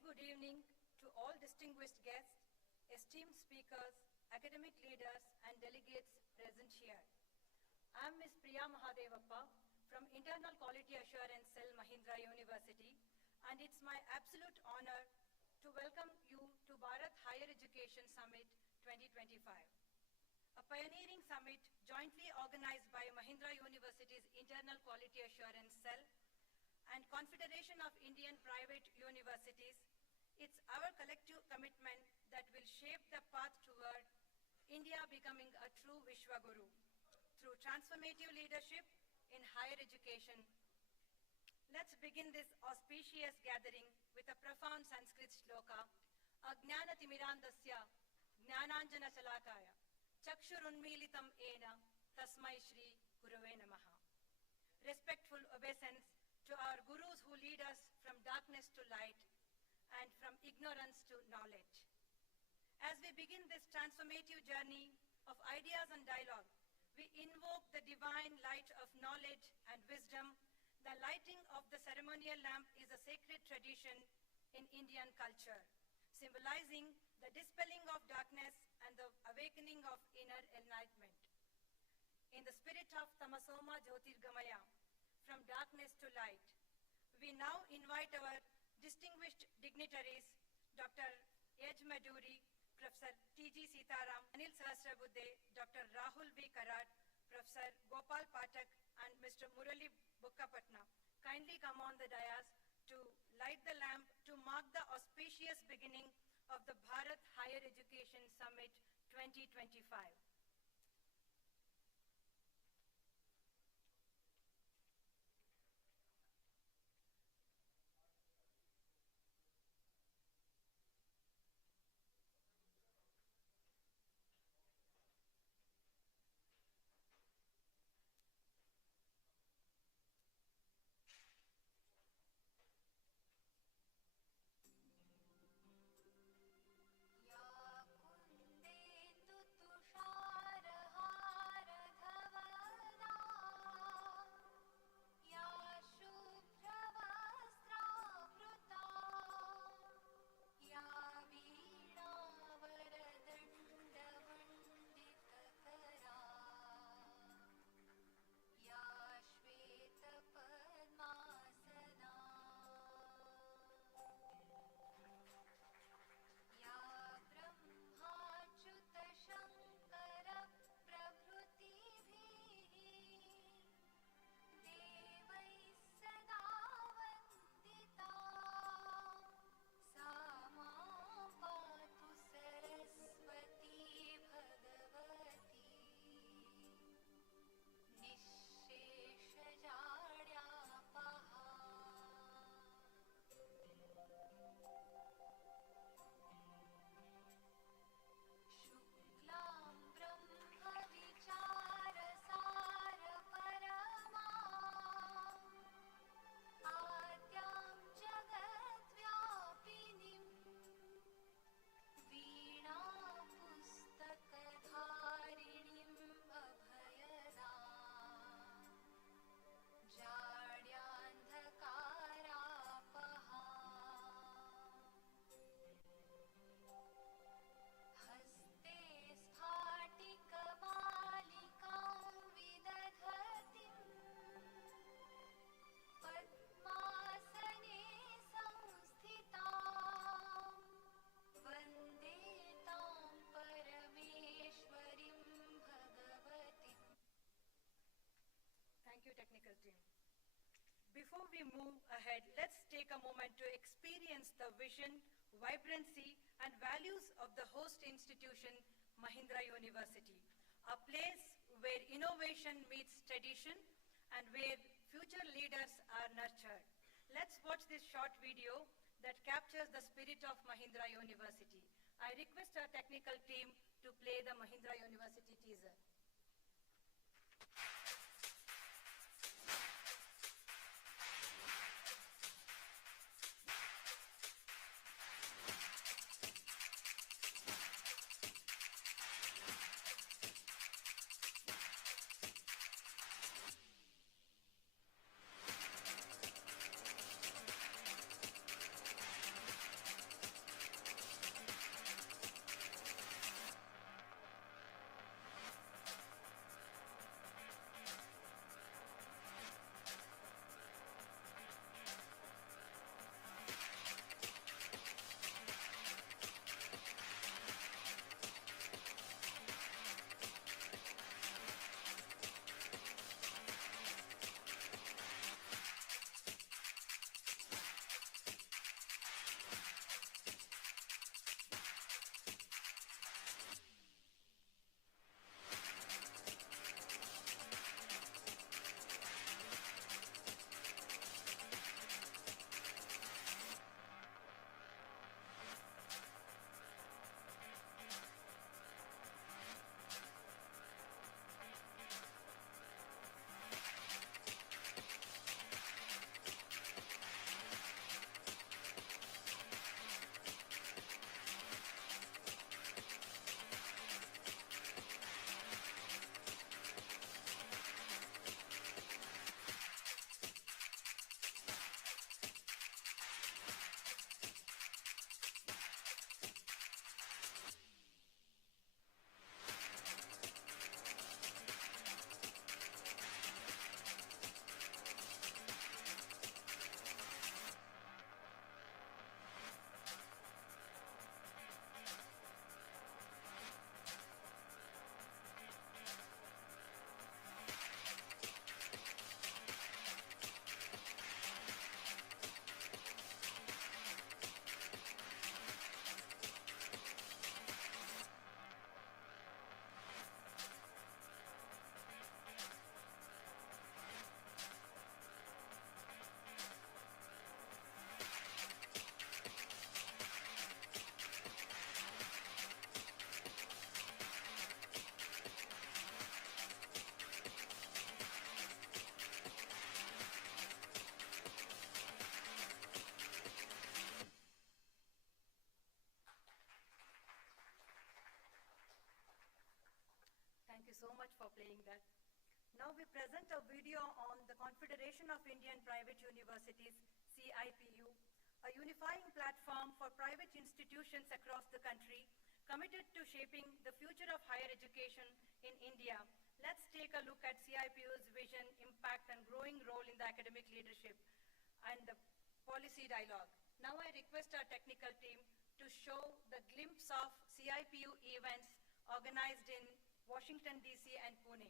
good evening to all distinguished guests, esteemed speakers, academic leaders, and delegates present here. I am Ms. Priya Mahadevappa from Internal Quality Assurance Cell, Mahindra University, and it's my absolute honor to welcome you to Bharat Higher Education Summit 2025, a pioneering summit jointly organized by Mahindra University's Internal Quality Assurance Cell and Confederation of Indian Private Universities. It's our collective commitment that will shape the path toward India becoming a true Vishwaguru through transformative leadership in higher education. Let's begin this auspicious gathering with a profound Sanskrit shloka, Ajnana Timirandasya Jnananjana Chalakaya Chakshurunmilitam Ena Tasmai Shri Gurave Namaha. Respectful obeisance to our gurus who lead us from darkness to light and from ignorance to knowledge. As we begin this transformative journey of ideas and dialogue, we invoke the divine light of knowledge and wisdom. The lighting of the ceremonial lamp is a sacred tradition in Indian culture, symbolizing the dispelling of darkness and the awakening of inner enlightenment. In the spirit of Tamasoma Jyotirgamaya, from darkness to light, we now invite our distinguished dignitaries, Dr. H. Maduri, Professor T.G. Sitaram, Anil Sahasrabudhe, Dr. Rahul V. Karat, Professor Gopal Pathak, and Mr. Murali Bukkapatna, kindly come on the dais to light the lamp to mark the auspicious beginning of the Bharat Higher Education Summit 2025. Technical team. Before we move ahead, let's take a moment to experience the vision, vibrancy, and values of the host institution, Mahindra University, a place where innovation meets tradition and where future leaders are nurtured. Let's watch this short video that captures the spirit of Mahindra University. I request our technical team to play the Mahindra University teaser. you so much for playing that. Now we present a video on the Confederation of Indian Private Universities, CIPU, a unifying platform for private institutions across the country committed to shaping the future of higher education in India. Let's take a look at CIPU's vision, impact, and growing role in the academic leadership and the policy dialogue. Now I request our technical team to show the glimpse of CIPU events organized in Washington, D.C. and Pune.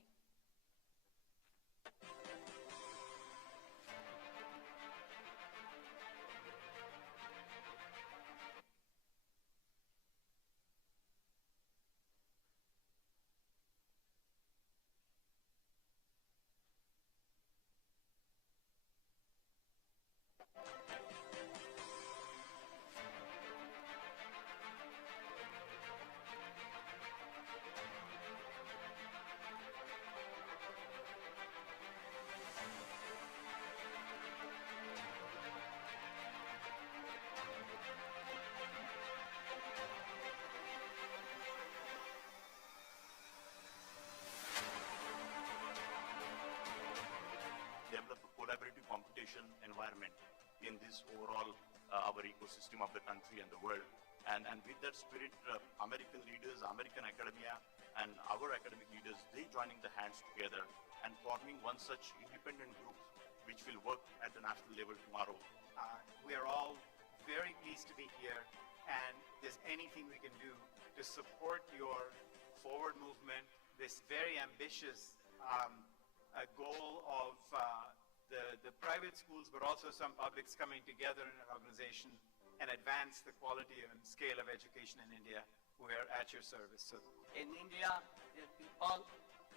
Develop a collaborative competition environment in this overall our ecosystem of the country and the world. And with that spirit, American leaders, American academia, and our academic leaders, they joining the hands together and forming one such independent group which will work at the national level tomorrow. We are all very pleased to be here, and if there's anything we can do to support your forward movement, this very ambitious goal of the private schools, but also some publics coming together in an organization and advance the quality and scale of education in India, we are at your service. So, in India,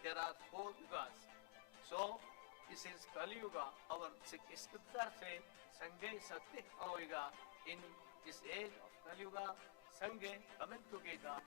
there are 4 yugas. So, this is Kali Yuga. Our Siddhar se Sange Sakti Yuga. In this age of Kali Yuga, Sange coming together.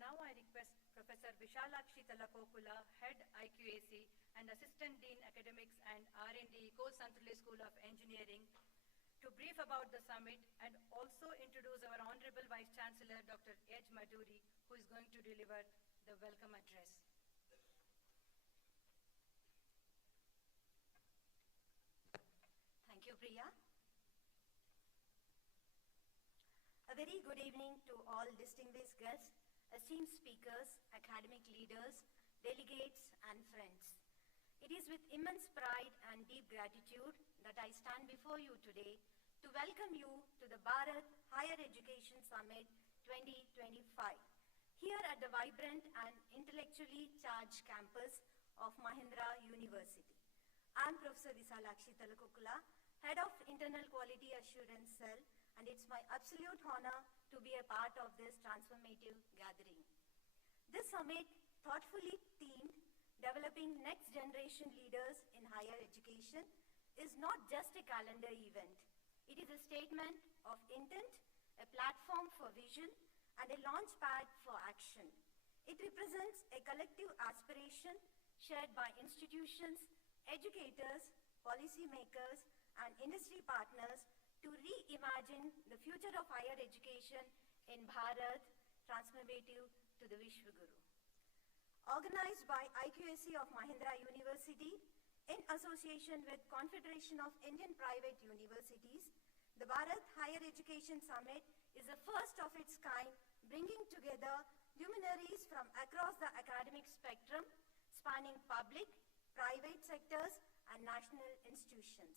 Now I request Professor Vishalakshi Talakokula, Head IQAC and Assistant Dean Academics and R&D, Kosanthule School of Engineering, to brief about the summit and also introduce our Honorable Vice Chancellor, Dr. H. Maduri, who is going to deliver the welcome address. Thank you, Priya. A very good evening to all distinguished guests, esteemed speakers, academic leaders, delegates, and friends. It is with immense pride and deep gratitude that I stand before you today to welcome you to the Bharat Higher Education Summit 2025, here at the vibrant and intellectually charged campus of Mahindra University. I am Professor Vishalakshi Talakokula, Head of Internal Quality Assurance Cell, and it's my absolute honor to be a part of this transformative gathering. This summit, thoughtfully themed, Developing Next Generation Leaders in Higher Education, is not just a calendar event. It is a statement of intent, a platform for vision, and a launchpad for action. It represents a collective aspiration shared by institutions, educators, policymakers, and industry partners to reimagine the future of higher education in Bharat, transformative to the Vishwaguru. Organized by IQAC of Mahindra University in association with Confederation of Indian Private Universities, the Bharat Higher Education Summit is the first of its kind, bringing together luminaries from across the academic spectrum, spanning public, private sectors, and national institutions.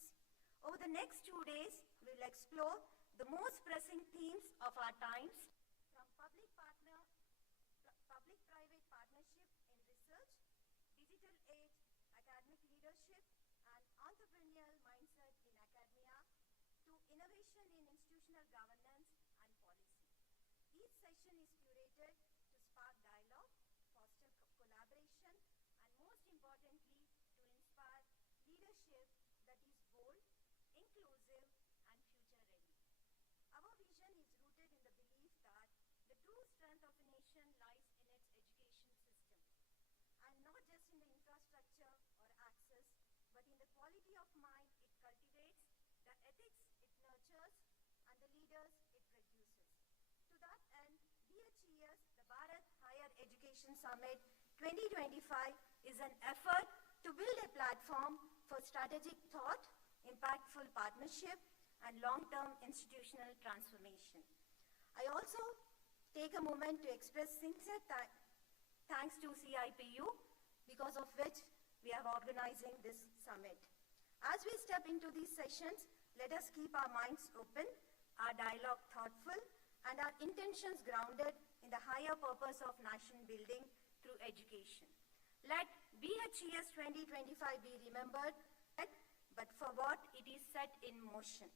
Over the next 2 days, we will explore the most pressing themes of our times, from public-private partnership in research, digital age, academic leadership, and entrepreneurial mindset in academia, to innovation in institutional governance and policy. Each session is curated to spark dialogue, foster collaboration, and most importantly, to inspire leadership that is bold, inclusive, and future-ready. Our vision is rooted in the belief that the true strength of a nation lies in its education system, and not just in the infrastructure or access, but in the quality of mind it cultivates, the ethics it nurtures, and the leaders it produces. To that end, BHES, the Bharat Higher Education Summit 2025, is an effort to build a platform for strategic thought, impactful partnership, and long-term institutional transformation. I also take a moment to express sincere thanks to CIPU, because of which we are organizing this summit. As we step into these sessions, let us keep our minds open, our dialogue thoughtful, and our intentions grounded in the higher purpose of nation building through education. Let BHES 2025 be remembered, but for what it is set in motion.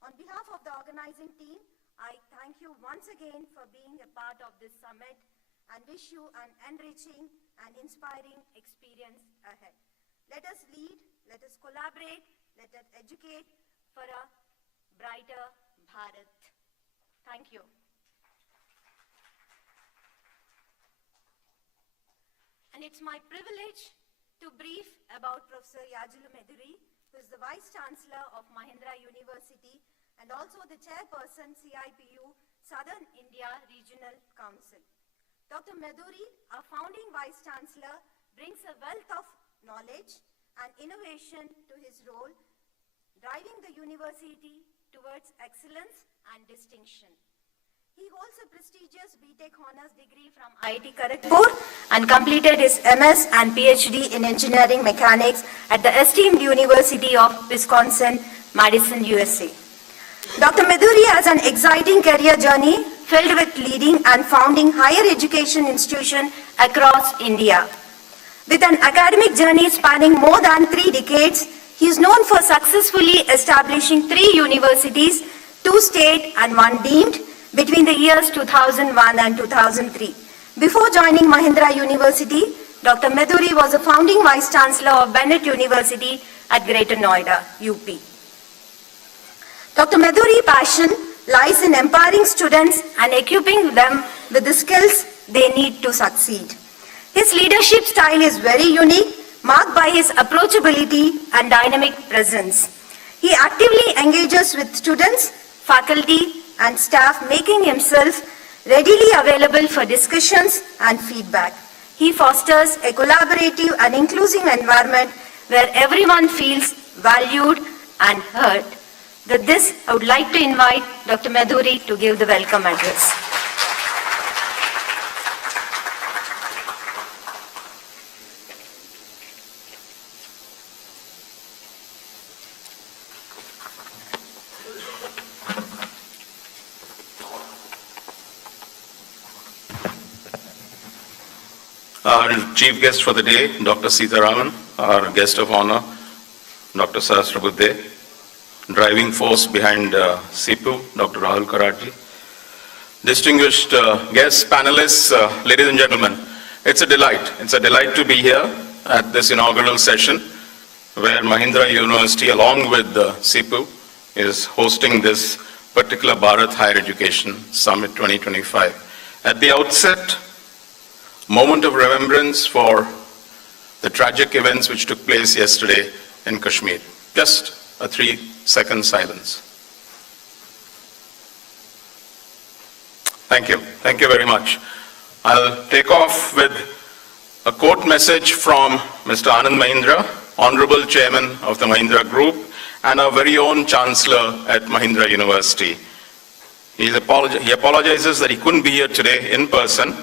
On behalf of the organizing team, I thank you once again for being a part of this summit and wish you an enriching and inspiring experience ahead. Let us lead, let us collaborate, let us educate for a brighter Bharat. Thank you. And it's my privilege to brief about Professor Yajulu Meduri, who is the Vice Chancellor of Mahindra University and also the Chairperson CIPU Southern India Regional Council. Dr. Meduri, our founding Vice Chancellor, brings a wealth of knowledge and innovation to his role, driving the university towards excellence and distinction. He holds a prestigious BTech Honours degree from IIT Kharagpur and completed his MS and PhD in Engineering Mechanics at the esteemed University of Wisconsin-Madison, USA. Dr. Meduri has an exciting career journey filled with leading and founding higher education institutions across India. With an academic journey spanning more than 3 decades, he is known for successfully establishing 3 universities, 2 state and 1 deemed, between the years 2001 and 2003. Before joining Mahindra University, Dr. Meduri was a founding Vice Chancellor of Bennett University at Greater Noida, UP. Dr. Meduri's passion lies in empowering students and equipping them with the skills they need to succeed. His leadership style is very unique, marked by his approachability and dynamic presence. He actively engages with students, faculty, and staff, making himself readily available for discussions and feedback. He fosters a collaborative and inclusive environment where everyone feels valued and heard. With this, I would like to invite Dr. Meduri to give the welcome address. Our chief guest for the day, Dr. Sitaraman, our guest of honor, Dr. Sahasrabuddhe, driving force behind SIPU, Dr. Rahul Karati, distinguished guests, panelists, ladies and gentlemen, it's a delight. It's a delight to be here at this inaugural session where Mahindra University, along with SIPU, is hosting this particular Bharat Higher Education Summit 2025. At the outset, moment of remembrance for the tragic events which took place yesterday in Kashmir. Just a 3-second silence. Thank you. Thank you very much. I'll take off with a quote message from Mr. Anand Mahindra, Honorable Chairman of the Mahindra Group and our very own Chancellor at Mahindra University. He apologizes that he couldn't be here today in person,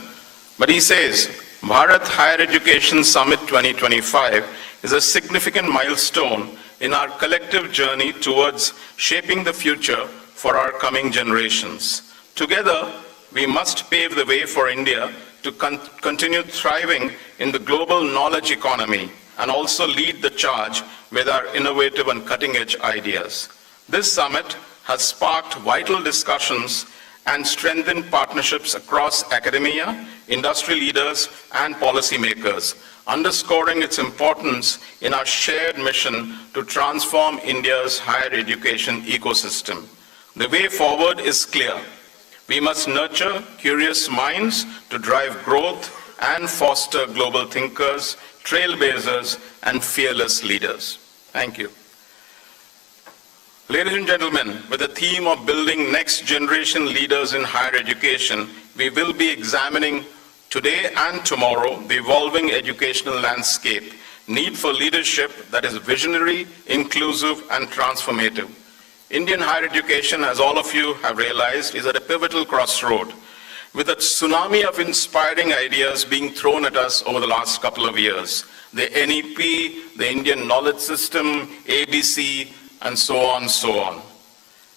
but he says, Bharat Higher Education Summit 2025 is a significant milestone in our collective journey towards shaping the future for our coming generations. Together, we must pave the way for India to continue thriving in the global knowledge economy and also lead the charge with our innovative and cutting-edge ideas. This summit has sparked vital discussions and strengthened partnerships across academia, industry leaders, and policymakers, underscoring its importance in our shared mission to transform India's higher education ecosystem. The way forward is clear. We must nurture curious minds to drive growth and foster global thinkers, trailblazers, and fearless leaders. Thank you. Ladies and gentlemen, with the theme of building next generation leaders in higher education, we will be examining today and tomorrow the evolving educational landscape, need for leadership that is visionary, inclusive, and transformative. Indian higher education, as all of you have realized, is at a pivotal crossroad, with a tsunami of inspiring ideas being thrown at us over the last couple of years. The NEP, the Indian Knowledge System, ABC, and so on, so on.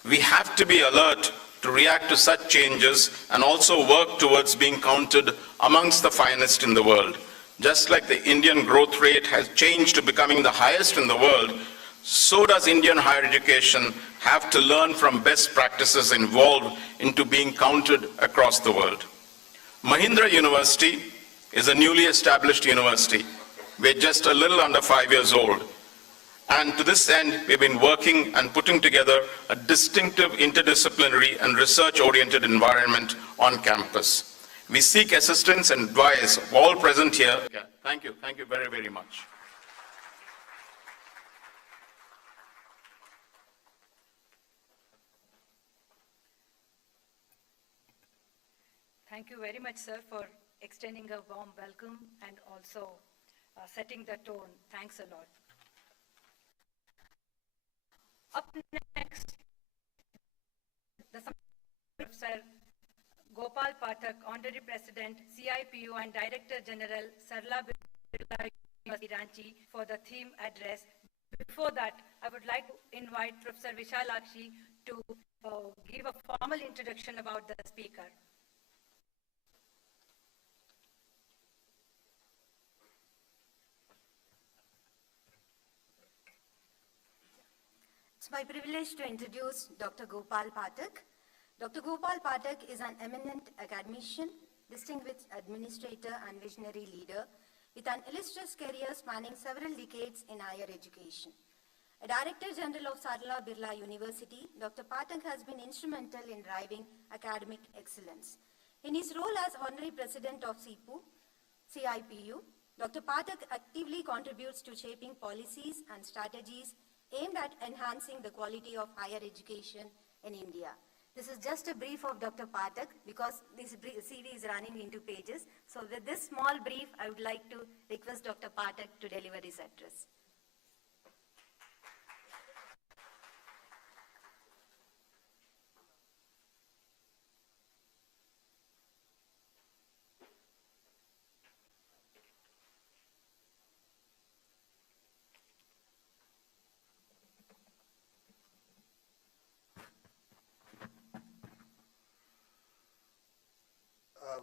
We have to be alert to react to such changes and also work towards being counted amongst the finest in the world. Just like the Indian growth rate has changed to becoming the highest in the world, so does Indian higher education have to learn from best practices involved into being counted across the world. Mahindra University is a newly established university. We're just a little under 5 years old. And to this end, we've been working and putting together a distinctive interdisciplinary and research-oriented environment on campus. We seek assistance and advice of all present here. Thank you very, very much. Thank you very much, sir, for extending a warm welcome and also setting the tone. Thanks a lot. Up next, the Professor Gopal Pathak, Honorary President, CIPU and Director General, Sarla Birla University, Ranchi, for the theme address. Before that, I would like to invite Professor Vishalakshi to give a formal introduction about the speaker. It's my privilege to introduce Dr. Gopal Pathak. Dr. Gopal Pathak is an eminent academician, distinguished administrator and visionary leader with an illustrious career spanning several decades in higher education. A Director General of Sarla Birla University, Dr. Pathak has been instrumental in driving academic excellence. In his role as Honorary President of CIPU, Dr. Pathak actively contributes to shaping policies and strategies aimed at enhancing the quality of higher education in India. This is just a brief of Dr. Pathak because this CV is running into pages. So with this small brief, I would like to request Dr. Pathak to deliver his address.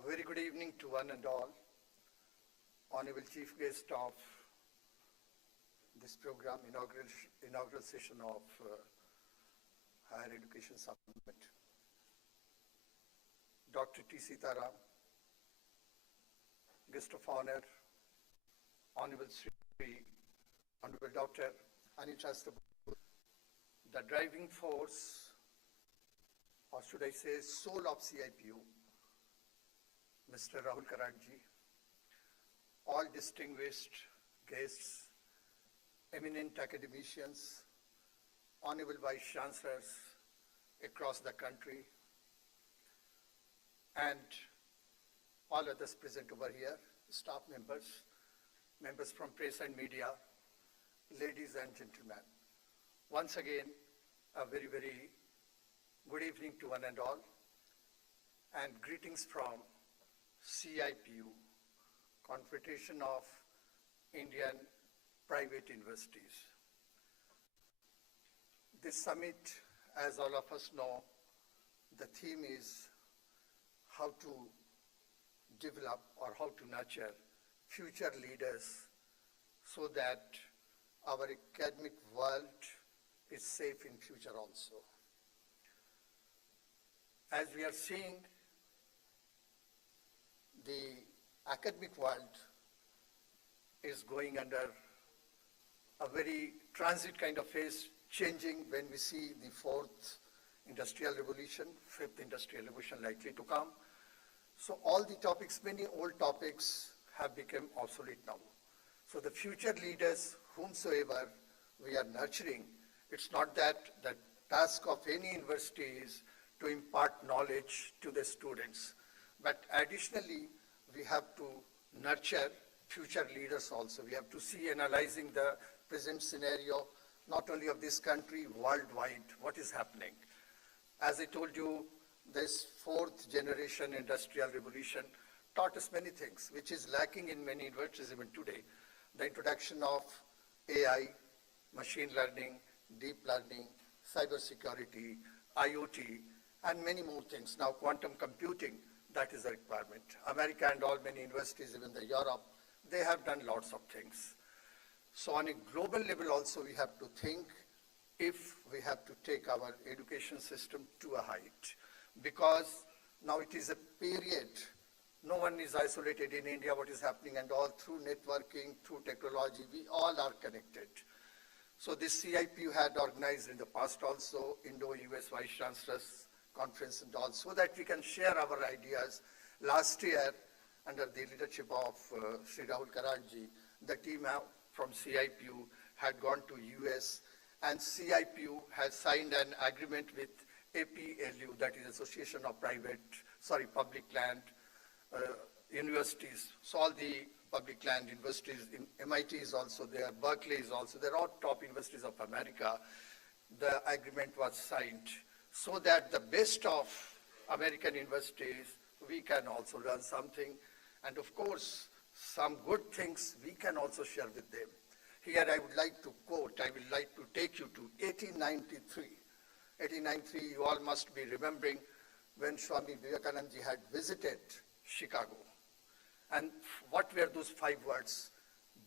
Very good evening to one and all. Honorable Chief Guest of this program, inaugural session of Higher Education Summit, Dr. T. Sitaram, Guest of Honor, Honorable Sri, Honorable Dr. Anichasta, the driving force, or should I say soul of CIPU, Mr. Rahul Karatji, all distinguished guests, eminent academicians, honorable vice chancellors across the country, and all others present over here, staff members, members from press and media, ladies and gentlemen. Once again, a very, very good evening to one and all, and greetings from CIPU, Confederation of Indian Private Universities. This summit, as all of us know, the theme is how to develop or how to nurture future leaders so that our academic world is safe in future also. As we are seeing, the academic world is going under a very transit kind of phase, changing when we see the fourth industrial revolution, fifth industrial revolution likely to come. So all the topics, many old topics have become obsolete now. So the future leaders, whomsoever we are nurturing, it's not that the task of any university is to impart knowledge to the students, but additionally, we have to nurture future leaders also. We have to see, analyzing the present scenario, not only of this country, worldwide, what is happening. As I told you, this fourth generation industrial revolution taught us many things, which is lacking in many universities even today. The introduction of AI, machine learning, deep learning, cybersecurity, IoT, and many more things. Now quantum computing, that is a requirement. America and all many universities, even the Europe, they have done lots of things. So on a global level also we have to think if we have to take our education system to a height. Because now it is a period, no one is isolated in India, what is happening, and all through networking, through technology, we all are connected. So this CIPU had organized in the past also Indo-US Vice Chancellors Conference and all, so that we can share our ideas. Last year, under the leadership of Sri Rahul Karatji, the team from CIPU had gone to US, and CIPU has signed an agreement with APLU, that is Association of Public Land Universities. So all the public land universities, in MIT is also there, Berkeley is also there, all top universities of America. The agreement was signed so that the best of American universities, we can also learn something. And of course, some good things we can also share with them. Here I would like to quote, I would like to take you to 1893. 1893, you all must be remembering when Swami Vivekananda ji had visited Chicago. And what were those 5 words?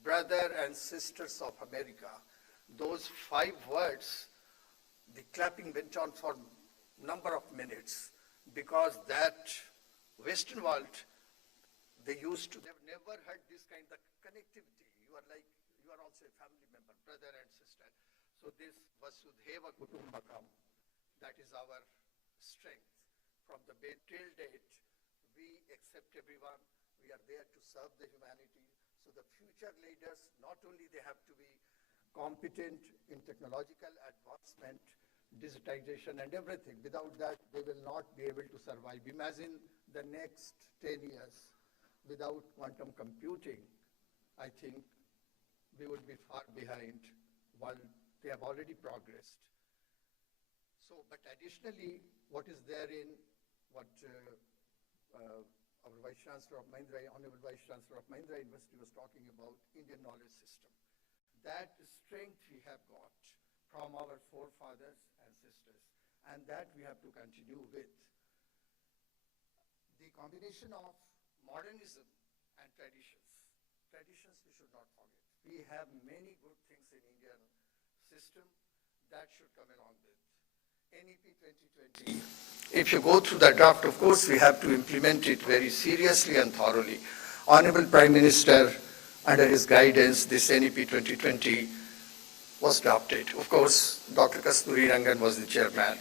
Brother and sisters of America. Those 5 words, the clapping went on for a number of minutes, because that Western world, they've never had this kind of connectivity. You are also a family member, brother and sister. So this Vasudhaiva Kutumbakam, that is our strength. From the bed till date, we accept everyone. We are there to serve the humanity. So the future leaders, not only they have to be competent in technological advancement, digitization and everything. Without that, they will not be able to survive. Imagine the next 10 years without quantum computing. I think we would be far behind while they have already progressed. So, but additionally, what is there in what our Vice Chancellor of Mahindra, Honorable Vice Chancellor of Mahindra University was talking about, Indian knowledge system. That strength we have got from our forefathers and sisters, and that we have to continue with. The combination of modernism and traditions we should not forget. We have many good things in Indian system that should come along with. NEP 2020. If you go through the draft, of course, we have to implement it very seriously and thoroughly. Honorable Prime Minister, under his guidance, this NEP 2020 was drafted. Of course, Dr. Kasturi Rangan was the chairman.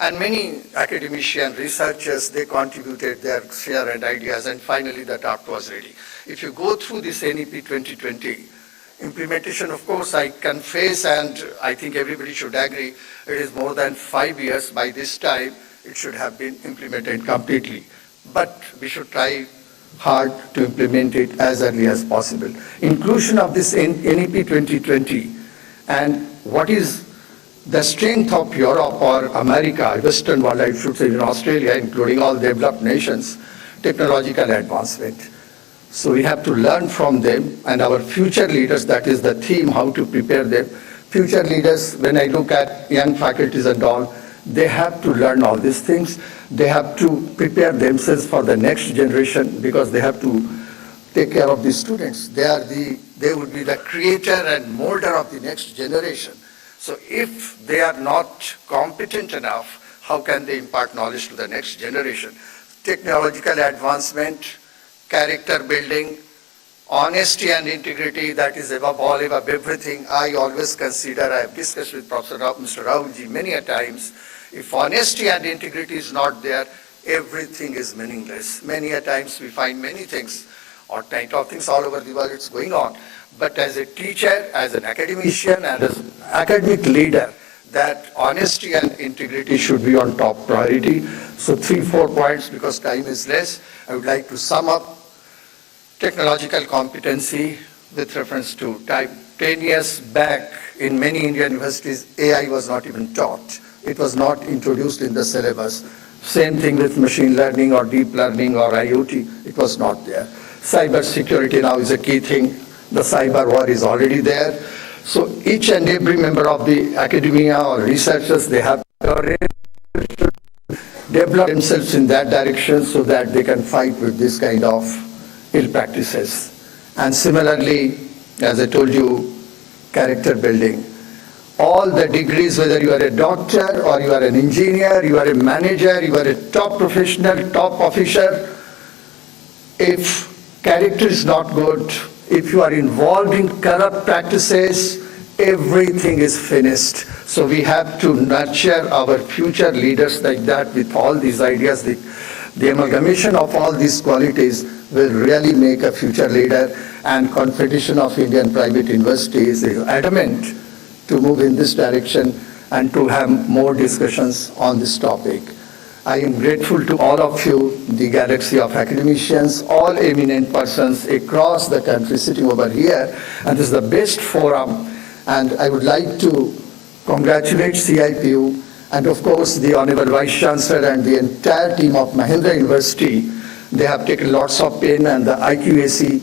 And many academicians, researchers, they contributed their share and ideas, and finally the draft was ready. If you go through this NEP 2020, Implementation, of course, I confess, and I think everybody should agree, it is more than 5 years. By this time, it should have been implemented completely. But we should try hard to implement it as early as possible. Inclusion of this NEP 2020 and what is the strength of Europe or America, Western world, I should say, in Australia, including all developed nations, technological advancement. So we have to learn from them and our future leaders, that is the theme, how to prepare them. Future leaders, when I look at young faculties and all, they have to learn all these things. They have to prepare themselves for the next generation because they have to take care of the students. They would be the creator and molder of the next generation. So if they are not competent enough, how can they impart knowledge to the next generation? Technological advancement, character building, honesty and integrity, that is above all, above everything. I always consider, I have discussed with Mr. Rahulji many a times, if honesty and integrity is not there, everything is meaningless. Many a times we find many things, all kind of things all over the world it's going on. But as a teacher, as an academician, and as an academic leader, that honesty and integrity should be on top priority. So 3-4 points, because time is less, I would like to sum up. Technological competency with reference to time. 10 years back, in many Indian universities, AI was not even taught. It was not introduced in the syllabus. Same thing with machine learning or deep learning or IoT, it was not there. Cyber security now is a key thing. The cyber war is already there. So each and every member of the academia or researchers, they have to develop themselves in that direction so that they can fight with this kind of ill practices. And similarly, as I told you, character building. All the degrees, whether you are a doctor or you are an engineer, you are a manager, you are a top professional, top officer, if character is not good, if you are involved in corrupt practices, everything is finished. So we have to nurture our future leaders like that with all these ideas. The amalgamation of all these qualities will really make a future leader, and Confederation of Indian Private Universities is adamant to move in this direction and to have more discussions on this topic. I am grateful to all of you, the galaxy of academicians, all eminent persons across the country sitting over here, and this is the best forum. And I would like to congratulate CIPU and of course the Honorable Vice Chancellor and the entire team of Mahindra University. They have taken lots of pain, and the IQAC,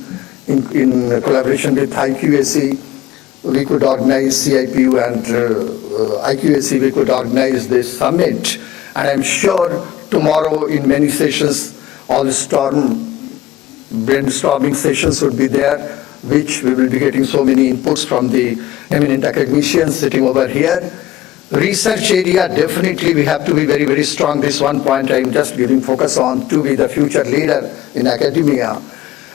in collaboration with IQAC, we could organize CIPU and IQAC, we could organize this summit. And I'm sure tomorrow in many sessions, all brainstorming sessions would be there, which we will be getting so many inputs from the eminent academicians sitting over here. Research area, definitely we have to be very, very strong. This one point I'm just giving focus on, to be the future leader in academia.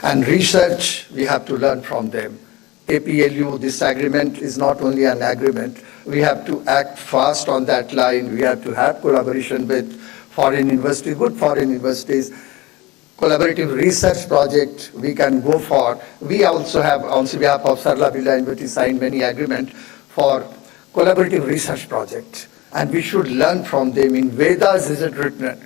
And research, we have to learn from them. APLU, this agreement is not only an agreement. We have to act fast on that line. We have to have collaboration with foreign universities, good foreign universities. Collaborative research project we can go for. We also have, on behalf of Sarla Birla University, signed many agreements for collaborative research project. And we should learn from them. In Vedas is it written,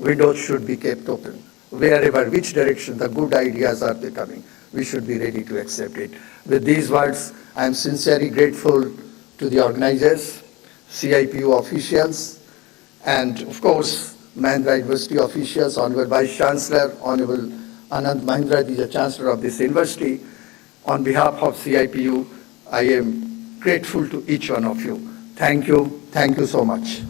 windows should be kept open. Wherever, which direction the good ideas are becoming, we should be ready to accept it. With these words, I am sincerely grateful to the organizers, CIPU officials, and of course, Mahindra University officials, Honorable Vice Chancellor, Honorable Anand Mahindra, the Chancellor of this university. On behalf of CIPU, I am grateful to each one of you. Thank you so much.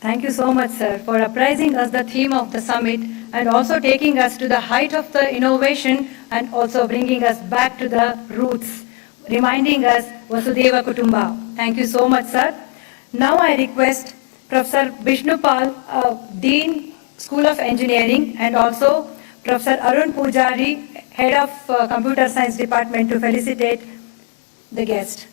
Thank you so much, sir, for apprising us the theme of the summit and also taking us to the height of the innovation and also bringing us back to the roots, reminding us Vasudhaiva Kutumba. Thank you so much, sir. Now I request Professor Bishnupal, Dean, School of Engineering, and also Professor Arun Pujari, Head of Computer Science Department, to felicitate the guest.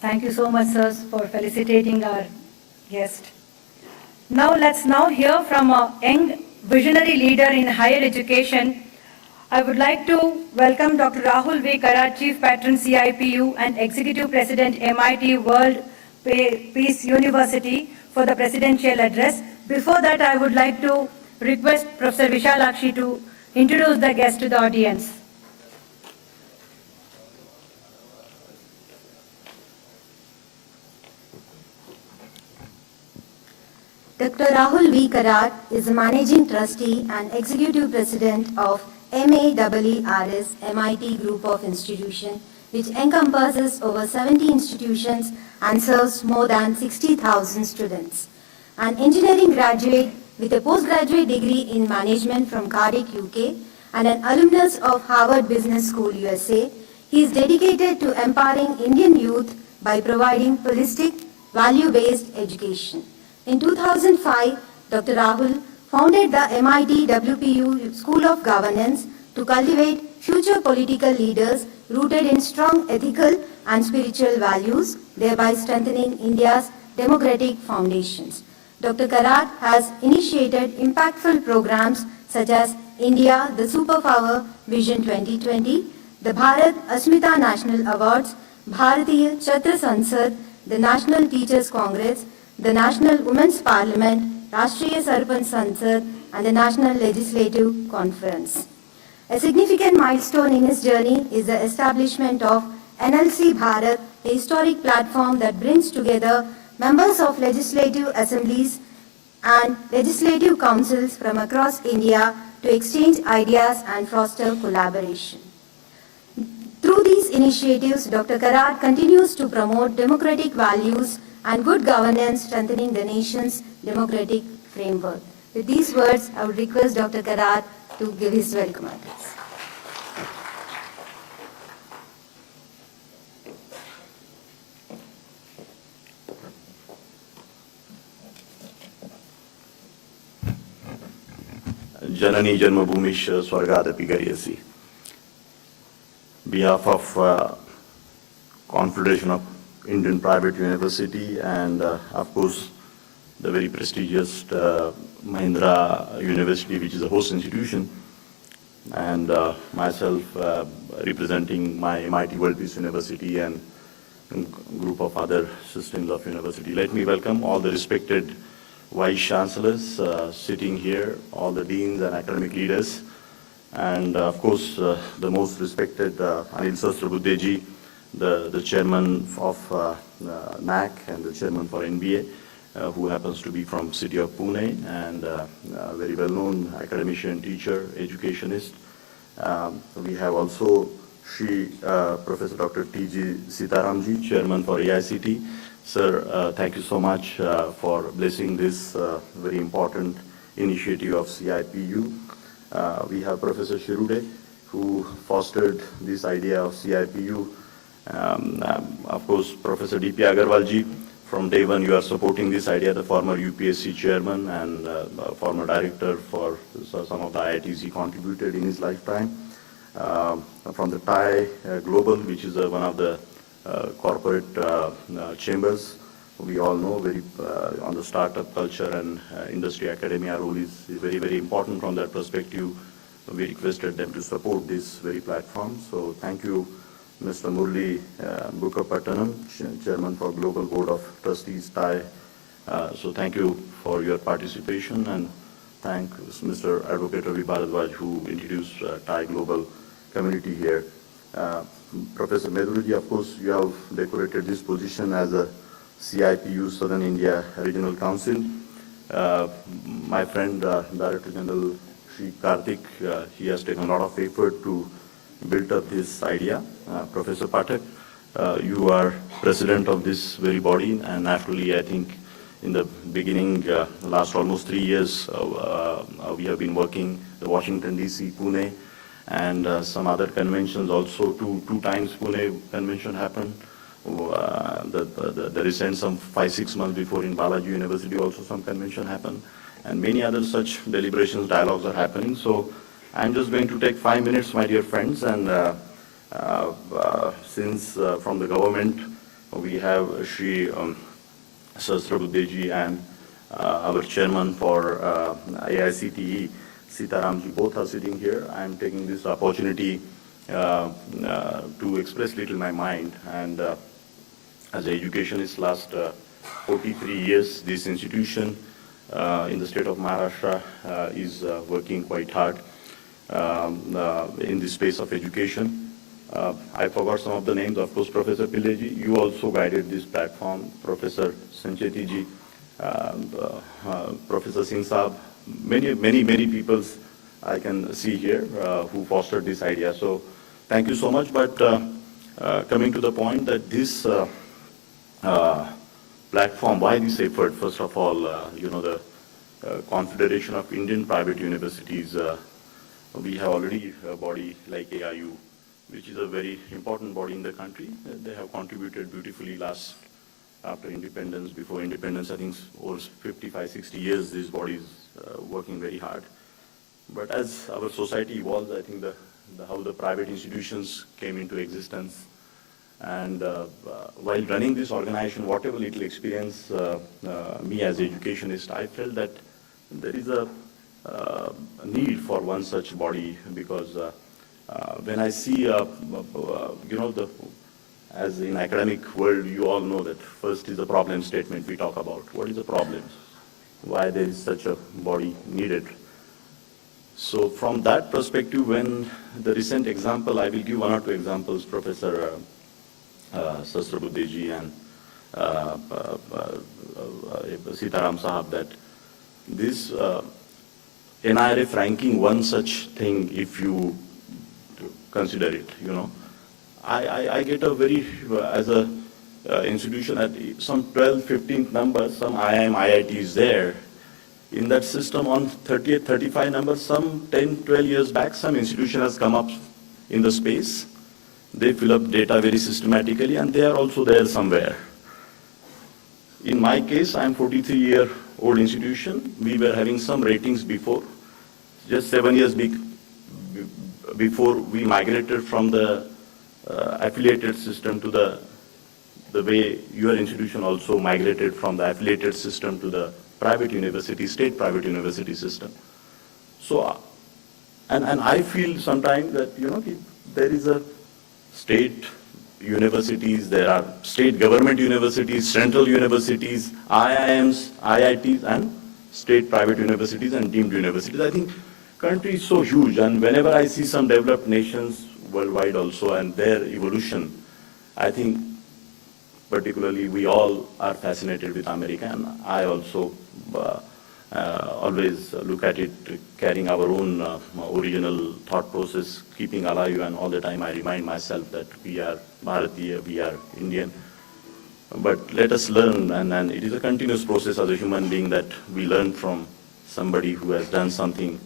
Thank you so much, sirs, for felicitating our guest. Now let's hear from a young visionary leader in higher education. I would like to welcome Dr. Rahul V. Karat, Chief Patron CIPU and Executive President MIT World Peace University for the presidential address. Before that, I would like to request Professor Vishalakshi to introduce the guest to the audience. Dr. Rahul V. Karat is a Managing Trustee and Executive President of MAEERS MIT Group of Institutions, which encompasses over 70 institutions and serves more than 60,000 students. An engineering graduate with a postgraduate degree in management from Cardiff, UK, and an alumnus of Harvard Business School, USA, he is dedicated to empowering Indian youth by providing holistic, value-based education. In 2005, Dr. Rahul founded the MIT WPU School of Governance to cultivate future political leaders rooted in strong ethical and spiritual values, thereby strengthening India's democratic foundations. Dr. Karat has initiated impactful programs such as India, the Superpower Vision 2020, the Bharat Asmita National Awards, Bharatiya Chhatra Sansad, the National Teachers Congress, the National Women's Parliament, Rashtriya Sarpanch Sansad, and the National Legislative Conference. A significant milestone in his journey is the establishment of NLC Bharat, a historic platform that brings together members of legislative assemblies and legislative councils from across India to exchange ideas and foster collaboration. Through these initiatives, Dr. Karat continues to promote democratic values and good governance, strengthening the nation's democratic framework. With these words, I would request Dr. Karat to give his welcome address. Janani Janmabhumish Swargadapi Gariyasi. Behalf of Confederation of Indian Private University and of course the very prestigious Mahindra University, which is a host institution, and myself representing my MIT World Peace University and a group of other systems of university. Let me welcome all the respected Vice Chancellors sitting here, all the deans and academic leaders, and of course the most respected Anil Sahasrabudheji, the chairman of NAC and the chairman for NBA, who happens to be from city of Pune and a very well-known academician, teacher, educationist. We have also Professor Dr. T.G. Sitaramji, chairman for AICT. Sir, thank you so much for blessing this very important initiative of CIPU. We have Professor Shirude, who fostered this idea of CIPU. Of course, Professor D.P. Agarwalji, from day one you are supporting this idea, the former UPSC chairman and former director for some of the IITs he contributed in his lifetime. From the Thai Global, which is one of the corporate chambers, we all know very on the startup culture and industry academia role is very, very important from that perspective. We requested them to support this very platform. So thank you, Mr. Murli Bukkapattanam, Chairman for Global Board of Trustees, Thai. So thank you for your participation, and thank Mr. Advocate Ravi Bharadwaj, who introduced Thai Global community here. Professor Medurji, of course, you have decorated this position as a CIPU Southern India Regional Council. My friend, Director General Sri Karthik, he has taken a lot of effort to build up this idea. Professor Pathak, you are president of this very body, and naturally, I think in the beginning, last almost 3 years, we have been working the Washington DC, Pune, and some other conventions also. Two times Pune convention happened. The recent, some 5-6 months before, in Balaji University also some convention happened, and many other such deliberations, dialogues are happening. So I'm just going to take 5 minutes, my dear friends, and since from the government We have Shri Sahasrabudheji and our chairman for AICTE, Sitaramji, both are sitting here. I am taking this opportunity to express little my mind. And as an educationist, last 43 years, this institution in the state of Maharashtra is working quite hard in the space of education. I forgot some of the names, of course, Professor Pileji, you also guided this platform, Professor Sancheti Professor Singh Saab, many people I can see here who fostered this idea. So thank you so much. But coming to the point that this platform, why this effort? First of all, the Confederation of Indian Private Universities, we have already a body like AIU, which is a very important body in the country. They have contributed beautifully after independence, before independence, I think over 55, 60 years, this body is working very hard. But as our society evolves, I think how the private institutions came into existence. And while running this organization, whatever little experience me as an educationist, I felt that there is a need for one such body, because when I see, as in academic world, you all know that first is the problem statement we talk about. What is the problem? Why there is such a body needed? So from that perspective, when the recent example, I will give one or two examples, Professor Sahasrabudheji and Sitaram Sahab, that this NIRF ranking one such thing, if you consider it, I get a very, as a institution at some 12, 15th number, some IIM, IIT is there. In that system on 38, 35 numbers, some 10, 12 years back, some institution has come up in the space. They fill up data very systematically and they are also there somewhere. In my case, I'm 43-year-old institution. We were having some ratings before. Just 7 years before we migrated from the affiliated system to the way your institution also migrated from the affiliated system to the private university, state private university system. So, and I feel sometimes that, there is a state universities, there are state government universities, central universities, IIMs, IITs, and state private universities and deemed universities. I think country is so huge, and whenever I see some developed nations worldwide also and their evolution, I think particularly we all are fascinated with America, and I also always look at it carrying our own original thought process, keeping alive, and all the time I remind myself that we are Bharatiya, we are Indian. But let us learn, and it is a continuous process as a human being that we learn from somebody who has done something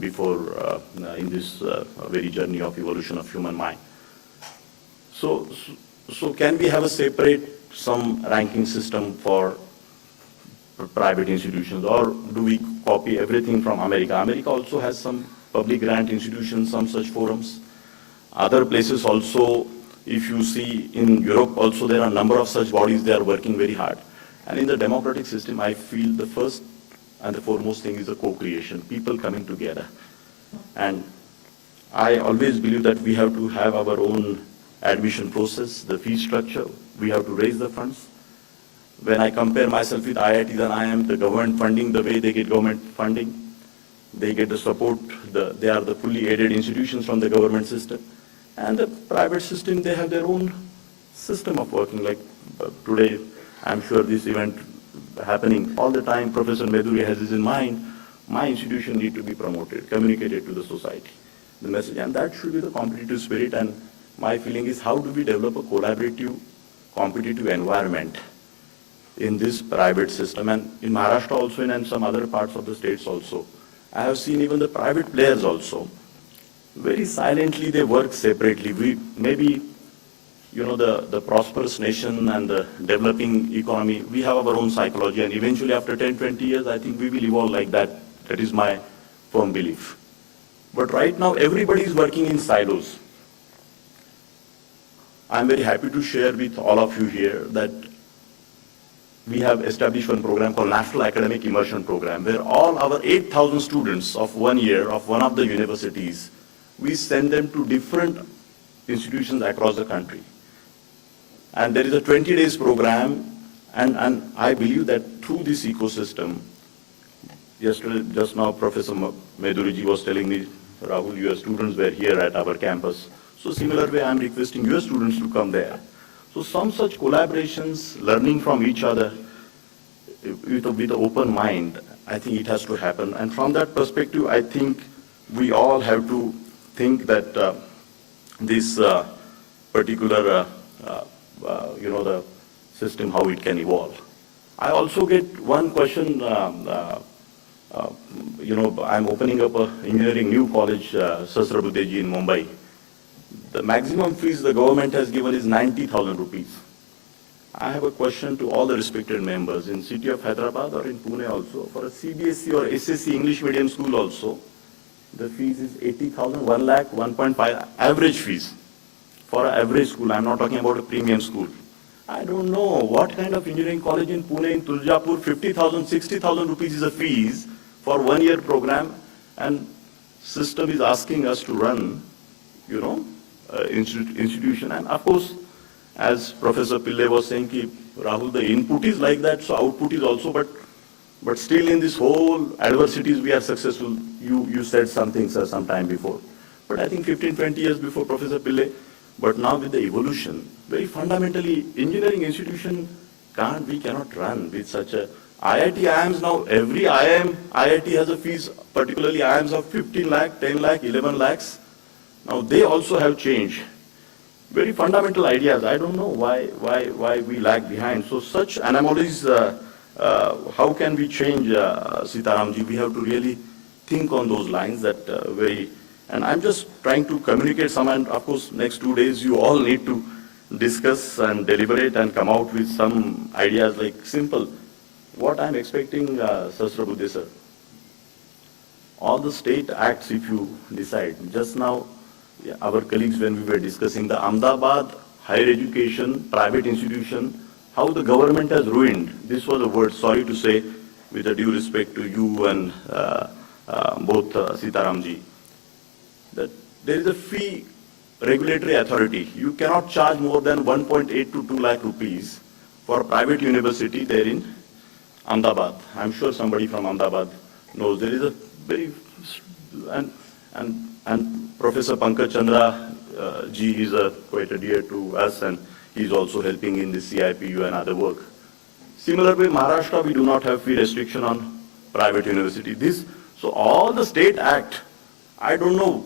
before in this very journey of evolution of human mind. So can we have a separate, some ranking system for private institutions, or do we copy everything from America? America also has some public grant institutions, some such forums. Other places also, if you see in Europe also, there are a number of such bodies, they are working very hard. And in the democratic system, I feel the first and the foremost thing is the co-creation, people coming together. And I always believe that we have to have our own admission process, the fee structure, we have to raise the funds. When I compare myself with IITs and IIM, the government funding, the way they get government funding, they get the support, they are the fully aided institutions from the government system. And the private system, they have their own system of working. Like today, I'm sure this event happening all the time, Professor Meduri has this in mind, my institution need to be promoted, communicated to the society, the message, and that should be the competitive spirit. And my feeling is, how do we develop a collaborative, competitive environment in this private system? And in Maharashtra also, and in some other parts of the states also, I have seen even the private players also, very silently they work separately. We maybe, the prosperous nation and the developing economy, we have our own psychology, and eventually after 10, 20 years, I think we will evolve like that. That is my firm belief. But right now, everybody is working in silos. I'm very happy to share with all of you here that we have established one program called National Academic Immersion Program, where all our 8,000 students of 1 year of one of the universities, we send them to different institutions across the country. And there is a 20 days program, and I believe that through this ecosystem, yesterday, just now, Professor Meduriji was telling me, Rahul, your students were here at our campus. So similar way, I'm requesting your students to come there. So some such collaborations, learning from each other with an open mind, I think it has to happen. And from that perspective, I think we all have to think that this particular, the system, how it can evolve. I also get one question, I'm opening up an engineering new college, Sasrabudeji in Mumbai. The maximum fees the government has given is 90,000 rupees. I have a question to all the respected members in city of Hyderabad or in Pune also. For a CBSE or SSC English medium school also, the fees is 80,000, 1 lakh, 1.5 average fees for an average school. I'm not talking about a premium school. I don't know what kind of engineering college in Pune, in Tuljapur, 50,000, 60,000 rupees is a fees for 1 year program, and system is asking us to run, institution. And of course, as Professor Pillai was saying, Rahul, the input is like that, so output is also, but still in this whole adversities we are successful. You said something, sir, some time before. But I think 15, 20 years before Professor Pillai, but now with the evolution, very fundamentally, engineering institution we cannot run with such a, IIT IIMs now, every IIT has a fees, particularly IIMs of 15 lakh, 10 lakh, 11 lakhs. Now they also have changed. Very fundamental ideas. I don't know why we lag behind. So such anomalies, how can we change, Sitaramji? We have to really think on those lines that and I'm just trying to communicate some, and of course next 2 days you all need to discuss and deliberate and come out with some ideas like simple. What I'm expecting, Sasrabuddhe sir, all the state acts, if you decide, just now, our colleagues, when we were discussing the Ahmedabad higher education, private institution, how the government has ruined. This was a word, sorry to say, with a due respect to you and both Sitaramji, that there is a fee regulatory authority. You cannot charge more than 1.8 to 2 lakh rupees for a private university there in Ahmedabad. I'm sure somebody from Ahmedabad knows. There is a very, and Professor Pankaj Chandra ji is quite a dear to us, and he's also helping in the CIPU and other work. Similar way, Maharashtra, we do not have fee restriction on private university. So all the state act, I don't know,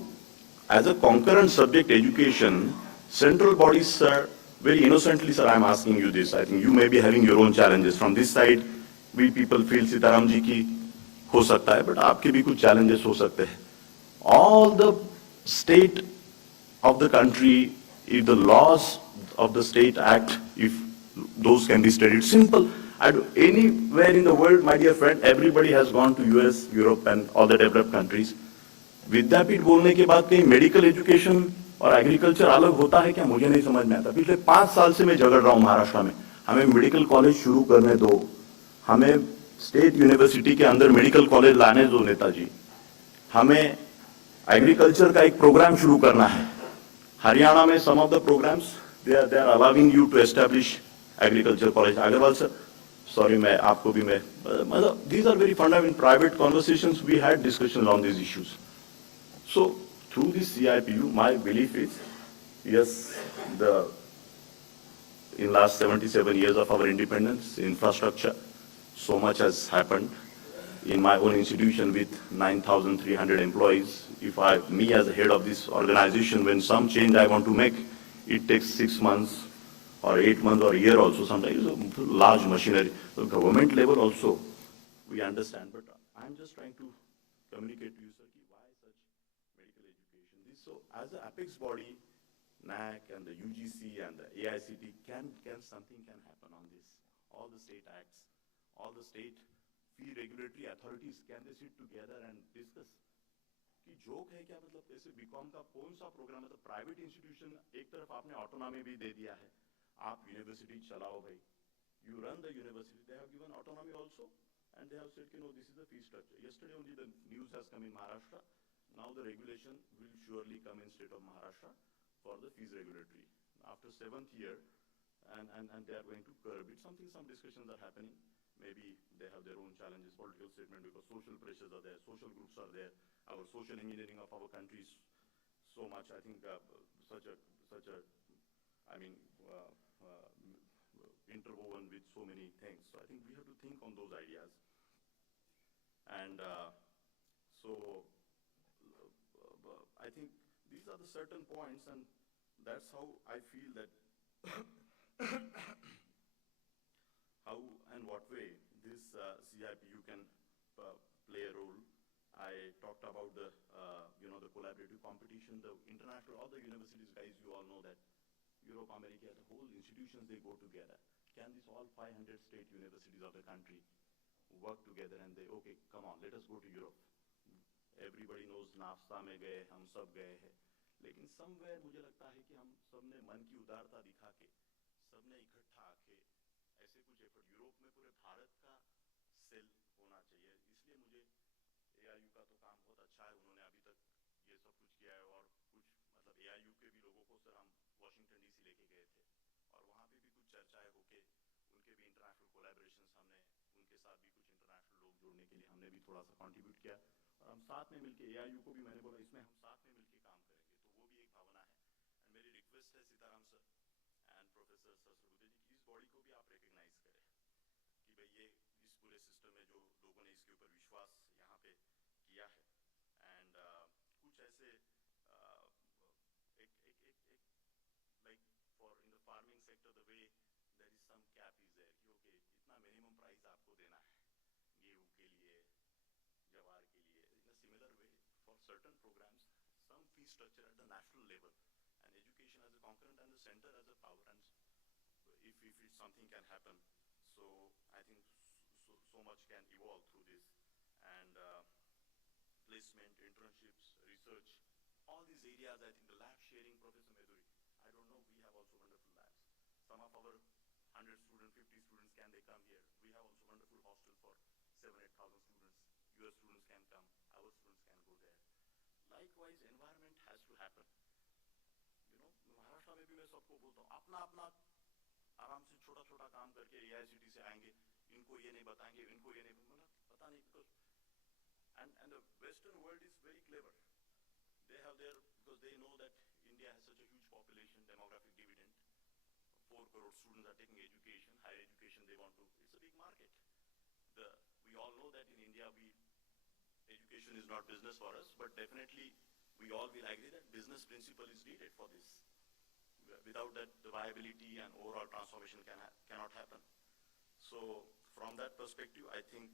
as a concurrent subject education, central bodies, sir, very innocently, sir, I'm asking you this. I think you may be having your own challenges. From this side, we people feel Sitaram ji ki ho sakta hai, but aapke bhi kuch challenges ho sakte hai. All the state of the country, if the laws of the state act, if those can be studied, simple. Anywhere in the world, my dear friend, everybody has gone to US, Europe and all the developed countries. विद्यापीठ बोलने के बाद कहीं medical education और agriculture अलग होता है क्या, मुझे नहीं समझ में आता. पिछले 5 साल से मैं झगड़ रहा हूँ महाराष्ट्र में, हमें मेडिकल कॉलेज शुरू करने दो, हमें स्टेट यूनिवर्सिटी के अंदर मेडिकल कॉलेज लाने दो नेताजी, हमें एग्रीकल्चर का एक प्रोग्राम शुरू करना है. हरियाणा में some of the programmes they are allowing you to establish agriculture college. Agarwal sir, sorry, मैं आपको भी मैं मतलब these are very fundamental private conversations, we had discussions on these issues. So through this CIPU, my belief is, yes, in last 77 years of our independence, infrastructure, so much has happened. In my own institution with 9,300 employees, me as the head of this organization, when some change I want to make, it takes 6 months or 8 months or a year also, sometimes a large machinery. So government level also, we understand, but I'm just trying to communicate to you, sir, why such medical education. So as an apex body, NAC and the UGC and the AICT, something can happen on this. All the state acts, all the state fee regulatory authorities, can they sit together and discuss? कि joke है क्या, मतलब ऐसे BCom का कौन सा programme, मतलब private institution एक तरफ आपने ऑटोनॉमी भी दे दिया है, आप यूनिवर्सिटी चलाओ भाई, you run the university, they have given autonomy also, and they have said, you know, this is the fee structure. Yesterday only the news has come in Maharashtra, now the regulation will surely come in state of Maharashtra for the fees regulatory. After 7th year, and they are going to curb it. Some discussions are happening. Maybe they have their own challenges, political statement, because social pressures are there, social groups are there. Our social engineering of our country is so much, I think, such a, I mean, interwoven with so many things. So I think we have to think on those ideas. And so I think these are the certain points, and that's how I feel that how and what way this CIPU can play a role. I talked about the, you know, the collaborative competition, the international, all the universities, guys, you all know that Europe, America, the whole institutions, they go together. Can these all 500 state universities of the country work together and they, okay, come on, let us go to Europe. Everybody knows naphtha में गए, हम सब गए हैं, लेकिन somewhere मुझे लगता है कि हम सबने मन की उदारता दिखा के, सबने इकट्ठा आके ऐसे कुछ एफर्ट यूरोप में पूरे भारत का सेल होना चाहिए. इसलिए मुझे AIU का तो काम बहुत अच्छा है, उन्होंने अभी तक ये सब कुछ किया है. और कुछ मतलब AIU के भी लोगों को सर हम वाशिंगटन DC लेके गए थे, और वहाँ पे भी कुछ चर्चाएं होके उनके भी इंटरनेशनल कोलैबोरेशंस, हमने उनके साथ भी कुछ इंटरनेशनल लोग जोड़ने के लिए हमने भी थोड़ा सा कंट्रीब्यूट किया, और हम साथ में मिलके AIU को भी मैंने बोला इसमें हम साथ में मिलके काम करेंगे. तो वो भी एक भावना है. एंड मेरी रिक्वेस्ट है Sitaram sir and professor Sahasrabuddhe ji की इस बॉडी को भी आप रिकग्नाइज करें कि भाई ये इस पूरे सिस्टम में जो लोगों ने इसके ऊपर विश्वास यहाँ पे किया है. एंड कुछ ऐसे like for in the farming sector, the way there is some cap is there कि okay इतना minimum price आपको देना है गेहूं के लिए, जवार के लिए. In a similar way, for certain programs, some fee structure at the national level, and education as a concurrent and the center as a power, and if something can happen, so I think so much can evolve through this. And placement, internships, research, all these areas. I think the lab sharing, Professor Meduri, I don't know, we have also wonderful labs. Some of our 100 students, 50 students, can they come here? We have also wonderful hostel for 7,000-8,000 students. Your students can come, our students can go there. Likewise, environment has to happen. You know, Maharashtra में भी मैं सबको बोलता हूँ, अपना अपना आराम से छोटा छोटा काम करके AICT से आएंगे, इनको ये नहीं बताएंगे, इनको ये नहीं पता नहीं, because and the Western world is very clever. They have their, because they know that India has such a huge population, demographic dividend. 4 crore students are taking education, higher education they want to. It's a big market. We all know that in India, education is not business for us, but definitely we all will agree that business principle is needed for this. Without that, the viability and overall transformation cannot happen. So from that perspective, I think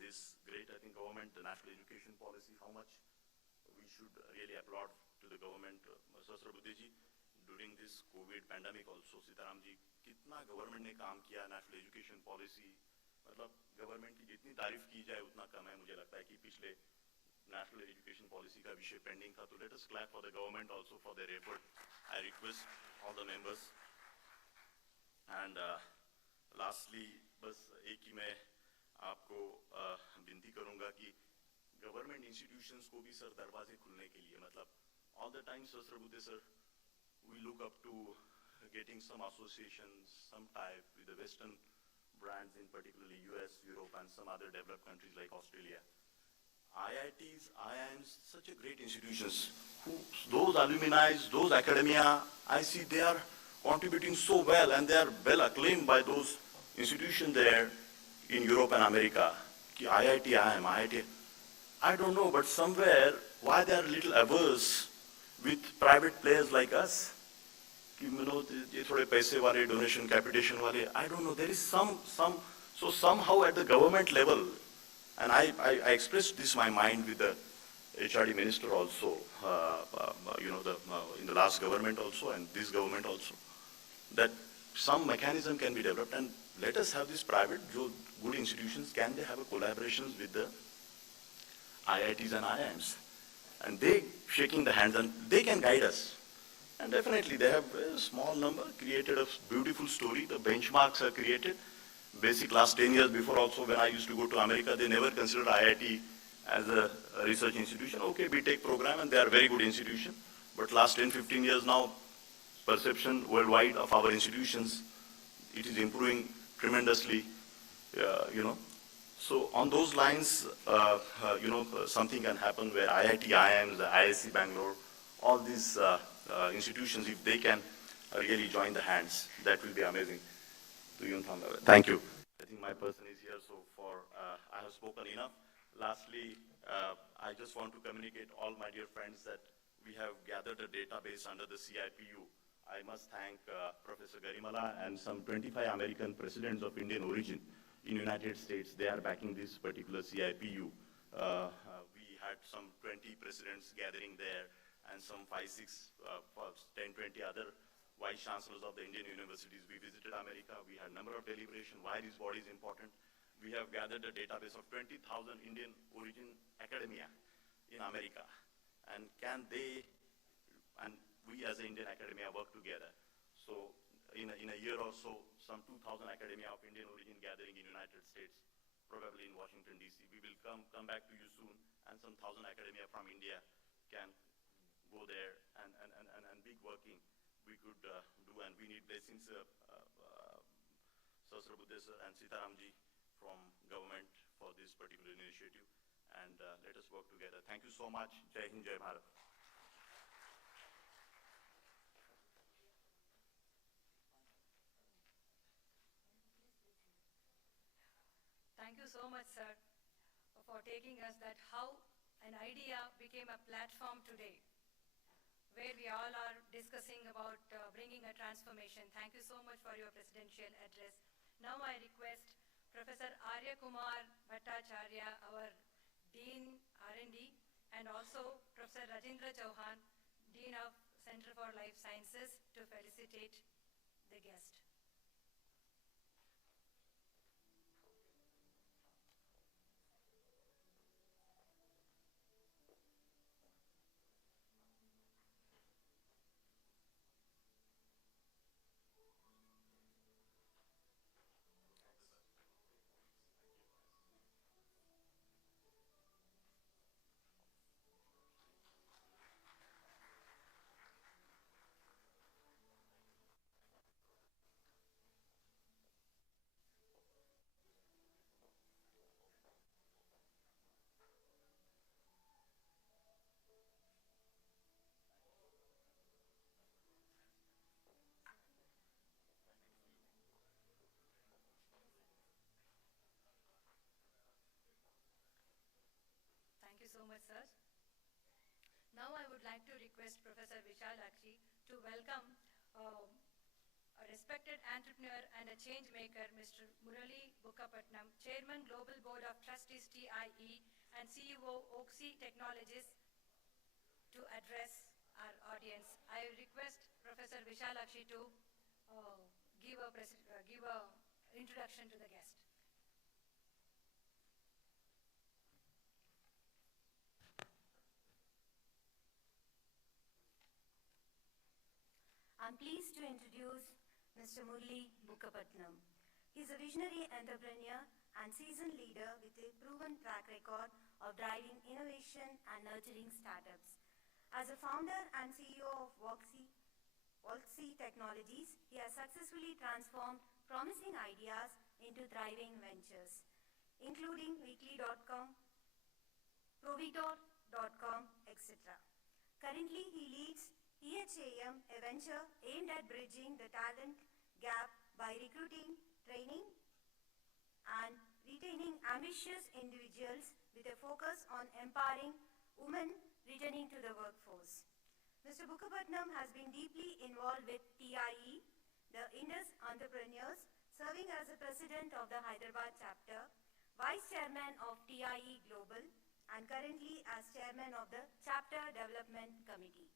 this great, I think government, the national education policy, how much we should really applaud to the government. Sahasrabudhe ji, during this COVID pandemic also, Sitaram ji, कितना government ने काम किया national education policy, मतलब government की जितनी तारीफ की जाए उतना कम है. मुझे लगता है कि पिछले नेशनल एजुकेशन पॉलिसी का विषय पेंडिंग था, तो let us clap for the government also for their effort. I request all the members. And lastly बस एक ही मैं आपको विनती करूंगा कि गवर्नमेंट इंस्टीट्यूशंस को भी सर दरवाजे खुलने के लिए, मतलब all the time Sahasrabuddhe sir, we look up to getting some associations, some type with the Western brands, in particularly US, Europe, and some other developed countries like Australia. IITs, IIMs, such a great institutions. Those alumni, those academia, I see they are contributing so well, and they are well acclaimed by those institutions there in Europe and America. IIT, IIM, IIT. I don't know, but somewhere, why they are a little averse with private players like us? You know, ये थोड़े पैसे वाले, donation, capitation वाले, I don't know, there is so somehow at the government level, and I expressed this my mind with the HRD minister also, you know, in the last government also, and this government also, that some mechanism can be developed, and let us have this private, good institutions, can they have a collaborations with the IITs and IIMs. And they shaking the hands and they can guide us. And definitely they have a small number, created a beautiful story. The benchmarks are created. Basic last 10 years before also when I used to go to America, they never considered IIT as a research institution. Okay, BTech program and they are very good institution. But last 10, 15 years now, perception worldwide of our institutions, it is improving tremendously, So on those lines, something can happen where IIT, IIMs, the IISc Bangalore, all these institutions, if they can really join the hands, that will be amazing. Thank you. I think my person is here, so I have spoken enough. Lastly, I just want to communicate all my dear friends that we have gathered a database under the CIPU. I must thank Professor Garimala and some 25 American presidents of Indian origin in United States. They are backing this particular CIPU. We had some 20 presidents gathering there and some 5, 6, 10, 20 other vice chancellors of the Indian universities. We visited America. We had a number of deliberations. Why this body is important. We have gathered a database of 20,000 Indian origin academia in America. And we as an Indian academia work together. So in a year or so, some 2,000 academia of Indian origin gathering in United States, probably in Washington, D.C. We will come back to you soon, and some 1,000 academia from India can go there and big working we could do, and we need blessings, Sahasra Buddhe sir and Sitaramji from government for this particular initiative, and let us work together. Thank you so much. Jai Hind, Jai Bharat. Thank you so much, sir, for taking us that how an idea became a platform today, where we all are discussing about bringing a transformation. Thank you so much for your presidential address. Now I request Professor Arya Kumar Bhattacharya, our Dean R&D, and also Professor Rajendra Chauhan, Dean of Center for Life Sciences, to felicitate the guest. Thank you so much, sir. Now I would like to request Professor Vishalakshi to welcome a respected entrepreneur and a change maker, Mr. Murali Bukkapatnam, Chairman Global Board of Trustees TIE and CEO Oxy Technologies, to address our audience. I request Professor Vishalakshi to give a introduction to the guest. I'm pleased to introduce Mr. Murali Bukkapatnam. He's a visionary entrepreneur and seasoned leader with a proven track record of driving innovation and nurturing startups. As a founder and CEO of Oxy Technologies, he has successfully transformed promising ideas into thriving ventures, including Weekly.com, Provitor.com, etc. Currently, he leads BHES, a venture aimed at bridging the talent gap by recruiting, training, and retaining ambitious individuals with a focus on empowering women returning to the workforce. Mr. Bukkapatnam has been deeply involved with TIE, the Indus Entrepreneurs, serving as the president of the Hyderabad chapter, vice chairman of TIE Global, and currently as chairman of the Chapter Development Committee.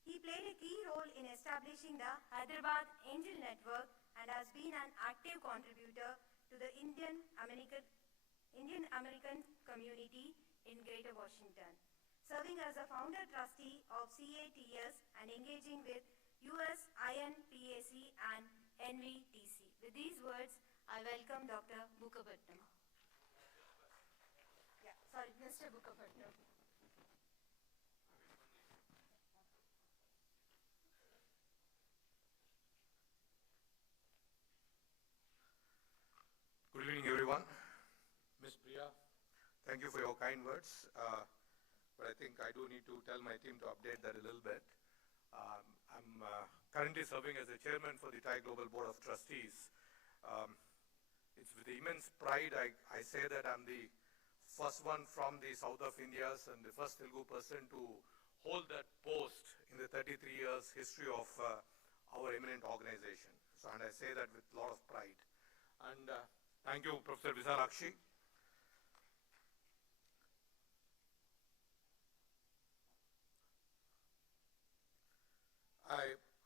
He played a key role in establishing the Hyderabad Angel Network and has been an active contributor to the Indian American community in Greater Washington, serving as a founder trustee of CATS and engaging with US INPAC and NVTC. With these words, I welcome Dr. Bukapatnam. Mr. Bukapatnam. Good evening, everyone. Ms. Priya, thank you for your kind words. But I think I do need to tell my team to update that a little bit. I'm currently serving as the chairman for the Thai Global Board of Trustees. It's with immense pride I say that I'm the first one from the south of India and the first Telugu person to hold that post in the 33 years history of our eminent organization. So, and I say that with a lot of pride. And thank you, Professor Visalakshi.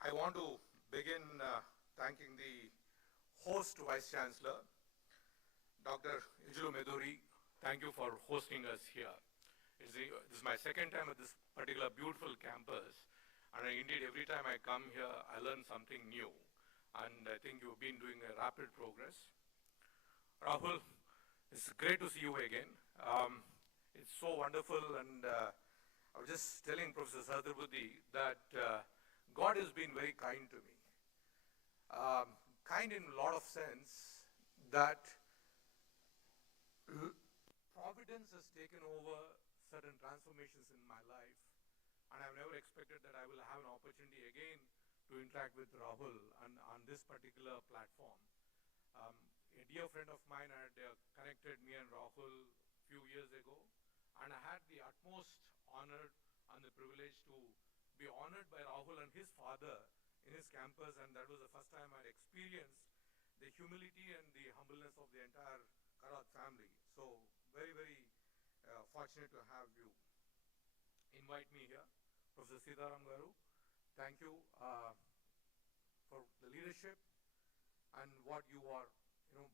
I want to begin thanking the host Vice Chancellor, Dr. Ijulu Meduri. Thank you for hosting us here. This is my second time at this particular beautiful campus, and indeed every time I come here, I learn something new, and I think you've been doing a rapid progress. Rahul, it's great to see you again. It's so wonderful, and I was just telling Professor Sadharbudhi that God has been very kind to me. Kind in a lot of sense that Providence has taken over certain transformations in my life, and I've never expected that I will have an opportunity again to interact with Rahul on this particular platform. A dear friend of mine had connected me and Rahul a few years ago, and I had the utmost honor and the privilege to be honored by Rahul and his father in his campus, and that was the first time I'd experienced the humility and the humbleness of the entire Karat family. So very, very fortunate to have you invite me here. Professor Sitaram Garu, thank you for the leadership and what you are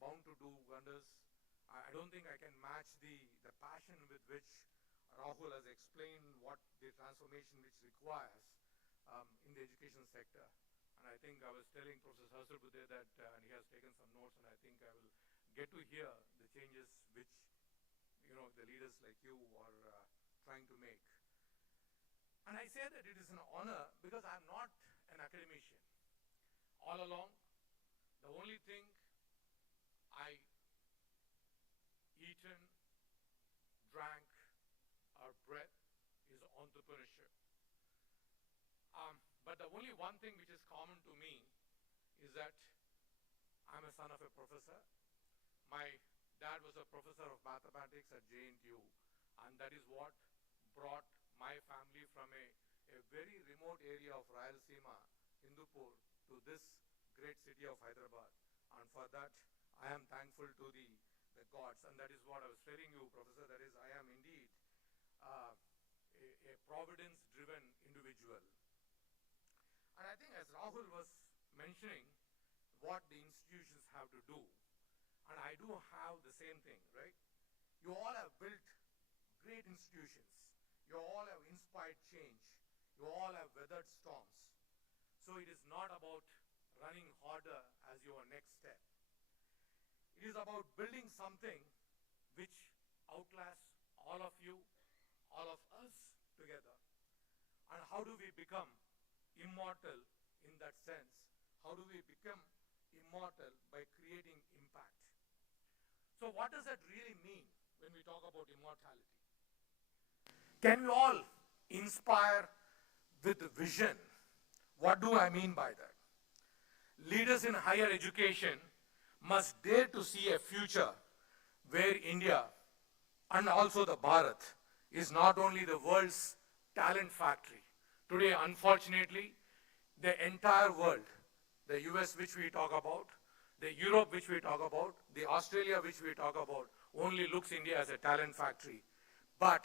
bound to do wonders. I don't think I can match the passion with which Rahul has explained what the transformation which requires in the education sector. And I think I was telling Professor Sahasrabudhe that and he has taken some notes, and I think I will get to hear the changes which the leaders like you are trying to make. And I say that it is an honor because I'm not an academician. All along, the only thing I eaten, drank, or breath is entrepreneurship. But the only one thing which is common to me is that I'm a son of a professor. My dad was a professor of mathematics at JNTU, and that is what brought my family from a very remote area of Rayalaseema, Hindupur, to this great city of Hyderabad. And for that, I am thankful to the gods. And that is what I was telling you, Professor, that is, I am indeed a providence-driven individual. And I think as Rahul was mentioning what the institutions have to do, and I do have the same thing, right? You all have built great institutions. You all have inspired change. You all have weathered storms. So it is not about running harder as your next step. It is about building something which outlasts all of you, all of us together. And how do we become immortal in that sense? How do we become immortal by creating impact? So what does that really mean when we talk about immortality? Can we all inspire with vision? What do I mean by that? Leaders in higher education must dare to see a future where India and also the Bharat is not only the world's talent factory. Today, unfortunately, the entire world, the US which we talk about, the Europe which we talk about, the Australia which we talk about, only looks India as a talent factory. But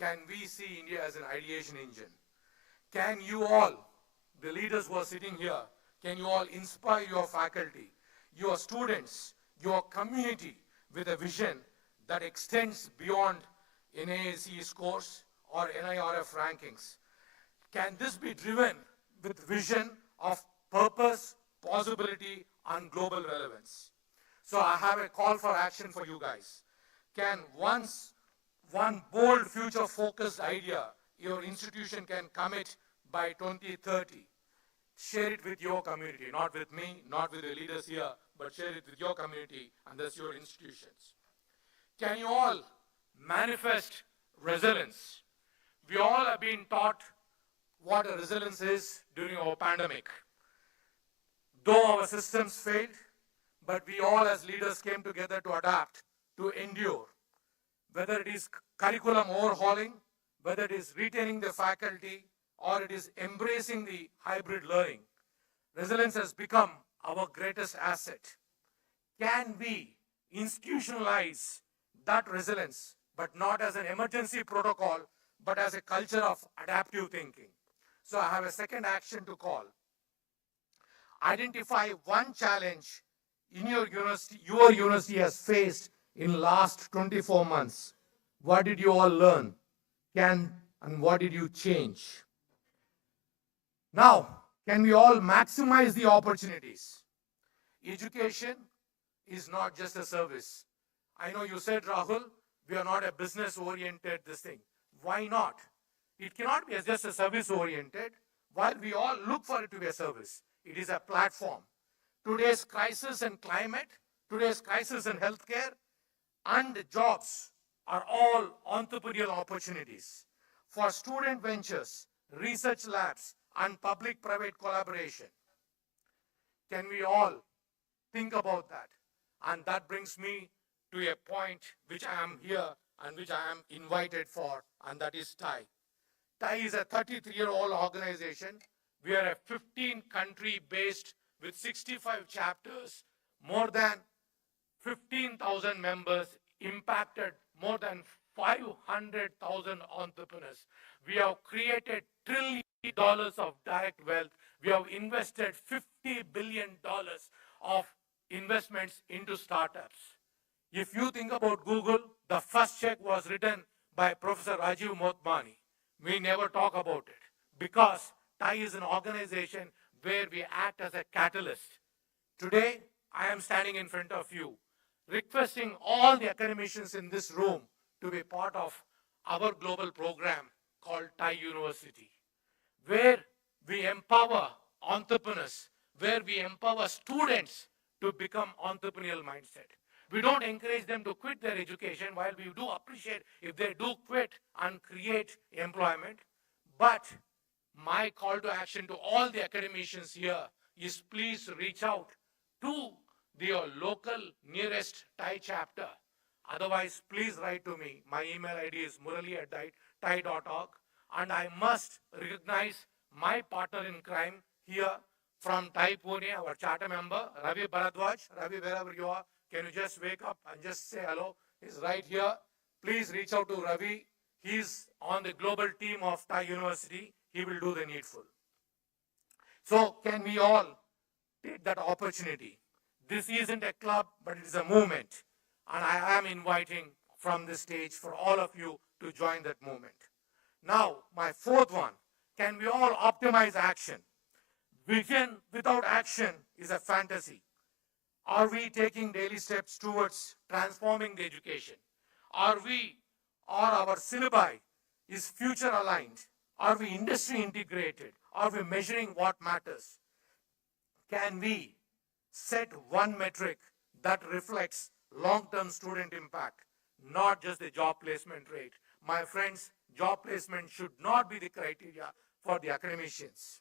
can we see India as an ideation engine? Can you all, the leaders who are sitting here, can you all inspire your faculty, your students, your community with a vision that extends beyond NAAC scores or NIRF rankings. Can this be driven with vision of purpose, possibility, and global relevance? So I have a call for action for you guys. Can one bold future-focused idea your institution can commit by 2030? Share it with your community, not with me, not with the leaders here, but share it with your community and thus your institutions. Can you all manifest resilience? We all have been taught what a resilience is during our pandemic. Though our systems failed, but we all as leaders came together to adapt, to endure. Whether it is curriculum overhauling, whether it is retaining the faculty, or it is embracing the hybrid learning, resilience has become our greatest asset. Can we institutionalize that resilience, but not as an emergency protocol, but as a culture of adaptive thinking? So I have a second action to call. Identify one challenge in your university has faced in last 24 months. What did you all learn? And what did you change? Now, can we all maximize the opportunities? Education is not just a service. I know you said, Rahul, we are not a business-oriented this thing. Why not? It cannot be just a service-oriented, while we all look for it to be a service. It is a platform. Today's crisis in climate, today's crisis in healthcare, and jobs are all entrepreneurial opportunities. For student ventures, research labs, and public-private collaboration. Can we all think about that? And that brings me to a point which I am here and which I am invited for, and that is TIE. TIE is a 33-year-old organization. We are a 15-country based with 65 chapters, more than 15,000 members, impacted more than 500,000 entrepreneurs. We have created trillions of dollars of direct wealth. We have invested $50 billion of investments into startups. If you think about Google, the first check was written by Professor Rajiv Motmani. We never talk about it because TIE is an organization where we act as a catalyst. Today, I am standing in front of you, requesting all the academicians in this room to be part of our global program called TIE University, where we empower entrepreneurs, where we empower students to become entrepreneurial mindset. We don't encourage them to quit their education, while we do appreciate if they do quit and create employment. But my call to action to all the academicians here is please reach out to your local nearest TIE chapter. Otherwise, please write to me. My email ID is murali@tie.org. And I must recognize my partner in crime here from TIE Pune, our charter member, Ravi Bharadwaj. Ravi, wherever you are, can you just wake up and just say hello? He's right here. Please reach out to Ravi. He's on the global team of TIE University. He will do the needful. So can we all take that opportunity? This isn't a club, but it is a movement. And I am inviting from this stage for all of you to join that movement. Now, my fourth one, can we all optimize action? Vision without action is a fantasy. Are we taking daily steps towards transforming the education? Are our syllabi is future aligned? Are we industry integrated? Are we measuring what matters? Can we set one metric that reflects long-term student impact, not just the job placement rate? My friends, job placement should not be the criteria for the academicians.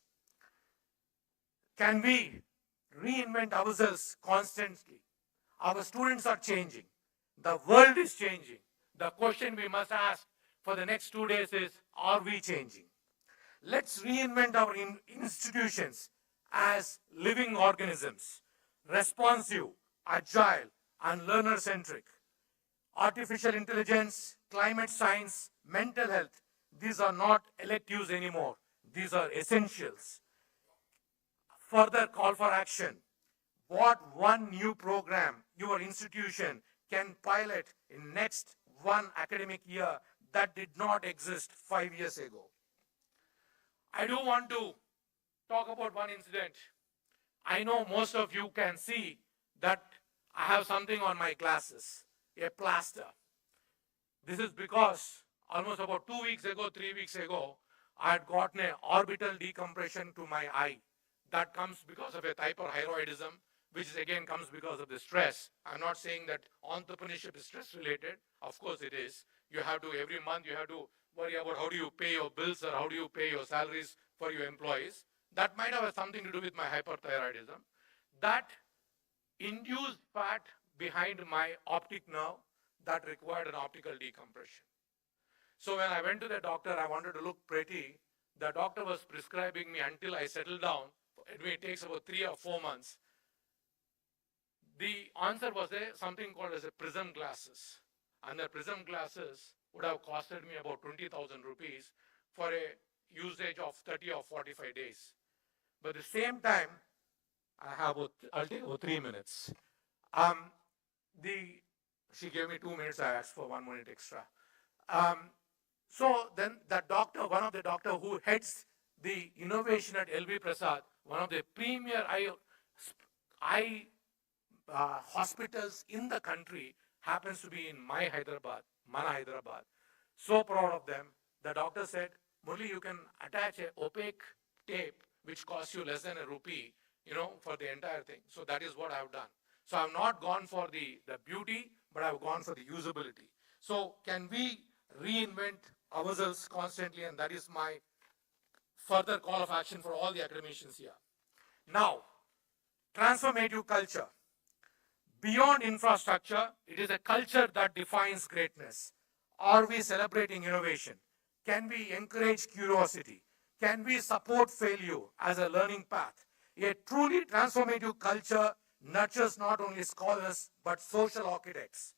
Can we reinvent ourselves constantly? Our students are changing. The world is changing. The question we must ask for the next 2 days is, are we changing? Let's reinvent our institutions as living organisms, responsive, agile, and learner-centric. Artificial intelligence, climate science, mental health, these are not electives anymore. These are essentials. Further call for action. What one new program your institution can pilot in next one academic year that did not exist 5 years ago. I do want to talk about one incident. I know most of you can see that I have something on my glasses, a plaster. This is because almost about 2 weeks ago, 3 weeks ago, I had gotten an orbital decompression to my eye. That comes because of a hyperthyroidism, which again comes because of the stress. I'm not saying that entrepreneurship is stress related. Of course it is. You have to, every month you have to worry about how do you pay your bills or how do you pay your salaries for your employees. That might have something to do with my hyperthyroidism. That induced fat behind my optic nerve that required an optical decompression. So when I went to the doctor, I wanted to look pretty. The doctor was prescribing me until I settle down. It takes about 3 or 4 months. The answer was something called as a prism glasses. And the prism glasses would have costed me about 20,000 rupees for a usage of 30 or 45 days. But at the same time, I'll take about 3 minutes. She gave me 2 minutes, I asked for 1 minute extra. So then the doctor, one of the doctor who heads the innovation at LV Prasad, one of the premier eye hospitals in the country, happens to be in my Hyderabad, Mana Hyderabad. So proud of them. The doctor said, Murli, you can attach an opaque tape which costs you less than a rupee, for the entire thing. So that is what I have done. So I have not gone for the beauty, but I have gone for the usability. So can we reinvent ourselves constantly? And that is my further call of action for all the academicians here. Now, transformative culture. Beyond infrastructure, it is a culture that defines greatness. Are we celebrating innovation? Can we encourage curiosity? Can we support failure as a learning path? A truly transformative culture nurtures not only scholars, but social architects.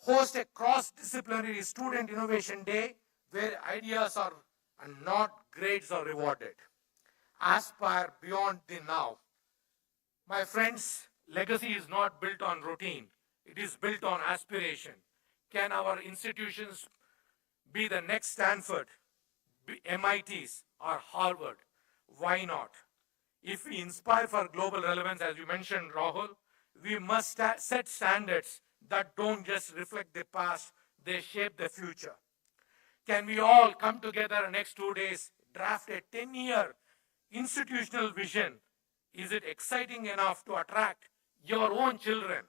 Host a cross-disciplinary student innovation day where ideas are and not grades are rewarded. Aspire beyond the now. My friends, legacy is not built on routine. It is built on aspiration. Can our institutions be the next Stanford, MITs, or Harvard? Why not? If we inspire for global relevance, as you mentioned, Rahul, we must set standards that don't just reflect the past, they shape the future. Can we all come together in the next 2 days, draft a 10-year institutional vision? Is it exciting enough to attract your own children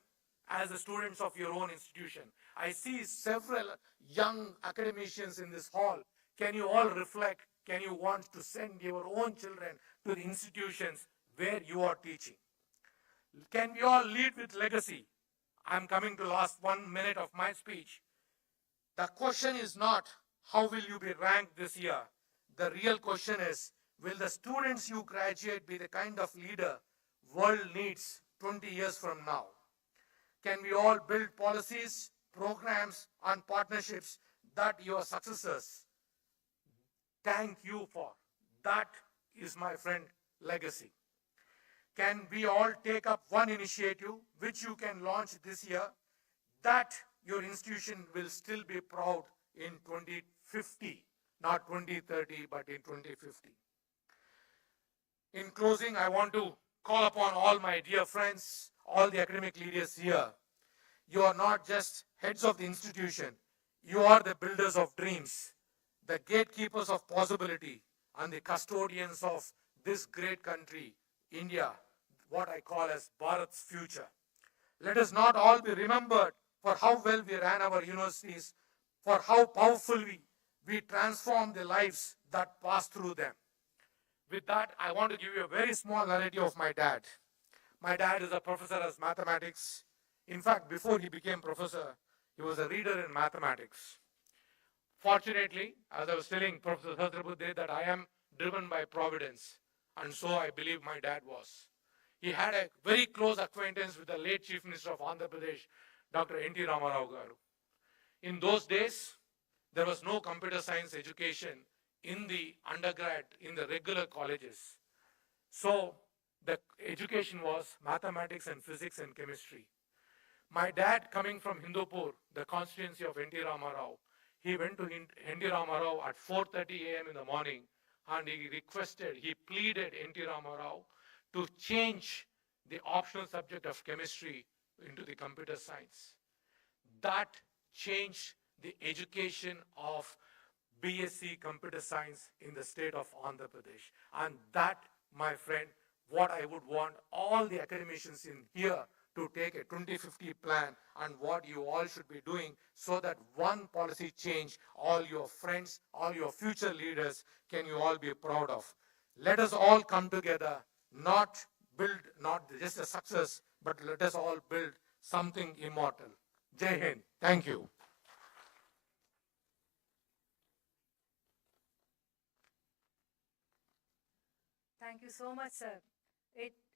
as the students of your own institution? I see several young academicians in this hall. Can you all reflect? Can you want to send your own children to the institutions where you are teaching? Can we all lead with legacy? I'm coming to last 1 minute of my speech. The question is not, how will you be ranked this year? The real question is, will the students you graduate be the kind of leader world needs 20 years from now? Can we all build policies, programs, and partnerships that your successors thank you for? That is, my friend, legacy. Can we all take up one initiative which you can launch this year that your institution will still be proud in 2050, not 2030, but in 2050. In closing, I want to call upon all my dear friends, all the academic leaders here. You are not just heads of the institution, you are the builders of dreams, the gatekeepers of possibility, and the custodians of this great country, India, what I call as Bharat's future. Let us not all be remembered for how well we ran our universities, for how powerfully we transformed the lives that passed through them. With that, I want to give you a very small narrative of my dad. My dad is a professor of mathematics. In fact, before he became professor, he was a reader in mathematics. Fortunately, as I was telling Professor Sahasrabudhe, that I am driven by providence, and so I believe my dad was. He had a very close acquaintance with the late Chief Minister of Andhra Pradesh, Dr. N.T. Ramarao Garu. In those days, there was no computer science education in the undergrad, in the regular colleges. So the education was mathematics and physics and chemistry. My dad, coming from Hindupur, the constituency of N.T. Ramarao, he went to N.T. Ramarao at 4:30 a.m. in the morning, and he pleaded N.T. Ramarao to change the optional subject of chemistry into the computer science. That changed the education of BSc Computer Science in the state of Andhra Pradesh. And that, my friend, what I would want all the academicians in here to take a 2050 plan and what you all should be doing so that one policy change all your friends, all your future leaders can you all be proud of. Let us all come together, not just a success, but let us all build something immortal. Jai Hind. Thank you. Thank you so much, sir.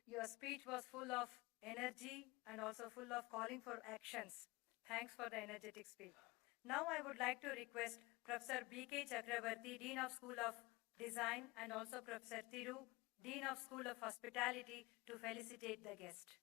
Your speech was full of energy and also full of calling for actions. Thanks for the energetic speech. Now I would like to request Professor B.K. Chakravarti, Dean of School of Design, and also Professor Thiru, Dean of School of Hospitality, to felicitate the guest.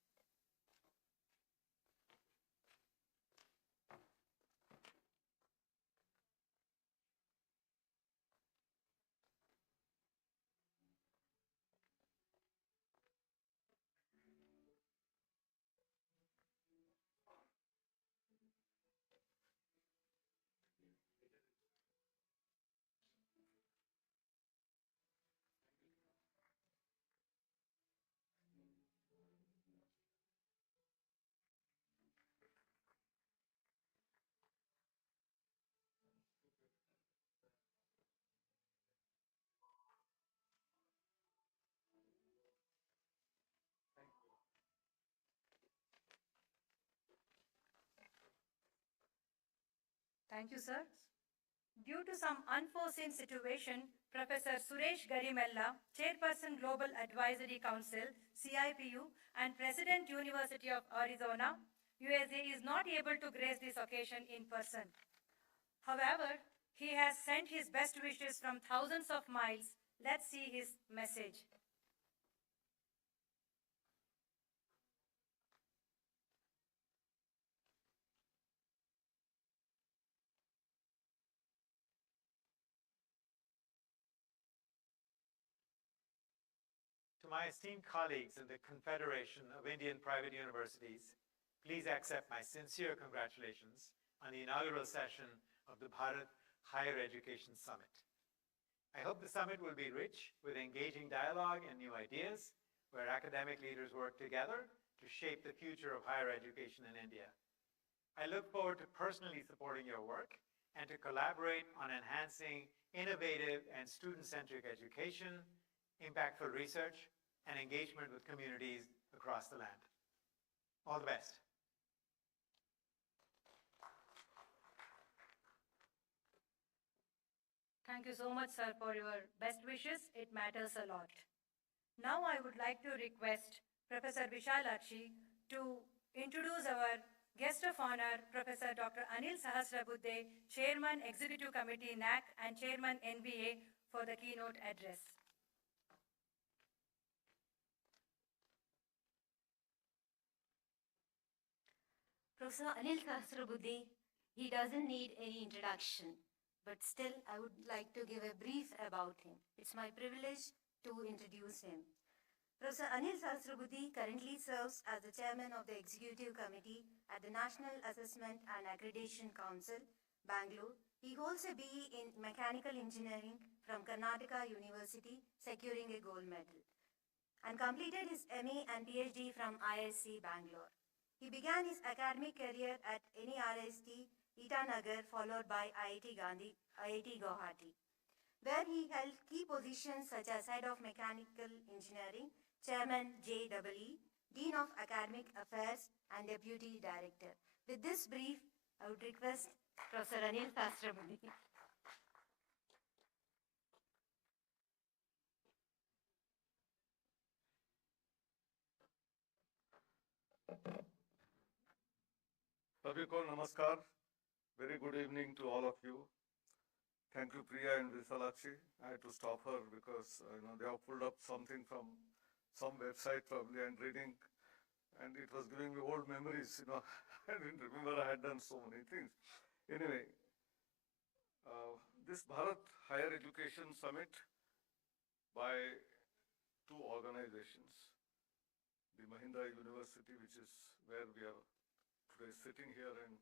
Thank you, sir. Due to some unforeseen situation, Professor Suresh Garimella, Chairperson Global Advisory Council, CIPU, and President University of Arizona, USA, is not able to grace this occasion in person. However, he has sent his best wishes from thousands of miles. Let's see his message. To my esteemed colleagues in the Confederation of Indian Private Universities, please accept my sincere congratulations on the inaugural session of the Bharat Higher Education Summit. I hope the summit will be rich with engaging dialogue and new ideas, where academic leaders work together to shape the future of higher education in India. I look forward to personally supporting your work and to collaborate on enhancing innovative and student-centric education, impactful research, and engagement with communities across the land. All the best. Thank you so much, sir, for your best wishes. It matters a lot. Now I would like to request Professor Vishalakshi to introduce our guest of honor, Professor Dr. Anil Sahasrabudhe, Chairman Executive Committee NAC and Chairman NBA, for the keynote address. Professor Anil Sahasrabudhe, he doesn't need any introduction, but still I would like to give a brief about him. It's my privilege to introduce him. Professor Anil Sahasrabudhe currently serves as the Chairman of the Executive Committee at the National Assessment and Accreditation Council, Bangalore. He holds a BE in Mechanical Engineering from Karnataka University, securing a gold medal, and completed his MA and PhD from IISc Bangalore. He began his academic career at NERST, Itanagar, followed by IIT Guwahati, where he held key positions such as Head of Mechanical Engineering, Chairman JEE, Dean of Academic Affairs, and Deputy Director. With this brief, I would request Professor Anil Sahasrabudhe. Sabiko Namaskar. Very good evening to all of you. Thank you, Priya and Visalakshi. I had to stop her because they have pulled up something from some website probably and reading, and it was giving me old memories. I didn't remember I had done so many things. Anyway, This Bharat Higher Education Summit by two organizations, the Mahindra University, which is where we are today sitting here and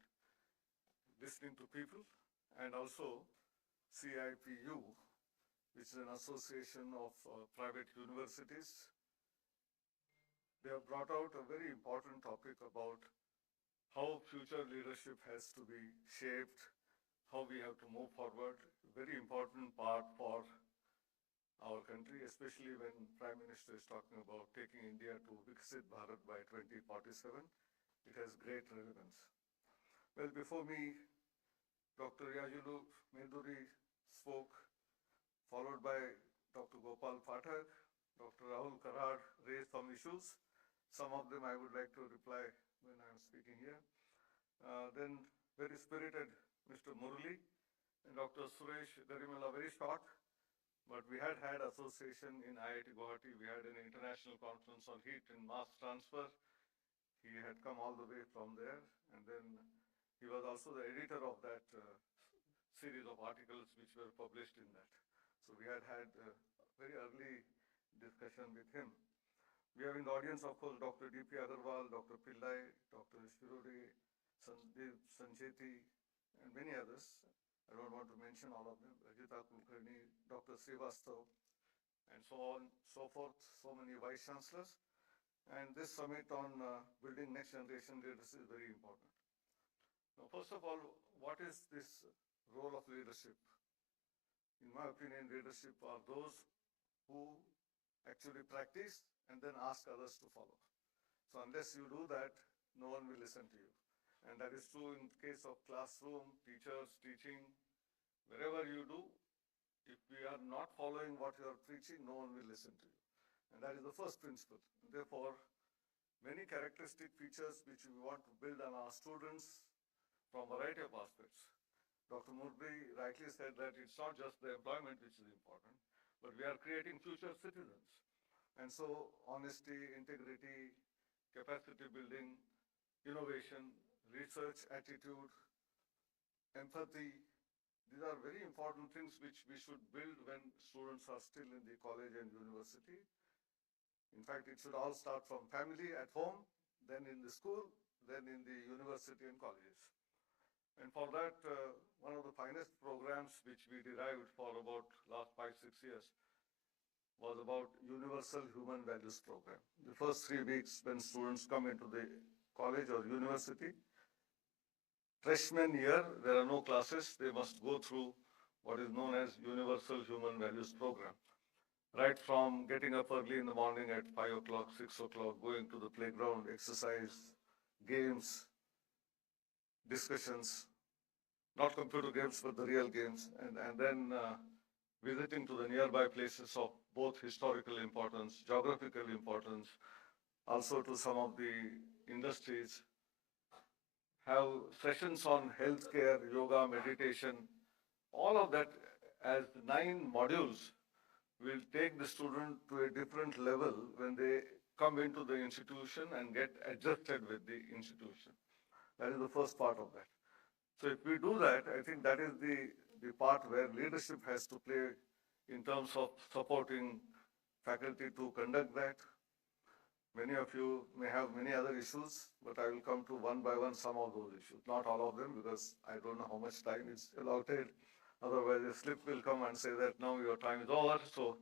listening to people, and also CIPU, which is an association of private universities. They have brought out a very important topic about how future leadership has to be shaped, how we have to move forward. Very important part for our country, especially when Prime Minister is talking about taking India to Viksit Bharat by 2047. It has great relevance. Well, before me, Dr. Yajulu Meduri spoke, followed by Dr. Gopal Pathak. Dr. Rahul Karad raised some issues. Some of them I would like to reply when I am speaking here. Then very spirited Mr. Murli and Dr. Suresh Garimala, very short, but we had association in IIT Guwahati. We had an international conference on heat and mass transfer. He had come all the way from there, and then he was also the editor of that series of articles which were published in that. So we had a very early discussion with him. We have in the audience, of course, Dr. D.P. Agarwal, Dr. Pillai, Dr. Shirode, Sandeep Sancheti, and many others. I don't want to mention all of them. Rajita Kulkarni, Dr. Srivastav, and so on, so forth, so many vice chancellors. And this summit on building next generation leaders is very important. Now, first of all, what is this role of leadership? In my opinion, leadership are those who actually practice and then ask others to follow. So unless you do that, no one will listen to you. And that is true in case of classroom, teachers, teaching, wherever you do. If we are not following what you are preaching, no one will listen to you. And that is the first principle. Therefore, many characteristic features which we want to build on our students from a variety of aspects. Dr. Murli rightly said that it's not just the employment which is important, but we are creating future citizens. And so honesty, integrity, capacity building, innovation, research attitude, empathy, these are very important things which we should build when students are still in the college and university. In fact, it should all start from family at home, then in the school, then in the university and colleges. And for that, one of the finest programs which we derived for about last 5-6 years was about Universal Human Values Program. The first 3 weeks when students come into the college or university, freshman year, there are no classes. They must go through what is known as Universal Human Values Program. Right from getting up early in the morning at 5 o'clock, 6 o'clock, going to the playground, exercise, games, discussions, not computer games, but the real games, and then visiting to the nearby places of both historical importance, geographical importance, also to some of the industries, have sessions on healthcare, yoga, meditation, all of that as 9 modules will take the student to a different level when they come into the institution and get adjusted with the institution. That is the first part of that. So if we do that, I think that is the part where leadership has to play in terms of supporting faculty to conduct that. Many of you may have many other issues, but I will come to one by one some of those issues. Not all of them, because I don't know how much time is allotted. Otherwise, a slip will come and say that now your time is over. So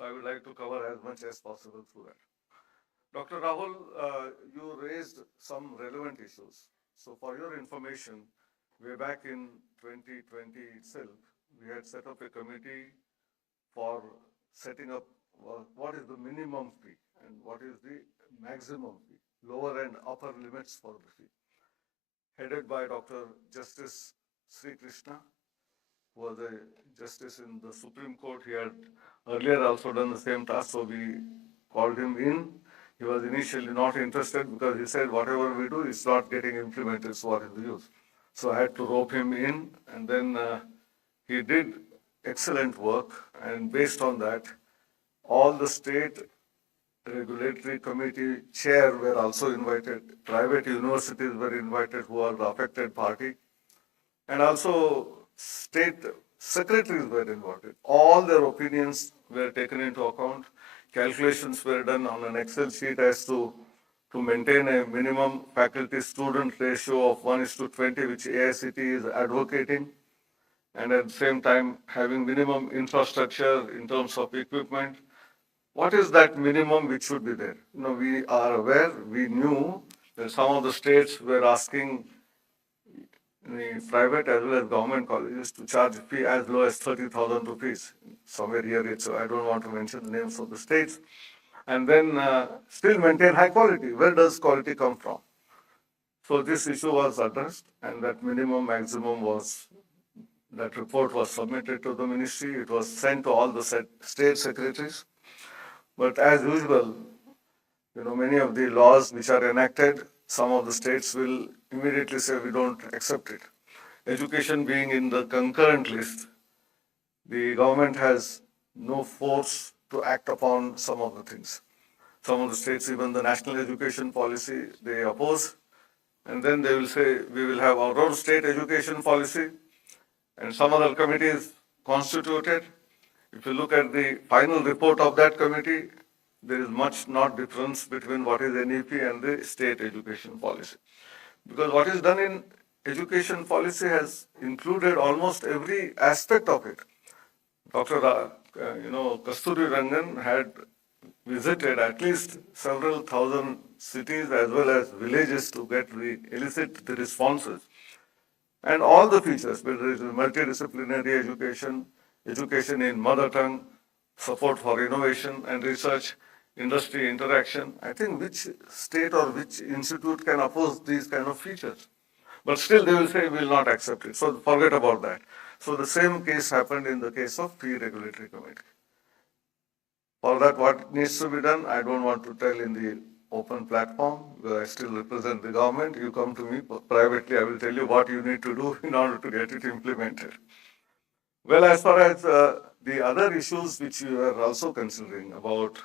I would like to cover as much as possible through that. Dr. Rahul, you raised some relevant issues. So for your information, way back in 2020 itself, we had set up a committee for setting up what is the minimum fee and what is the maximum fee, lower and upper limits for the fee. Headed by Dr. Justice Sri Krishna, who was a justice in the Supreme Court. He had earlier also done the same task, so we called him in. He was initially not interested because he said whatever we do is not getting implemented, so what is the use? So I had to rope him in, and then he did excellent work, and based on that, all the state regulatory committee chair were also invited, private universities were invited who are the affected party, and also state secretaries were involved. All their opinions were taken into account. Calculations were done on an Excel sheet as to maintain a minimum faculty-student ratio of 1:20, which AICT is advocating, and at the same time having minimum infrastructure in terms of equipment. What is that minimum which should be there? We are aware, we knew that some of the states were asking the private as well as government colleges to charge fee as low as 30,000 rupees. Somewhere here, so I don't want to mention the names of the states. And then still maintain high quality. Where does quality come from? So this issue was addressed, and that minimum maximum was, that report was submitted to the ministry. It was sent to all the state secretaries. But as usual, many of the laws which are enacted, some of the states will immediately say we don't accept it. Education being in the concurrent list, the government has no force to act upon some of the things. Some of the states, even the national education policy, they oppose. And then they will say, we will have our own state education policy, and some other committee is constituted. If you look at the final report of that committee, there is much not difference between what is NEP and the state education policy. Because what is done in education policy has included almost every aspect of it. Dr. Kasturi Rangan had visited at least several thousand cities as well as villages to elicit the responses. And all the features, whether it is multidisciplinary education, education in mother tongue, support for innovation and research, industry interaction, I think which state or which institute can oppose these kind of features? But still they will say we will not accept it. So forget about that. So the same case happened in the case of fee regulatory committee. For that, what needs to be done, I don't want to tell in the open platform, because I still represent the government. You come to me privately, I will tell you what you need to do in order to get it implemented. Well, as far as the other issues which you are also considering about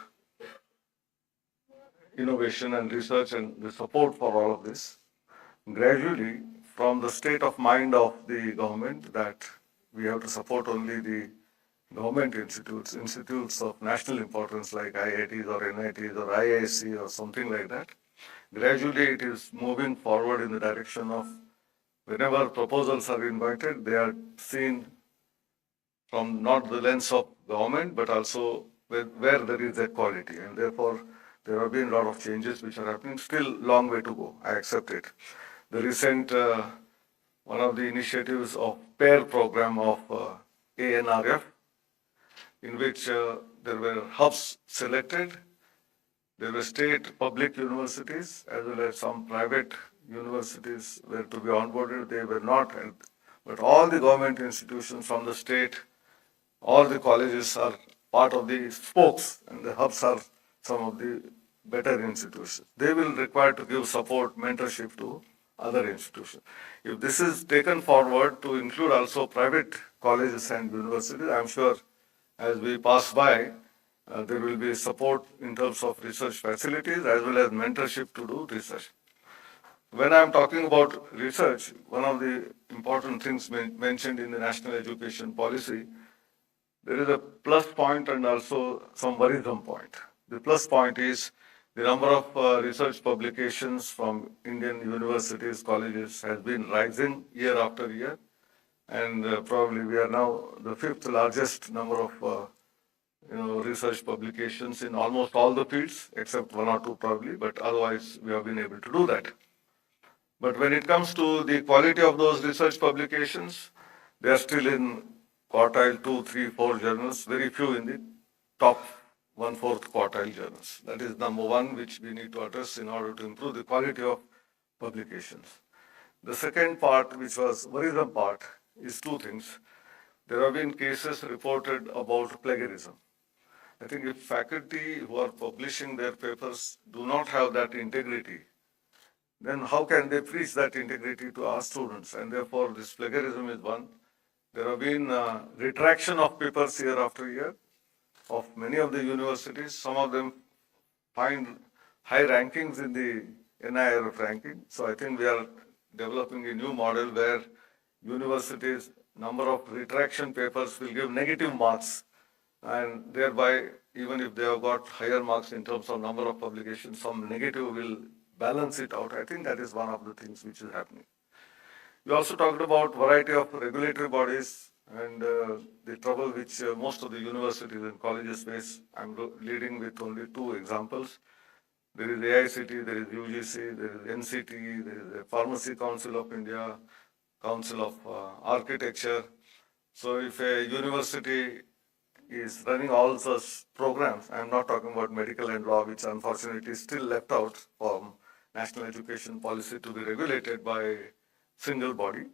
innovation and research and the support for all of this, gradually from the state of mind of the government that we have to support only the government institutes of national importance like IITs or NITs or IISc or something like that. Gradually it is moving forward in the direction of whenever proposals are invited, they are seen from not the lens of government, but also where there is equality. And therefore, there have been a lot of changes which are happening. Still long way to go, I accept it. The recent, one of the initiatives of PAIR program of ANRF, in which there were hubs selected. There were state public universities as well as some private universities were to be onboarded. They were not, but all the government institutions from the state, all the colleges are part of the spokes, and the hubs are some of the better institutions. They will require to give support, mentorship to other institutions. If this is taken forward to include also private colleges and universities, I'm sure as we pass by, there will be support in terms of research facilities as well as mentorship to do research. When I'm talking about research, one of the important things mentioned in the national education policy, there is a plus point and also some worrisome point. The plus point is the number of research publications from Indian universities, colleges has been rising year after year. And probably we are now the 5th largest number of research publications in almost all the fields, except 1 or 2 probably, but otherwise we have been able to do that. But when it comes to the quality of those research publications, they are still in quartile 2, 3, 4 journals, very few in the top 1/4 quartile journals. That is number one, which we need to address in order to improve the quality of publications. The second part, which was worrisome part, is 2 things. There have been cases reported about plagiarism. I think if faculty who are publishing their papers do not have that integrity, then how can they preach that integrity to our students? And therefore, this plagiarism is one. There have been retraction of papers year after year of many of the universities. Some of them find high rankings in the NIRF ranking. So I think we are developing a new model where universities number of retraction papers will give negative marks, and thereby, even if they have got higher marks in terms of number of publications, some negative will balance it out. I think that is one of the things which is happening. We also talked about variety of regulatory bodies and the trouble which most of the universities and colleges face. I'm leading with only two examples. There is AICT, there is UGC, there is NCT, there is the Pharmacy Council of India, Council of Architecture. So if a university is running all such programs, I'm not talking about medical and law, which unfortunately is still left out from national education policy to be regulated by single body.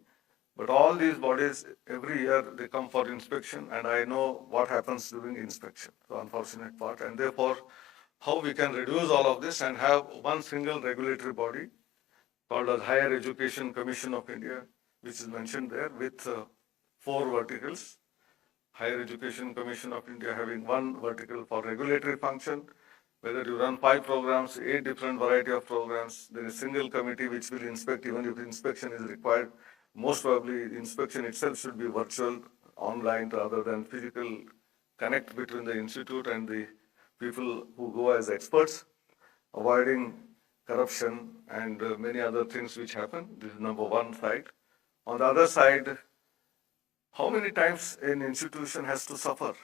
But all these bodies, every year they come for inspection, and I know what happens during inspection, the unfortunate part, and therefore how we can reduce all of this and have one single regulatory body called as Higher Education Commission of India, which is mentioned there with 4 verticals. Higher Education Commission of India having one vertical for regulatory function. Whether you run 5 programs, 8 different variety of programs, there is a single committee which will inspect even if inspection is required. Most probably the inspection itself should be virtual, online rather than physical connect between the institute and the people who go as experts, avoiding corruption and many other things which happen. This is number one side. On the other side, how many times an institution has to suffer?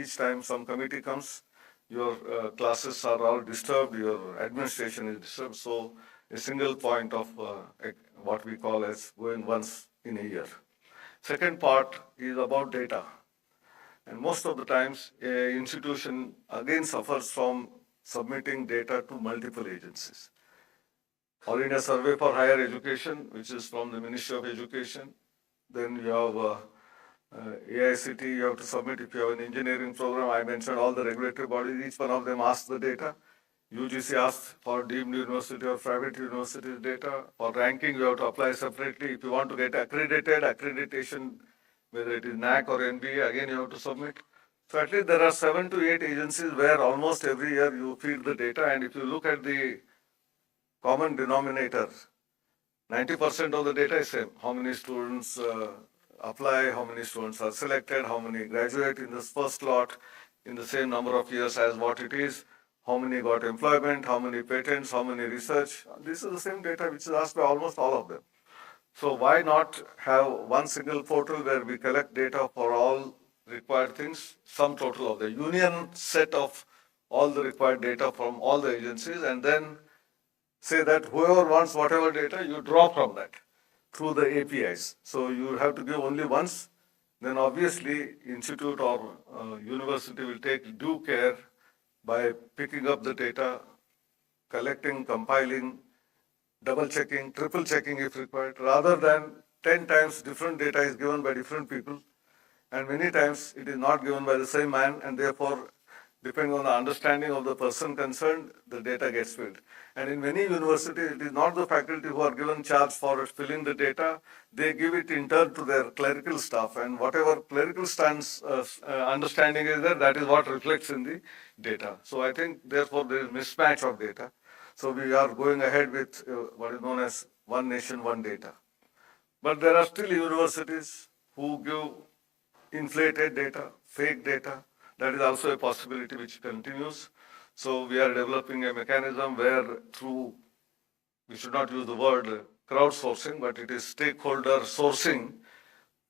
Each time some committee comes, your classes are all disturbed, your administration is disturbed. So a single point of what we call as going once in a year. Second part is about data. And most of the times, an institution again suffers from submitting data to multiple agencies. All India Survey for Higher Education, which is from the Ministry of Education. Then you have AICT, you have to submit. If you have an engineering program, I mentioned all the regulatory bodies, each one of them asks the data. UGC asks for deemed university or private universities data. For ranking, you have to apply separately. If you want to get accredited, accreditation, whether it is NAC or NBA, again you have to submit. So at least there are 7 to 8 agencies where almost every year you feed the data, and if you look at the common denominator, 90% of the data is same. How many students apply, how many students are selected, how many graduate in this first lot in the same number of years as what it is, how many got employment, how many patents, how many research. This is the same data which is asked by almost all of them. So why not have one single portal where we collect data for all required things, sum total of the union set of all the required data from all the agencies, and then say that whoever wants whatever data, you draw from that through the APIs. So you have to give only once, then obviously institute or university will take due care by picking up the data, collecting, compiling, double checking, triple checking if required, rather than 10 times different data is given by different people, and many times it is not given by the same man, and therefore, depending on the understanding of the person concerned, the data gets filled. And in many universities, it is not the faculty who are given charge for filling the data, they give it in turn to their clerical staff, and whatever clerical understanding is there, that is what reflects in the data. So I think, therefore, there is mismatch of data. So we are going ahead with what is known as one nation, one data. But there are still universities who give inflated data, fake data. That is also a possibility which continues. So we are developing a mechanism where through, we should not use the word crowdsourcing, but it is stakeholder sourcing,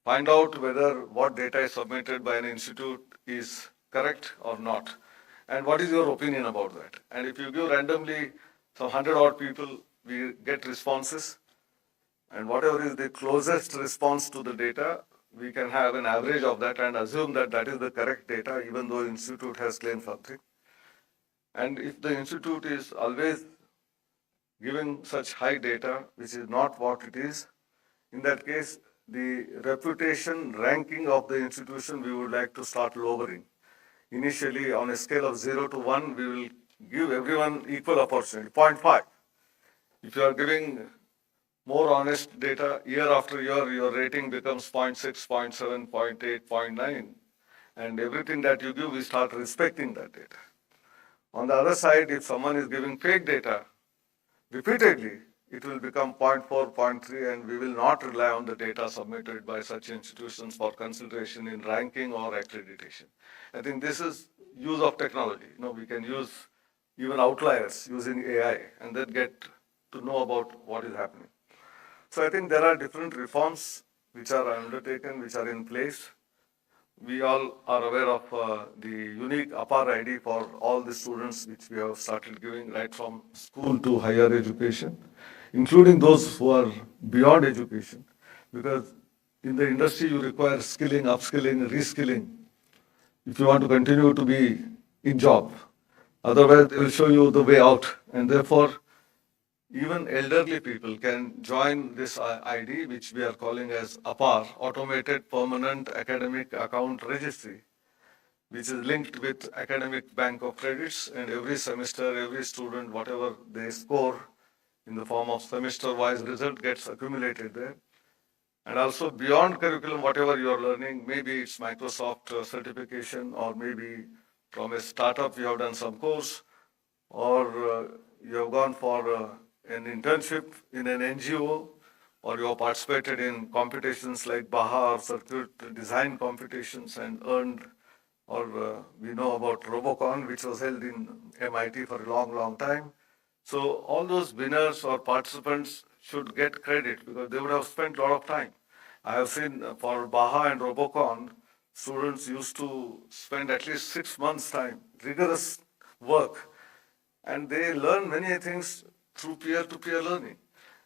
find out whether what data is submitted by an institute is correct or not. And what is your opinion about that? And if you give randomly some 100 odd people, we get responses. And whatever is the closest response to the data, we can have an average of that and assume that that is the correct data, even though institute has claimed something. And if the institute is always giving such high data, which is not what it is, in that case, the reputation ranking of the institution, we would like to start lowering. Initially, on a scale of 0 to 1, we will give everyone equal opportunity, 0.5. If you are giving more honest data, year after year, your rating becomes 0.6, 0.7, 0.8, 0.9. And everything that you give, we start respecting that data. On the other side, if someone is giving fake data repeatedly, it will become 0.4, 0.3, and we will not rely on the data submitted by such institutions for consideration in ranking or accreditation. I think this is use of technology. We can use even outliers using AI and then get to know about what is happening. So I think there are different reforms which are undertaken, which are in place. We all are aware of the unique APAR ID for all the students which we have started giving right from school to higher education, including those who are beyond education, because in the industry you require skilling, upskilling, reskilling if you want to continue to be in job. Otherwise, they will show you the way out. And therefore, even elderly people can join this ID, which we are calling as APAR, Automated Permanent Academic Account Registry, which is linked with Academic Bank of Credits, and every semester, every student, whatever they score in the form of semester-wise result gets accumulated there. And also beyond curriculum, whatever you are learning, maybe it's Microsoft certification, or maybe from a startup you have done some course, or you have gone for an internship in an NGO, or you have participated in competitions like BHES or circuit design competitions and earned, or we know about Robocon, which was held in MIT for a long, long time. So all those winners or participants should get credit because they would have spent a lot of time. I have seen for BHES and Robocon, students used to spend at least 6 months' time, rigorous work, and they learn many things through peer-to-peer learning.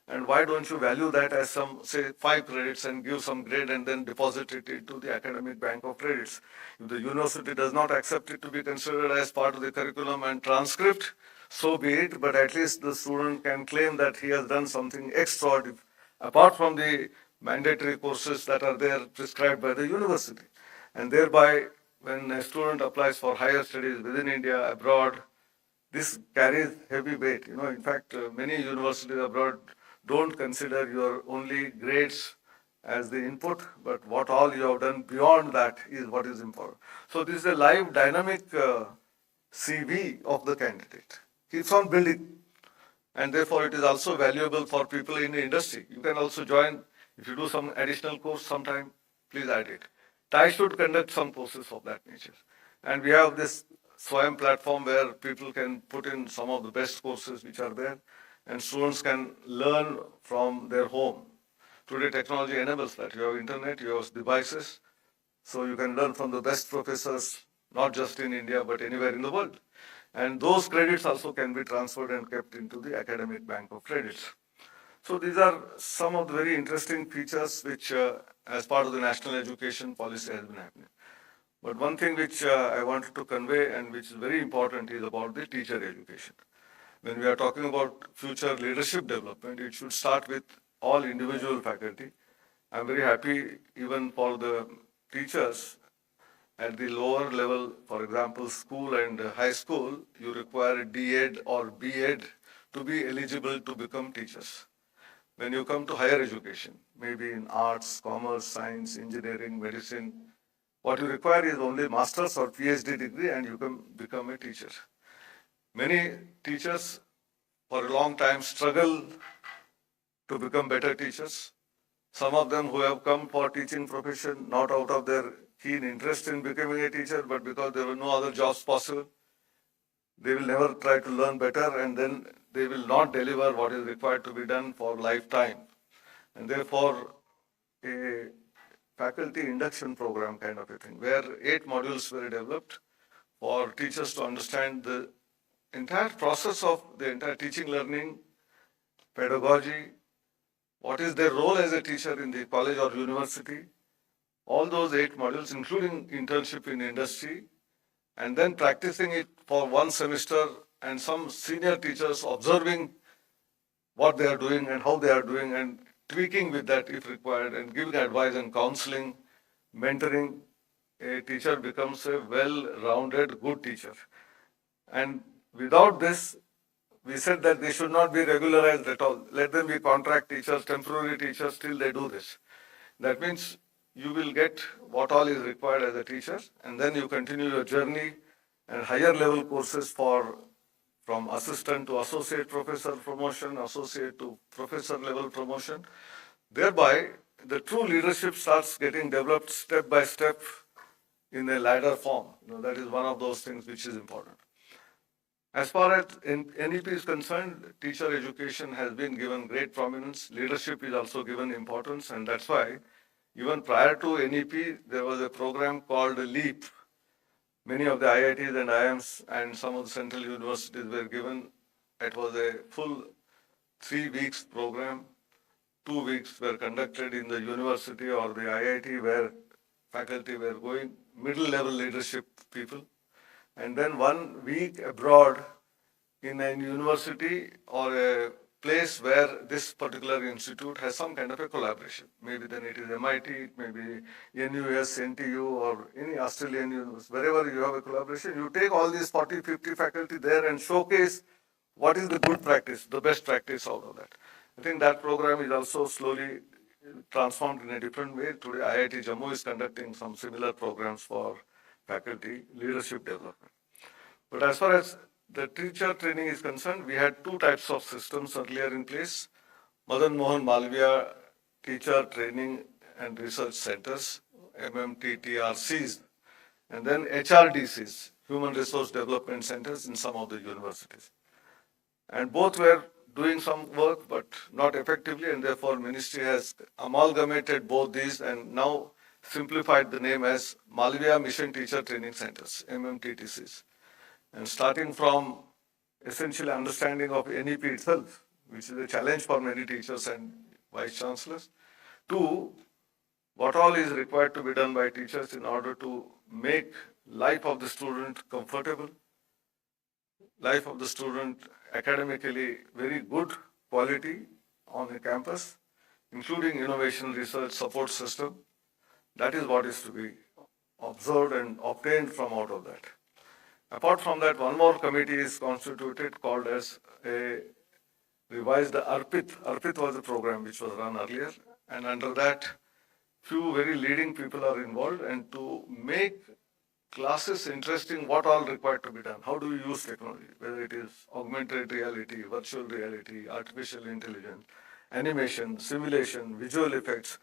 And why don't you value that as some, say, 5 credits and give some grade and then deposit it into the academic bank of credits? If the university does not accept it to be considered as part of the curriculum and transcript, so be it, but at least the student can claim that he has done something extraordinary, apart from the mandatory courses that are there prescribed by the university. And thereby, when a student applies for higher studies within India, abroad, this carries heavy weight. In fact, many universities abroad don't consider your only grades as the input, but what all you have done beyond that is what is important. So this is a live, dynamic CV of the candidate. Keeps on building. And therefore, it is also valuable for people in the industry. You can also join, if you do some additional course sometime, please add it. TIE should conduct some courses of that nature. And we have this SWAYAM platform where people can put in some of the best courses which are there, and students can learn from their home. Today, technology enables that. You have internet, you have devices, so you can learn from the best professors, not just in India, but anywhere in the world. And those credits also can be transferred and kept into the academic bank of credits. So these are some of the very interesting features which, as part of the national education policy, has been happening. But one thing which I wanted to convey and which is very important is about the teacher education. When we are talking about future leadership development, it should start with all individual faculty. I'm very happy even for the teachers at the lower level, for example, school and high school, you require D.Ed or B.Ed to be eligible to become teachers. When you come to higher education, maybe in arts, commerce, science, engineering, medicine, what you require is only master's or PhD degree and you can become a teacher. Many teachers for a long time struggle to become better teachers. Some of them who have come for teaching profession, not out of their keen interest in becoming a teacher, but because there were no other jobs possible, they will never try to learn better, and then they will not deliver what is required to be done for lifetime. And therefore, a faculty induction program kind of a thing, where 8 modules were developed for teachers to understand the entire process of the entire teaching, learning, pedagogy, what is their role as a teacher in the college or university, all those 8 modules, including internship in industry, and then practicing it for 1 semester, and some senior teachers observing what they are doing and how they are doing and tweaking with that if required, and giving advice and counseling, mentoring. A teacher becomes a well-rounded, good teacher. And without this, we said that they should not be regularized at all. Let them be contract teachers, temporary teachers, till they do this. That means you will get what all is required as a teacher, and then you continue your journey and higher level courses for from assistant to associate professor promotion, associate to professor level promotion. Thereby, the true leadership starts getting developed step by step in a ladder form. That is one of those things which is important. As far as NEP is concerned, teacher education has been given great prominence. Leadership is also given importance, and that's why even prior to NEP, there was a program called LEAP. Many of the IITs and IIMs and some of the central universities were given. It was a full 3 weeks program. 2 weeks were conducted in the university or the IIT where faculty were going, middle level leadership people. And then 1 week abroad in a university or a place where this particular institute has some kind of a collaboration. Maybe then it is MIT, maybe NUS, NTU, or any Australian university. Wherever you have a collaboration, you take all these 40, 50 faculty there and showcase what is the good practice, the best practice out of that. I think that program is also slowly transformed in a different way. Today, IIT Jammu is conducting some similar programs for faculty leadership development. But as far as the teacher training is concerned, we had 2 types of systems earlier in place. Madan Mohan Malviya Teacher Training and Research Centers, MMTTRCs, and then HRDCs, Human Resource Development Centers in some of the universities. And both were doing some work, but not effectively, and therefore ministry has amalgamated both these and now simplified the name as Malviya Mission Teacher Training Centers, MMTTCs. And starting from essentially understanding of NEP itself, which is a challenge for many teachers and vice chancellors, to what all is required to be done by teachers in order to make life of the student comfortable, life of the student academically very good quality on the campus, including innovation research support system. That is what is to be observed and obtained from out of that. Apart from that, one more committee is constituted called as a revised ARPIT. ARPIT was a program which was run earlier, and under that, few very leading people are involved, and to make classes interesting, what all required to be done? How do we use technology? Whether it is augmented reality, virtual reality, artificial intelligence, animation, simulation, visual effects,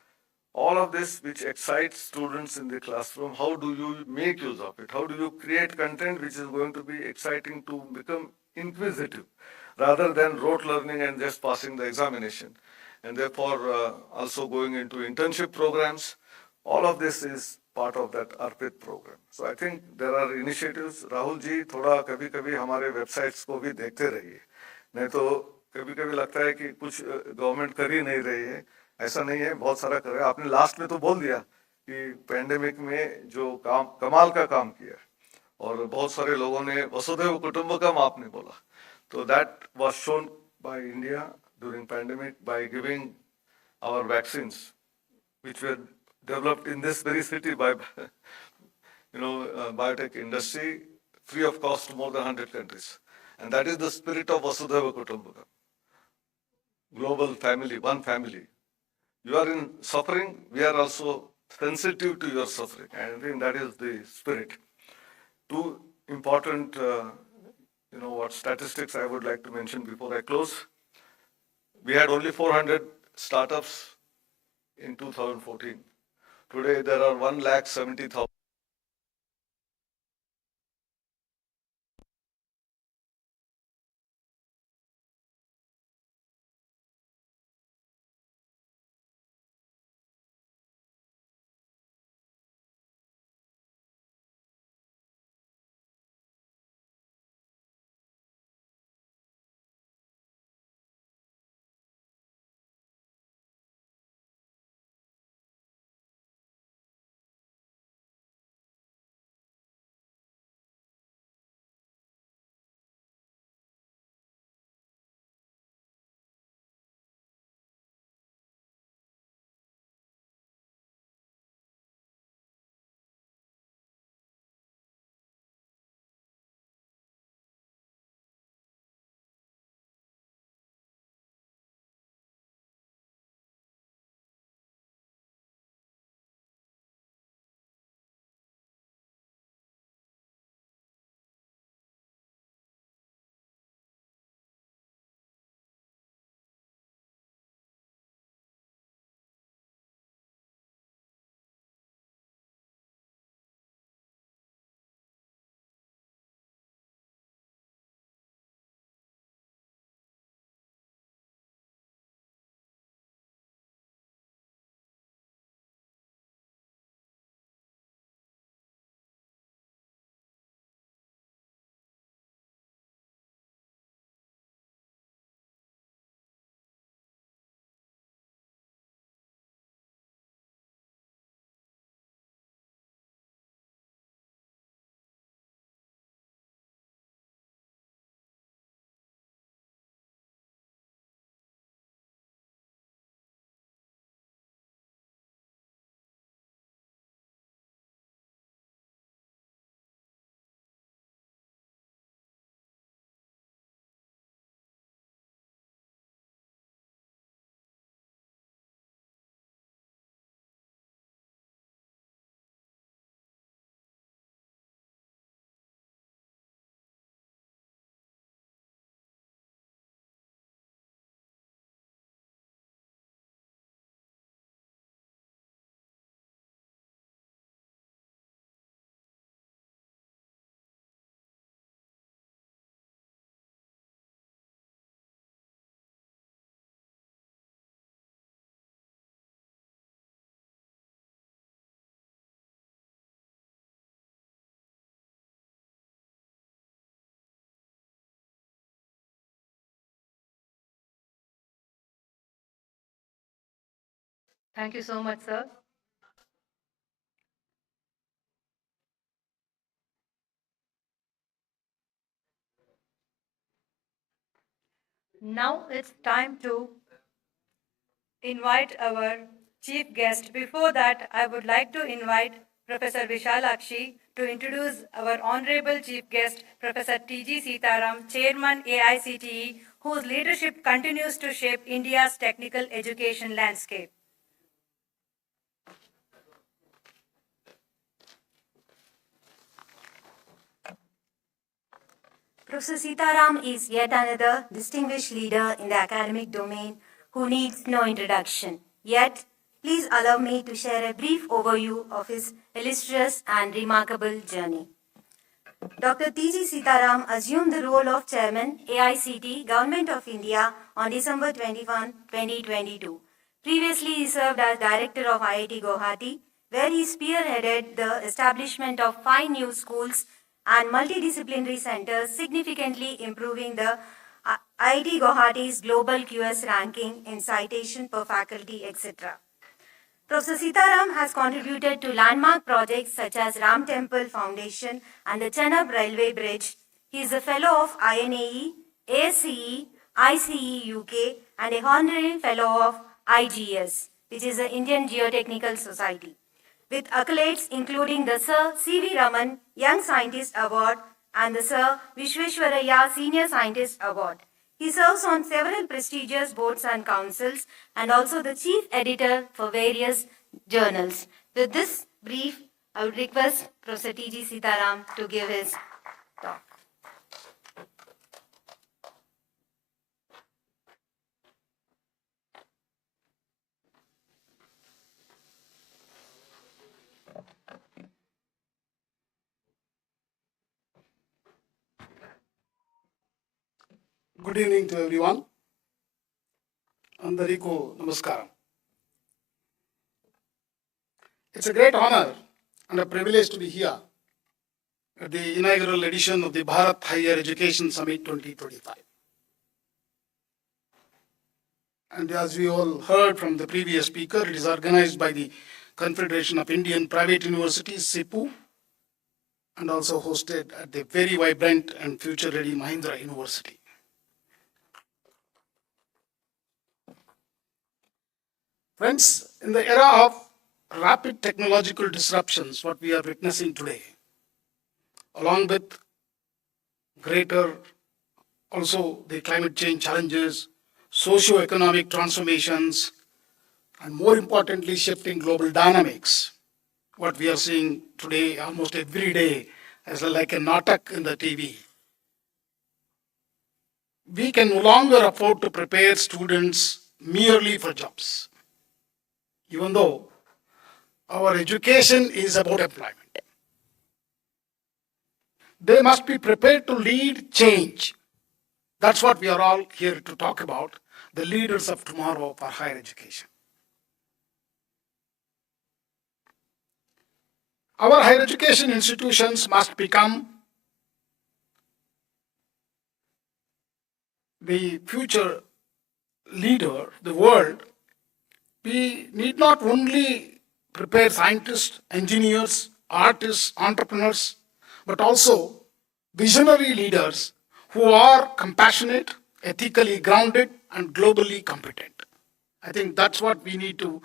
all of this which excites students in the classroom, how do you make use of it? How do you create content which is going to be exciting to become inquisitive rather than rote learning and just passing the examination? And therefore also going into internship programs. All of this is part of that ARPIT program. So I think there are initiatives. Rahul ji, थोड़ा कभी-कभी हमारे websites को भी देखते रहिए. नहीं तो कभी-कभी लगता है कि कुछ government कर ही नहीं रही है. ऐसा नहीं है, बहुत सारा कर रहा है. आपने लास्ट में तो बोल दिया कि पैंडेमिक में जो काम कमाल का काम किया और बहुत सारे लोगों ने वसुधैव कुटुंबकम आपने बोला. So that was shown by India during pandemic by giving our vaccines, which were developed in this very city by, biotech industry, free of cost to more than 100 countries. And that is the spirit of Vasudhaiva Kutumbakam. Global family, one family. You are in suffering, we are also sensitive to your suffering. And I think that is the spirit. 2 important, statistics I would like to mention before I close. We had only 400 startups in 2014. Today there are 1,70,000. Thank you so much, sir. Now it's time to invite our chief guest. Before that, I would like to invite Professor Vishalakshi to introduce our honorable chief guest, Professor T.G. Sitaram, Chairman AICTE, whose leadership continues to shape India's technical education landscape. Professor Sitaram is yet another distinguished leader in the academic domain who needs no introduction. Yet, please allow me to share a brief overview of his illustrious and remarkable journey. Dr. T.G. Sitaram assumed the role of Chairman, AICTE, Government of India on December 21, 2022. Previously, he served as Director of IIT Guwahati, where he spearheaded the establishment of 5 new schools and multidisciplinary centers, significantly improving the IIT Guwahati's global QS ranking in citation per faculty, etc. Professor Sitaram has contributed to landmark projects such as Ram Temple Foundation and the Chenab Railway Bridge. He is a fellow of INAE, ASCE, ICE UK, and a honorary fellow of IGS, which is the Indian Geotechnical Society, with accolades including the Sir C.V. Raman Young Scientist Award and the Sir Vishweshwaraya Senior Scientist Award. He serves on several prestigious boards and councils and also the chief editor for various journals. With this brief, I would request Professor T.G. Sitaram to give his talk. Good evening to everyone. Andariku Namaskaram. It's a great honor and a privilege to be here at the inaugural edition of the Bharat Higher Education Summit 2025. And as we all heard from the previous speaker, it is organized by the Confederation of Indian Private Universities, CIPU, and also hosted at the very vibrant and future-ready Mahindra University. Friends, in the era of rapid technological disruptions, what we are witnessing today, along with greater also the climate change challenges, socio-economic transformations, and more importantly, shifting global dynamics, what we are seeing today almost every day as like a natak in the TV. We can no longer afford to prepare students merely for jobs, even though our education is about employment. They must be prepared to lead change. That's what we are all here to talk about, the leaders of tomorrow for higher education. Our higher education institutions must become the future leader, the world. We need not only prepare scientists, engineers, artists, entrepreneurs, but also visionary leaders who are compassionate, ethically grounded, and globally competent. I think that's what we need to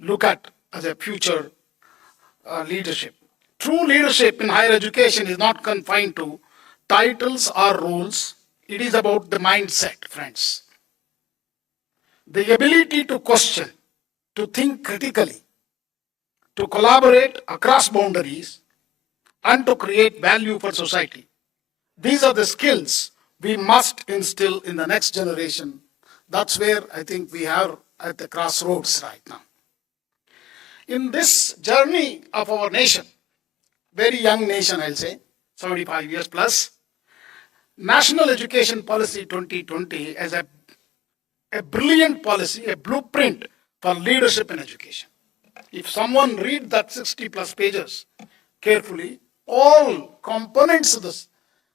look at as a future leadership. True leadership in higher education is not confined to titles or roles. It is about the mindset, friends. The ability to question, to think critically, to collaborate across boundaries, and to create value for society. These are the skills we must instill in the next generation. That's where I think we are at the crossroads right now. In this journey of our nation, very young nation, I'll say, 75 years plus, National Education Policy 2020 as a brilliant policy, a blueprint for leadership in education. If someone read that 60 plus pages carefully, all components of this,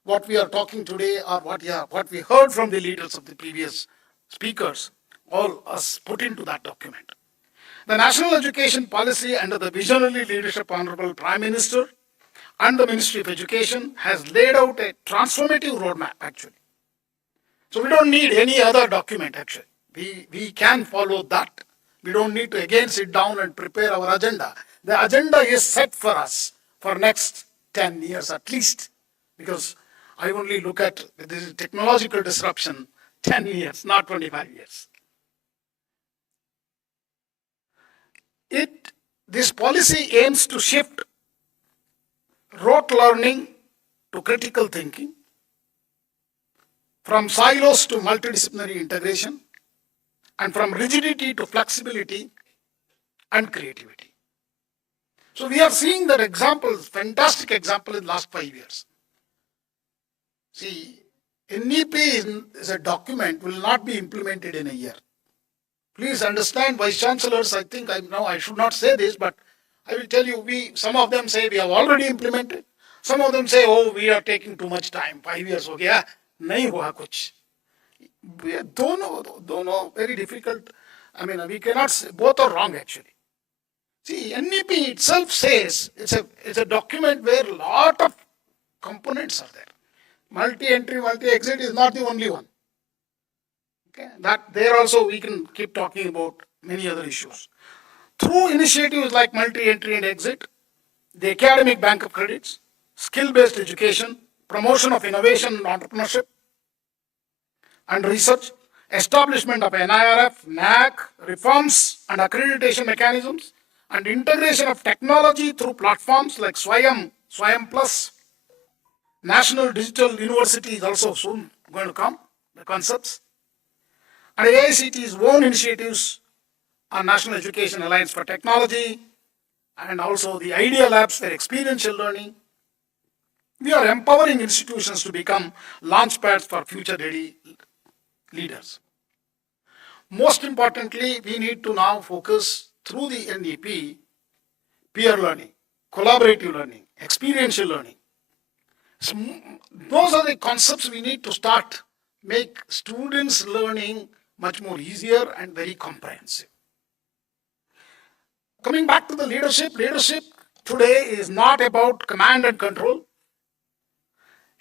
what we are talking today or what we heard from the leaders of the previous speakers, all are put into that document. The national education policy under the visionary leadership of Honorable Prime Minister and the Ministry of Education has laid out a transformative roadmap actually. So we don't need any other document actually. We can follow that. We don't need to again sit down and prepare our agenda. The agenda is set for us for next 10 years at least, because I only look at this technological disruption 10 years, not 25 years. This policy aims to shift rote learning to critical thinking, from silos to multidisciplinary integration, and from rigidity to flexibility and creativity. So we are seeing that examples, fantastic example in the last 5 years. See, NEP is a document, will not be implemented in a year. Please understand, Vice Chancellors, I think I should not say this, but I will tell you, some of them say we have already implemented. Some of them say, oh, we are taking too much time, 5 years ho gaya, nahi hua kuch. Dono, very difficult. I mean, we cannot say, both are wrong actually. See, NEP itself says, it's a document where a lot of components are there. Multi-entry, multi-exit is not the only one. Okay? That there also we can keep talking about many other issues. Through initiatives like multi-entry and exit, the academic bank of credits, skill-based education, promotion of innovation and entrepreneurship and research, establishment of NIRF, NAC, reforms and accreditation mechanisms, and integration of technology through platforms like Swayam Plus. National Digital University is also soon going to come, the concepts. And AICT's own initiatives on National Education Alliance for Technology, and also the Idea Labs for experiential learning. We are empowering institutions to become launchpads for future-ready leaders. Most importantly, we need to now focus through the NEP, peer learning, collaborative learning, experiential learning. So those are the concepts we need to start, make students' learning much more easier and very comprehensive. Coming back to the leadership today is not about command and control.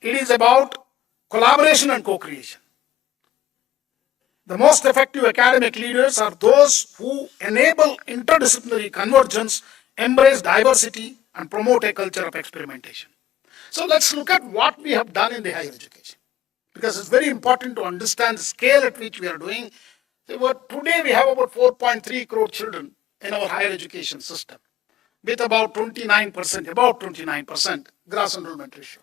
It is about collaboration and co-creation. The most effective academic leaders are those who enable interdisciplinary convergence, embrace diversity, and promote a culture of experimentation. So let's look at what we have done in the higher education, because it's very important to understand the scale at which we are doing. Today we have about 4.3 crore children in our higher education system, with about 29% gross enrollment ratio.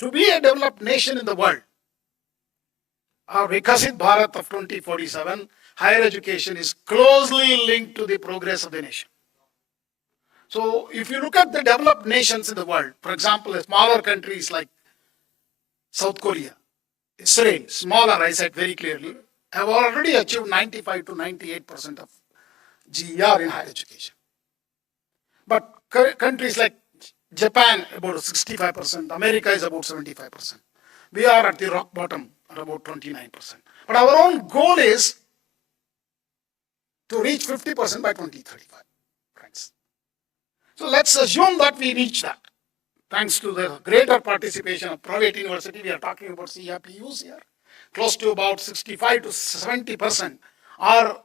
To be a developed nation in the world, our Vikasit Bharat of 2047, higher education is closely linked to the progress of the nation. So if you look at the developed nations in the world, for example, smaller countries like South Korea, Israel, smaller, I said very clearly, have already achieved 95 to 98% of GER in higher education. But countries like Japan, about 65%, America is about 75%. We are at the rock bottom at about 29%. But our own goal is to reach 50% by 2035. Friends. So let's assume that we reach that. Thanks to the greater participation of private university, we are talking about CRPUs here. Close to about 65 to 70% are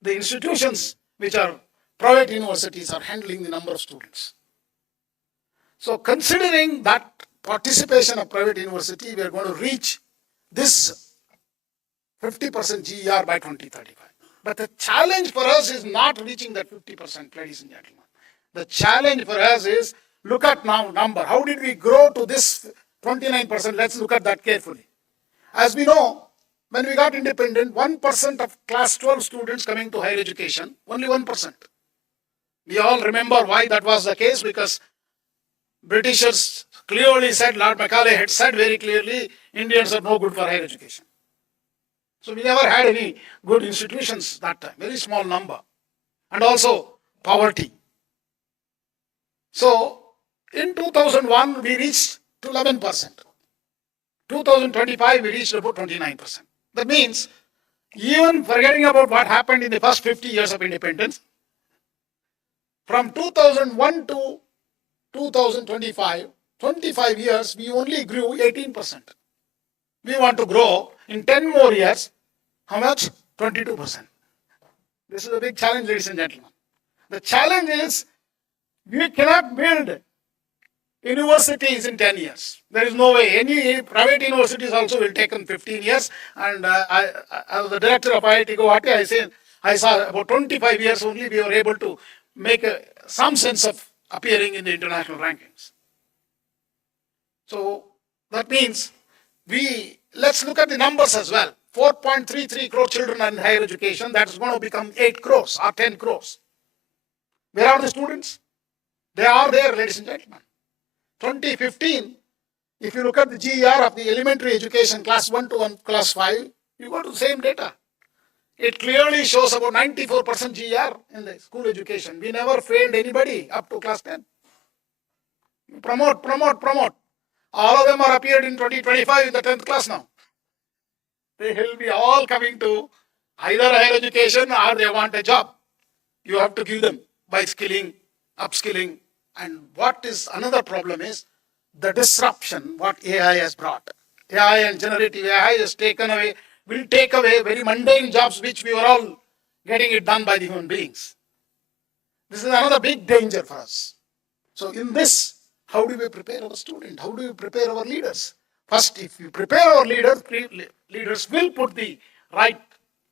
the institutions which are private universities are handling the number of students. So considering that participation of private university, we are going to reach this 50% GER by 2035. But the challenge for us is not reaching that 50%, ladies and gentlemen. The challenge for us is, look at now number. How did we grow to this 29%? Let's look at that carefully. As we know, when we got independent, 1% of class 12 students coming to higher education, only 1%. We all remember why that was the case, because Britishers clearly said, Lord Macaulay had said very clearly, Indians are no good for higher education. So we never had any good institutions that time, very small number. And also poverty. So in 2001, we reached to 11%. 2025, we reached about 29%. That means, even forgetting about what happened in the first 50 years of independence, From 2001 to 2025, 25 years, we only grew 18%. We want to grow in 10 more years, how much? 22%. This is a big challenge, ladies and gentlemen. The challenge is we cannot build universities in 10 years. There is no way. Any private universities also will take in 15 years. And I was the director of IIT Guwahati. I saw about 25 years only we were able to make some sense of appearing in the international rankings. So that means let's look at the numbers as well. 4.33 crore children are in higher education. That is going to become 8 crores or 10 crores. Where are the students? They are there, ladies and gentlemen. 2015, if you look at the GER of the elementary education, class 1 to class 5, you go to the same data. It clearly shows about 94% GER in the school education. We never failed anybody up to class 10. Promote. All of them are appeared in 2025 in the 10th class now. They will be all coming to either higher education or they want a job. You have to give them by skilling, upskilling. And what is another problem is the disruption what AI has brought. AI and generative AI has will take away very mundane jobs which we were all getting it done by the human beings. This is another big danger for us. So in this, how do we prepare our students? How do we prepare our leaders? First, if we prepare our leaders, leaders will put the right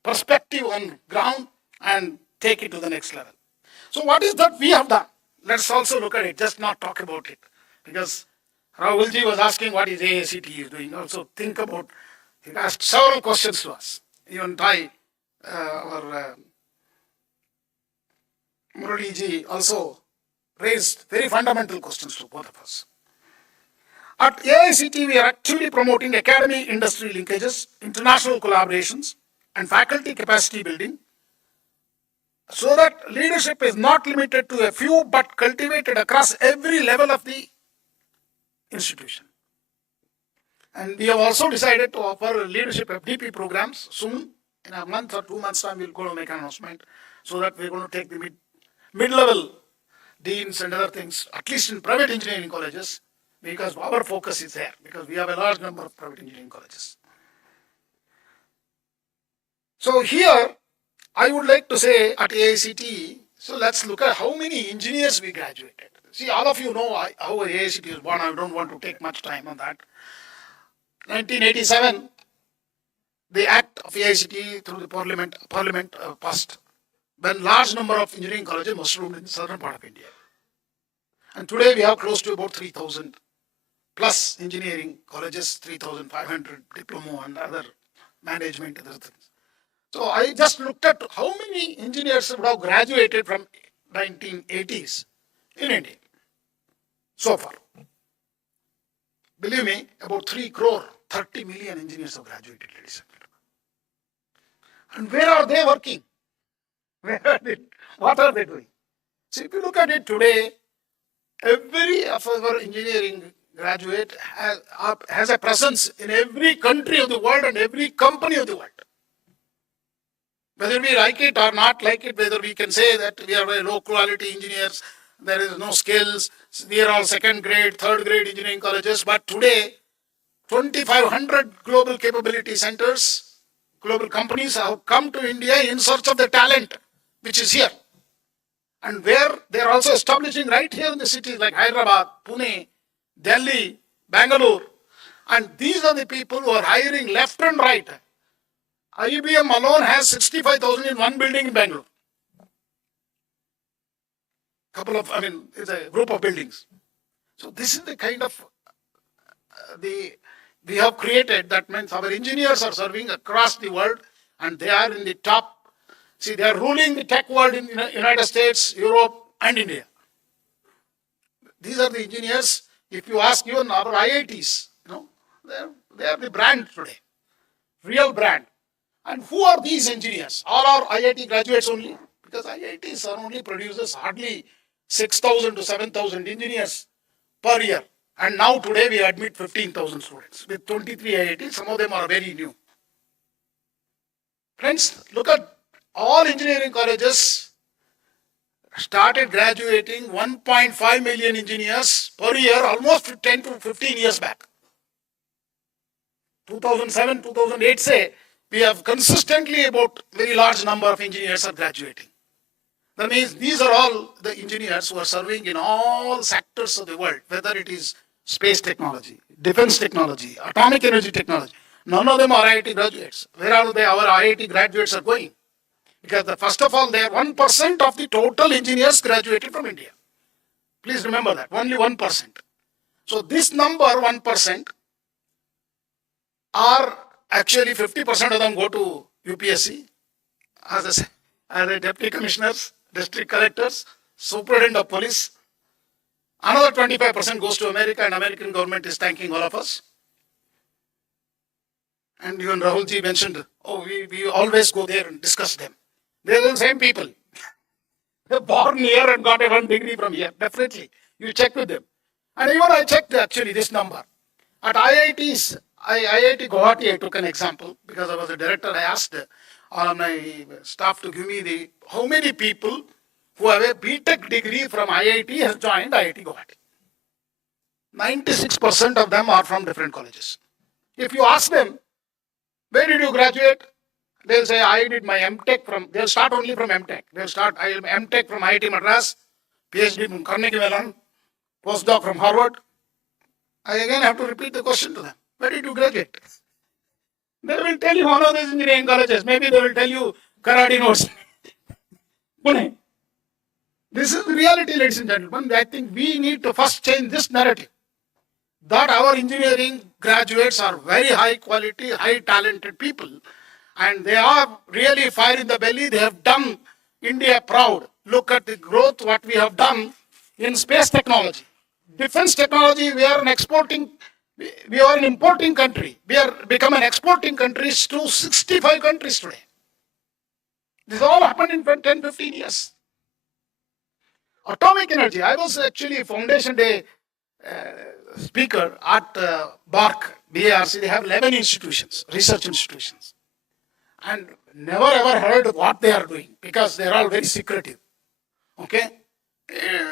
perspective on ground and take it to the next level. So what is that we have done? Let's also look at it, just not talk about it. Because Rahulji was asking what is AICTE doing. Also think about, he asked several questions to us. Even our Muraliji also raised very fundamental questions to both of us. At AICTE, we are actually promoting academy-industry linkages, international collaborations, and faculty capacity building, so that leadership is not limited to a few, but cultivated across every level of the institution. And we have also decided to offer leadership FDP programs soon. In a month or 2 months' time, we'll go to make an announcement, so that we're going to take the mid-level deans and other things, at least in private engineering colleges, because our focus is there, because we have a large number of private engineering colleges. So here, I would like to say at AICTE, so let's look at how many engineers we graduated. See, all of you know how AICTE was born. I don't want to take much time on that. 1987, the Act of AICTE through the Parliament passed, when large number of engineering colleges mushroomed in the southern part of India. And today we have close to about 3,000 plus engineering colleges, 3,500 diploma and other management and other things. So I just looked at how many engineers would have graduated from 1980s in India so far. Believe me, about 3 crore, 30 million engineers have graduated, ladies and gentlemen. And where are they working? What are they doing? So if you look at it today, every of our engineering graduate has a presence in every country of the world and every company of the world. Whether we like it or not like it, whether we can say that we are very low quality engineers, there is no skills, we are all second grade, third grade engineering colleges, but today 2,500 global capability centers, global companies have come to India in search of the talent which is here. And where they are also establishing right here in the cities like Hyderabad, Pune, Delhi, Bangalore. And these are the people who are hiring left and right. IBM alone has 65,000 in one building in Bangalore. It's a group of buildings. So this is the kind of, we have created, that means our engineers are serving across the world and they are in the top. See, they are ruling the tech world in the United States, Europe and India. These are the engineers. If you ask even our IITs, they are the brand today, real brand. And who are these engineers? All are IIT graduates only, because IITs are only produces hardly 6,000 to 7,000 engineers per year. And now today we admit 15,000 students with 23 IITs. Some of them are very new. Friends, look at all engineering colleges started graduating 1.5 million engineers per year almost 10 to 15 years back. 2007, 2008 say, we have consistently about very large number of engineers are graduating. That means these are all the engineers who are serving in all sectors of the world, whether it is space technology, defense technology, atomic energy technology. None of them are IIT graduates. Where are they? Our IIT graduates are going. Because first of all, they are 1% of the total engineers graduated from India. Please remember that, only 1%. So this number, 1%, are actually 50% of them go to UPSC as a deputy commissioners, district collectors, superintendent of police. Another 25% goes to America, and American government is thanking all of us. And even Rahulji mentioned, we always go there and discuss them. They are the same people. They're born here and got a 1 degree from here. Definitely. You check with them. And even I checked actually this number. At IITs, IIT Guwahati, I took an example because I was a director. I asked my staff to give me how many people who have a BTech degree from IIT has joined IIT Guwahati. 96% of them are from different colleges. If you ask them, where did you graduate? They'll say, I did my MTech from, they'll start only from MTech. They'll start, I am MTech from IIT Madras, PhD from Carnegie Mellon, postdoc from Harvard. I again have to repeat the question to them. Where did you graduate? They will tell you one of these engineering colleges. Maybe they will tell you Karate University. Pune. This is the reality, ladies and gentlemen. I think we need to first change this narrative. That our engineering graduates are very high quality, high talented people. And they are really fire in the belly. They have done India proud. Look at the growth, what we have done in space technology. Defense technology, we are an importing country. We are become an exporting country to 65 countries today. This all happened in 10, 15 years. Atomic energy, I was actually Foundation Day speaker at BARC, BARC. They have 11 institutions, research institutions. And never ever heard what they are doing because they are all very secretive. Okay?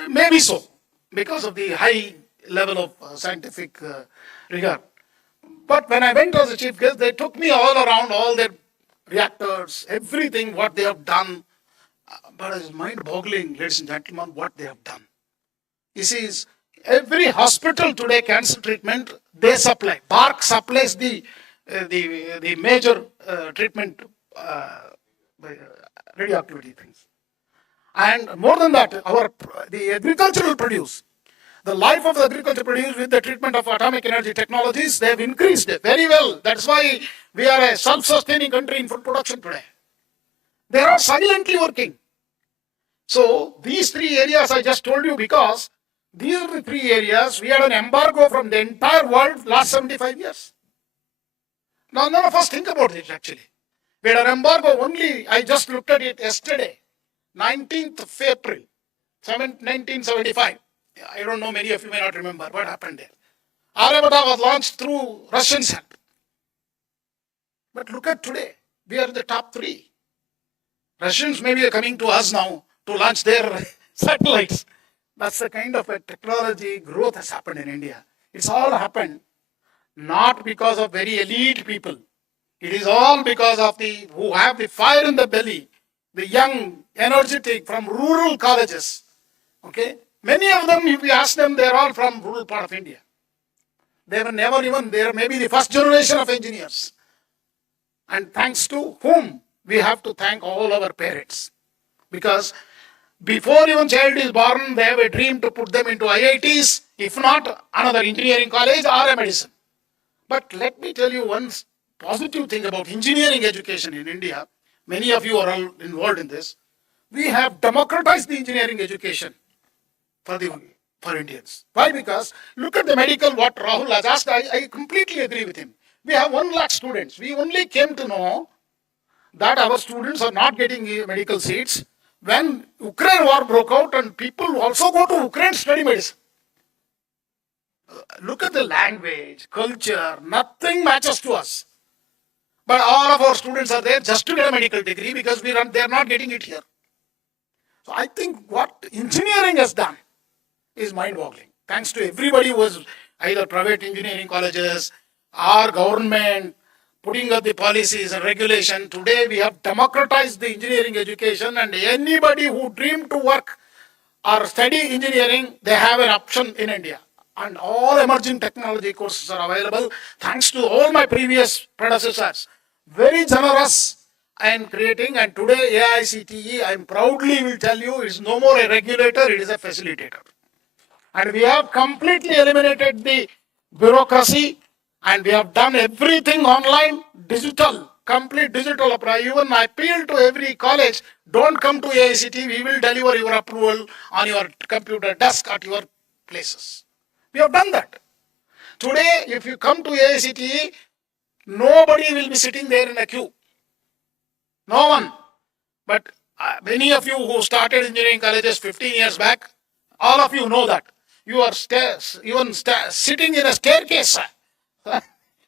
Maybe so, because of the high level of scientific rigor. But when I went as a chief guest, they took me all around, all their reactors, everything, what they have done. But it's mind-boggling, ladies and gentlemen, what they have done. You see, every hospital today, cancer treatment, they supply. BARC supplies the major treatment radioactivity things. And more than that, the agricultural produce. The life of the agriculture produce with the treatment of atomic energy technologies, they have increased very well. That's why we are a self-sustaining country in food production today. They are silently working. So these three areas I just told you because these are the three areas we had an embargo from the entire world last 75 years. Now none of us think about it actually. We had an embargo only, I just looked at it yesterday, 19th of April, 1975. I don't know, many of you may not remember what happened there. Aryabhata was launched through Russians' help. But look at today, we are the top 3. Russians maybe are coming to us now to launch their satellites. That's the kind of a technology growth has happened in India. It's all happened not because of very elite people. It is all because of who have the fire in the belly, the young, energetic from rural colleges. Okay? Many of them, if you ask them, they are all from rural part of India. They were never even, they are maybe the first generation of engineers. And thanks to whom? We have to thank all our parents. Because before even child is born, they have a dream to put them into IITs, if not another engineering college or a medicine. But let me tell you one positive thing about engineering education in India. Many of you are all involved in this. We have democratized the engineering education for Indians. Why? Because look at the medical, what Rahul has asked, I completely agree with him. We have 1 lakh students. We only came to know that our students are not getting medical seats when Ukraine war broke out and people also go to Ukraine to study medicine. Look at the language, culture, nothing matches to us. But all of our students are there just to get a medical degree because they are not getting it here. So I think what engineering has done is mind-boggling. Thanks to everybody who was either private engineering colleges or government putting up the policies and regulation. Today we have democratized the engineering education, and anybody who dreamed to work or study engineering, they have an option in India. And all emerging technology courses are available thanks to all my previous predecessors. Very generous and creating, and today AICTE, I proudly will tell you, is no more a regulator, it is a facilitator. And we have completely eliminated the bureaucracy, and we have done everything online, digital, complete digital approval. Even I appeal to every college, don't come to AICTE, we will deliver your approval on your computer desk at your places. We have done that. Today, if you come to AICTE, nobody will be sitting there in a queue. No one. But many of you who started engineering colleges 15 years back, all of you know that. You are sitting in a staircase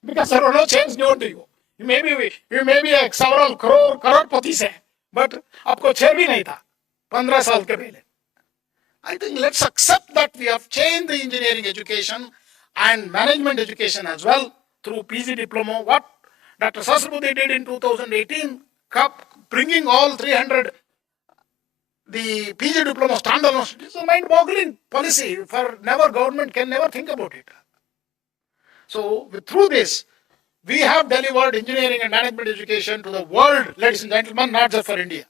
because there are no chairs given to you. You may be a several crorepati se, but आपको chair भी नहीं था 15 साल के पहले. I think let's accept that we have changed the engineering education and management education as well through PG diploma. What Dr. Sahasrabudhe did in 2018, bringing all 300 the PG diploma standalone, is a mind-boggling policy. For never, government can never think about it. So through this, we have delivered engineering and management education to the world, ladies and gentlemen, not just for India.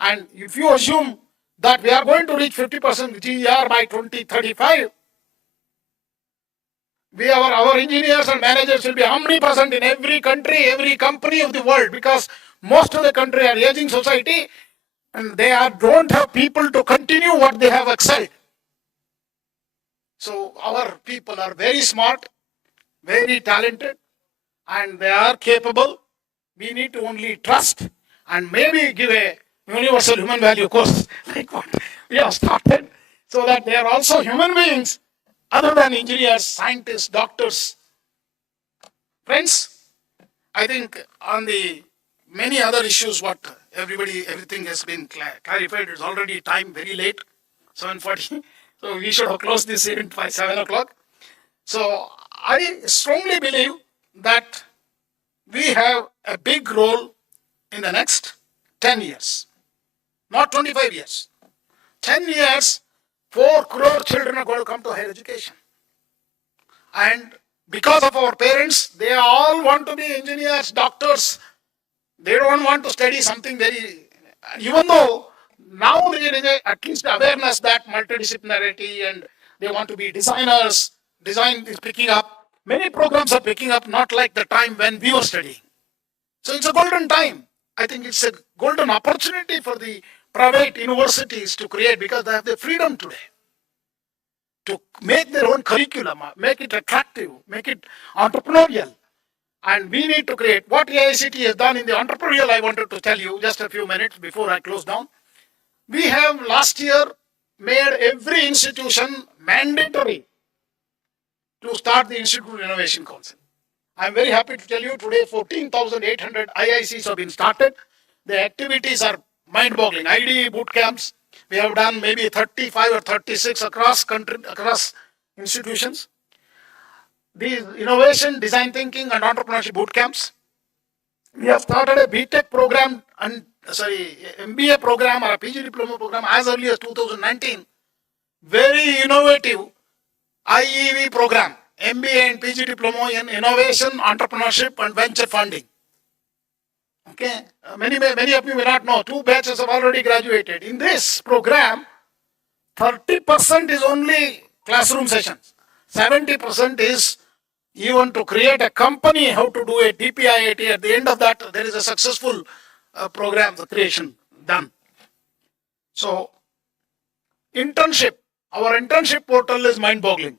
And if you assume that we are going to reach 50% GER by 2035, our engineers and managers will be omnipresent in every country, every company of the world, because most of the country are aging society and they don't have people to continue what they have excelled. So our people are very smart, very talented, and they are capable. We need to only trust and maybe give a universal human value course like what we have started, so that they are also human beings other than engineers, scientists, doctors. Friends, I think on the many other issues everything has been clarified. It's already time very late, 7:40. So we should have closed this event by 7 o'clock. So I strongly believe that we have a big role in the next 10 years. Not 25 years. 10 years, 4 crore children are going to come to higher education. And because of our parents, they all want to be engineers, doctors. They don't want to study something even though now there is at least awareness that multidisciplinarity, and they want to be designers. Design is picking up. Many programs are picking up, not like the time when we were studying. So it's a golden time. I think it's a golden opportunity for the private universities to create, because they have the freedom today to make their own curriculum, make it attractive, make it entrepreneurial. And we need to create what AICTE has done in the entrepreneurial. I wanted to tell you just a few minutes before I close down. We have last year made every institution mandatory to start the Institute Innovation Council. I'm very happy to tell you today 14,800 IICs have been started. The activities are mind-boggling. IDE boot camps, we have done maybe 35 or 36 across institutions. These innovation, design thinking and entrepreneurship boot camps. We have started a BTech program, MBA program or a PG diploma program as early as 2019. Very innovative IEV program, MBA and PG diploma in innovation, entrepreneurship and venture funding. Okay, many of you may not know, 2 batches have already graduated. In this program, 30% is only classroom sessions. 70% is even to create a company, how to do a DPIIT. At the end of that, there is a successful program, the creation done. So, internship. Our internship portal is mind-boggling.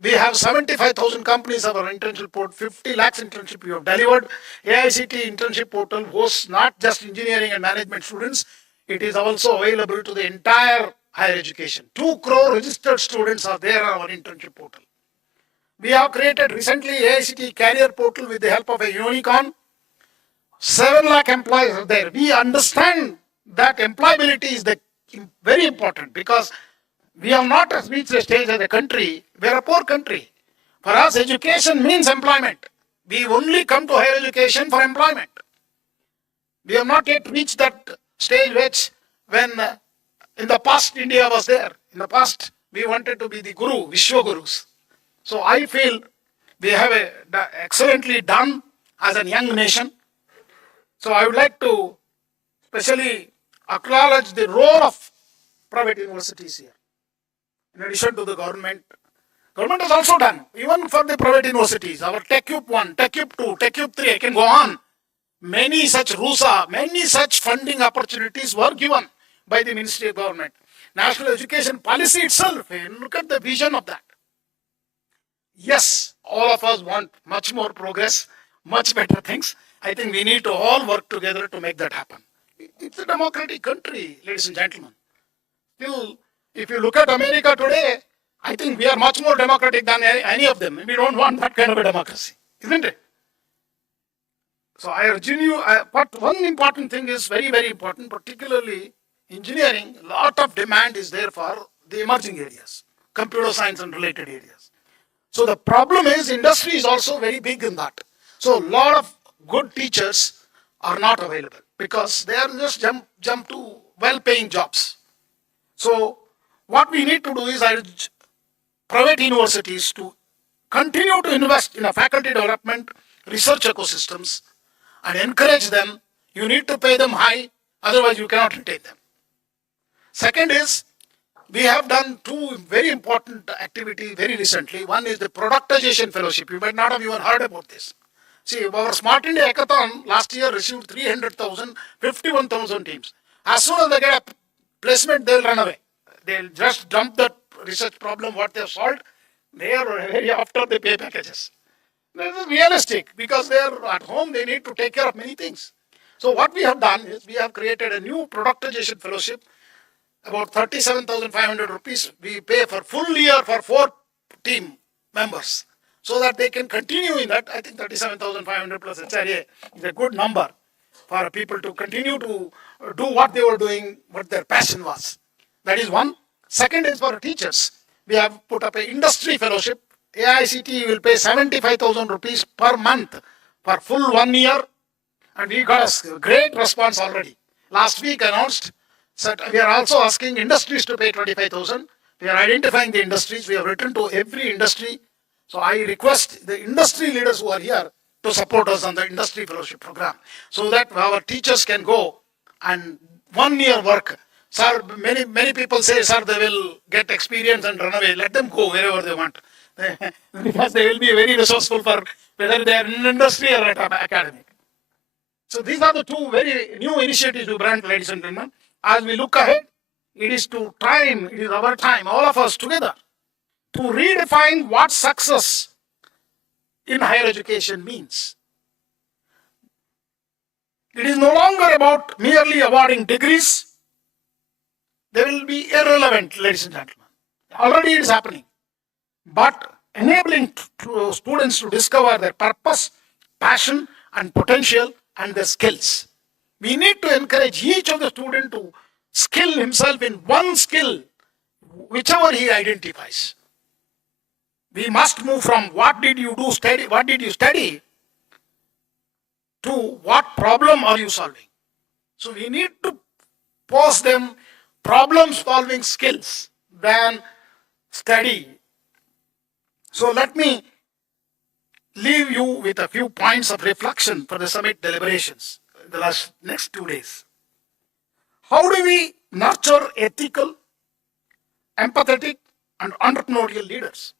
We have 75,000 companies of our internship portal, 50 lakhs internship we have delivered. AICTE internship portal hosts not just engineering and management students, it is also available to the entire higher education. 2 crore registered students are there on our internship portal. We have created recently AICTE career portal with the help of a unicorn. 7 lakh employees are there. We understand that employability is the very important because we have not reached a stage as a country. We are a poor country. For us, education means employment. We only come to higher education for employment. We have not yet reached that stage which when in the past India was there. In the past, we wanted to be the Guru, Vishwa Gurus. So I feel we have excellently done as a young nation. So I would like to especially acknowledge the role of private universities here. In addition to the government, government has also done, even for the private universities, our TechUp 1, TechUp 2, TechUp 3, I can go on. Many such RUSA, many such funding opportunities were given by the Ministry of Government. National Education Policy itself, look at the vision of that. Yes, all of us want much more progress, much better things. I think we need to all work together to make that happen. It's a democratic country, ladies and gentlemen. Still, if you look at America today, I think we are much more democratic than any of them. We don't want that kind of a democracy, isn't it? So I urge you, but one important thing is very, very important, particularly engineering, a lot of demand is there for the emerging areas, computer science and related areas. So the problem is industry is also very big in that. So a lot of good teachers are not available because they are just jump to well-paying jobs. So what we need to do is urge private universities to continue to invest in a faculty development, research ecosystems, and encourage them. You need to pay them high, otherwise you cannot retain them. Second is, we have done two very important activities very recently. One is the productization fellowship. You might not have even heard about this. See, our Smart India Hackathon last year received 300,000, 51,000 teams. As soon as they get a placement, they will run away. They will just dump that research problem, what they have solved. They are very after the pay packages. This is realistic because they are at home, they need to take care of many things. So what we have done is we have created a new productization fellowship, about 37,500 rupees we pay for full year for 4 team members so that they can continue in that. I think 37,500 plus HRA is a good number for people to continue to do what they were doing, what their passion was. That is one. Second is for teachers. We have put up an industry fellowship. AICTE will pay 75,000 rupees per month for full 1 year, and we got a great response already. Last week announced that we are also asking industries to pay 25,000. We are identifying the industries. We have written to every industry. So I request the industry leaders who are here to support us on the industry fellowship program so that our teachers can go and 1 year work. Sir, many people say, sir, they will get experience and run away. Let them go wherever they want. Because they will be very resourceful for whether they are in industry or at academic. So these are the two very new initiatives we brought, ladies and gentlemen. As we look ahead, it is our time, all of us together, to redefine what success in higher education means. It is no longer about merely awarding degrees. They will be irrelevant, ladies and gentlemen. Already it is happening. But enabling students to discover their purpose, passion, and potential and their skills. We need to encourage each of the student to skill himself in one skill, whichever he identifies. We must move from what did you study, to what problem are you solving. So we need to pose them problem solving skills than study. So let me leave you with a few points of reflection for the summit deliberations the next 2 days. How do we nurture ethical, empathetic, and entrepreneurial leaders?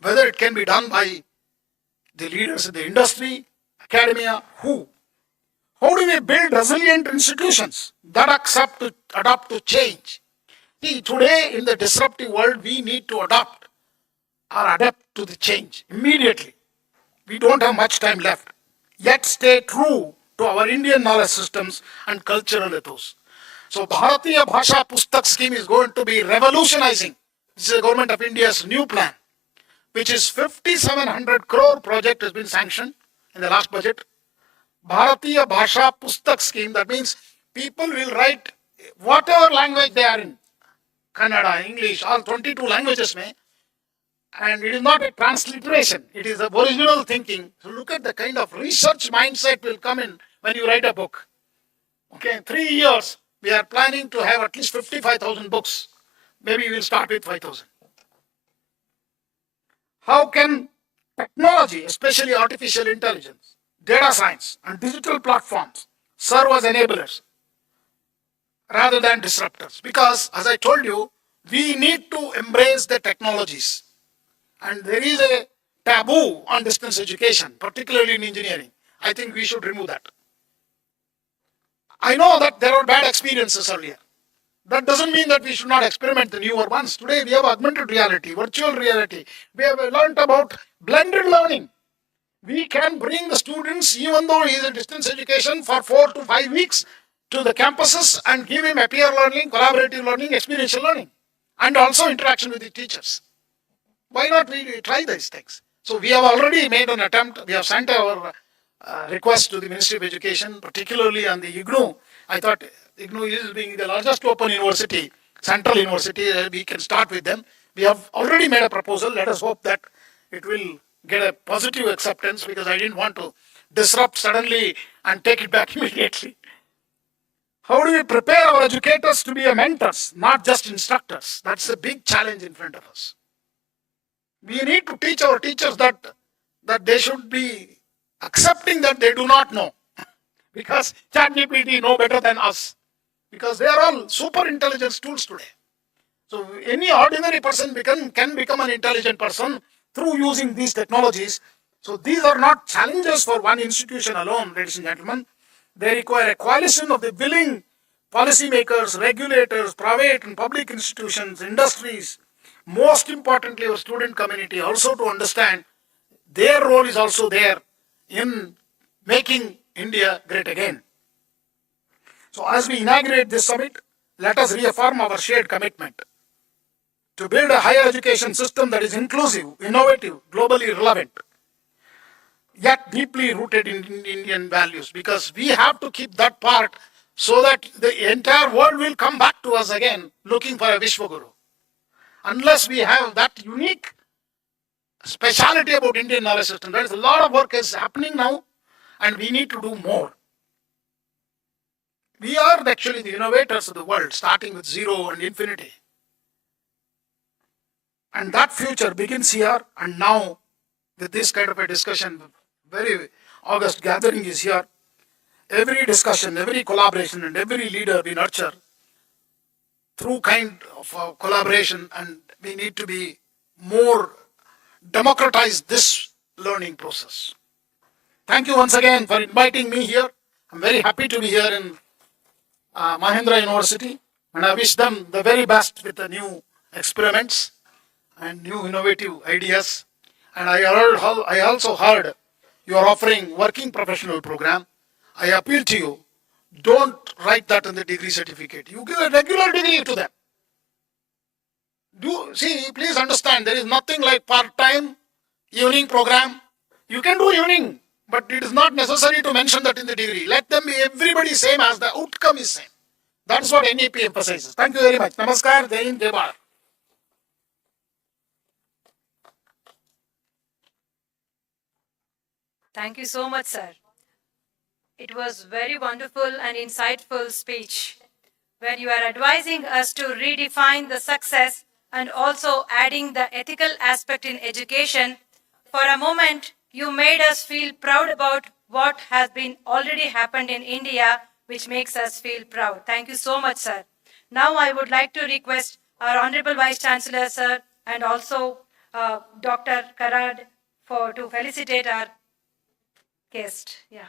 Whether it can be done by the leaders in the industry, academia, who? How do we build resilient institutions that adapt to change? See, today in the disruptive world, we need to adapt to the change immediately. We don't have much time left. Yet stay true to our Indian knowledge systems and cultural ethos. So Bharatiya Bhasha Pustak scheme is going to be revolutionizing. This is the Government of India's new plan, which is 5,700 crore project has been sanctioned in the last budget. Bharatiya Bhasha Pustak scheme, that means People will write whatever language they are in. Kannada, English, all 22 languages may. And it is not a transliteration. It is a original thinking. So look at the kind of research mindset will come in when you write a book. Okay, in 3 years, we are planning to have at least 55,000 books. Maybe we'll start with 5,000. How can technology, especially artificial intelligence, data science, and digital platforms serve as enablers rather than disruptors? Because, as I told you, we need to embrace the technologies. And there is a taboo on distance education, particularly in engineering. I think we should remove that. I know that there were bad experiences earlier. That doesn't mean that we should not experiment the newer ones. Today we have augmented reality, virtual reality. We have learned about blended learning. We can bring the students, even though he is in distance education, for 4 to 5 weeks to the campuses and give him a peer learning, collaborative learning, experiential learning, and also interaction with the teachers. Why not we try these things? So we have already made an attempt. We have sent our request to the Ministry of Education, particularly on the IGNOU. I thought IGNOU is being the largest open university, central university. We can start with them. We have already made a proposal. Let us hope that it will get a positive acceptance, because I didn't want to disrupt suddenly and take it back immediately. How do we prepare our educators to be mentors, not just instructors? That's a big challenge in front of us. We need to teach our teachers that they should be accepting that they do not know. Because ChatGPT know better than us. Because they are all super intelligence tools today. So any ordinary person can become an intelligent person through using these technologies. So these are not challenges for one institution alone, ladies and gentlemen. They require a coalition of the willing policymakers, regulators, private and public institutions, industries, most importantly our student community, also to understand their role is also there in making India great again. So as we inaugurate this summit, let us reaffirm our shared commitment to build a higher education system that is inclusive, innovative, globally relevant, yet deeply rooted in Indian values, because we have to keep that part so that the entire world will come back to us again looking for a Vishwaguru. Unless we have that unique speciality about Indian knowledge system, there is a lot of work is happening now and we need to do more. We are actually the innovators of the world, starting with zero and infinity. And that future begins here, and now with this kind of a discussion, very august gathering is here. Every discussion, every collaboration and every leader we nurture through kind of collaboration, and we need to be more democratize this learning process. Thank you once again for inviting me here. I'm very happy to be here in Mahindra University, and I wish them the very best with the new experiments and new innovative ideas. And I also heard you are offering working professional program. I appeal to you, don't write that in the degree certificate. You give a regular degree to them. Please understand, there is nothing like part-time evening program. You can do evening, but it is not necessary to mention that in the degree. Let them be everybody same as the outcome is same. That's what NEP emphasizes. Thank you very much. Namaskar, Jai Hind, Jai Bharat. Thank you so much, sir. It was very wonderful and insightful speech, where you are advising us to redefine the success and also adding the ethical aspect in education. For a moment, you made us feel proud about what has been already happened in India, which makes us feel proud. Thank you so much, sir. Now I would like to request our Honorable Vice Chancellor, sir, and also Dr. Karad to felicitate our guest. Yeah.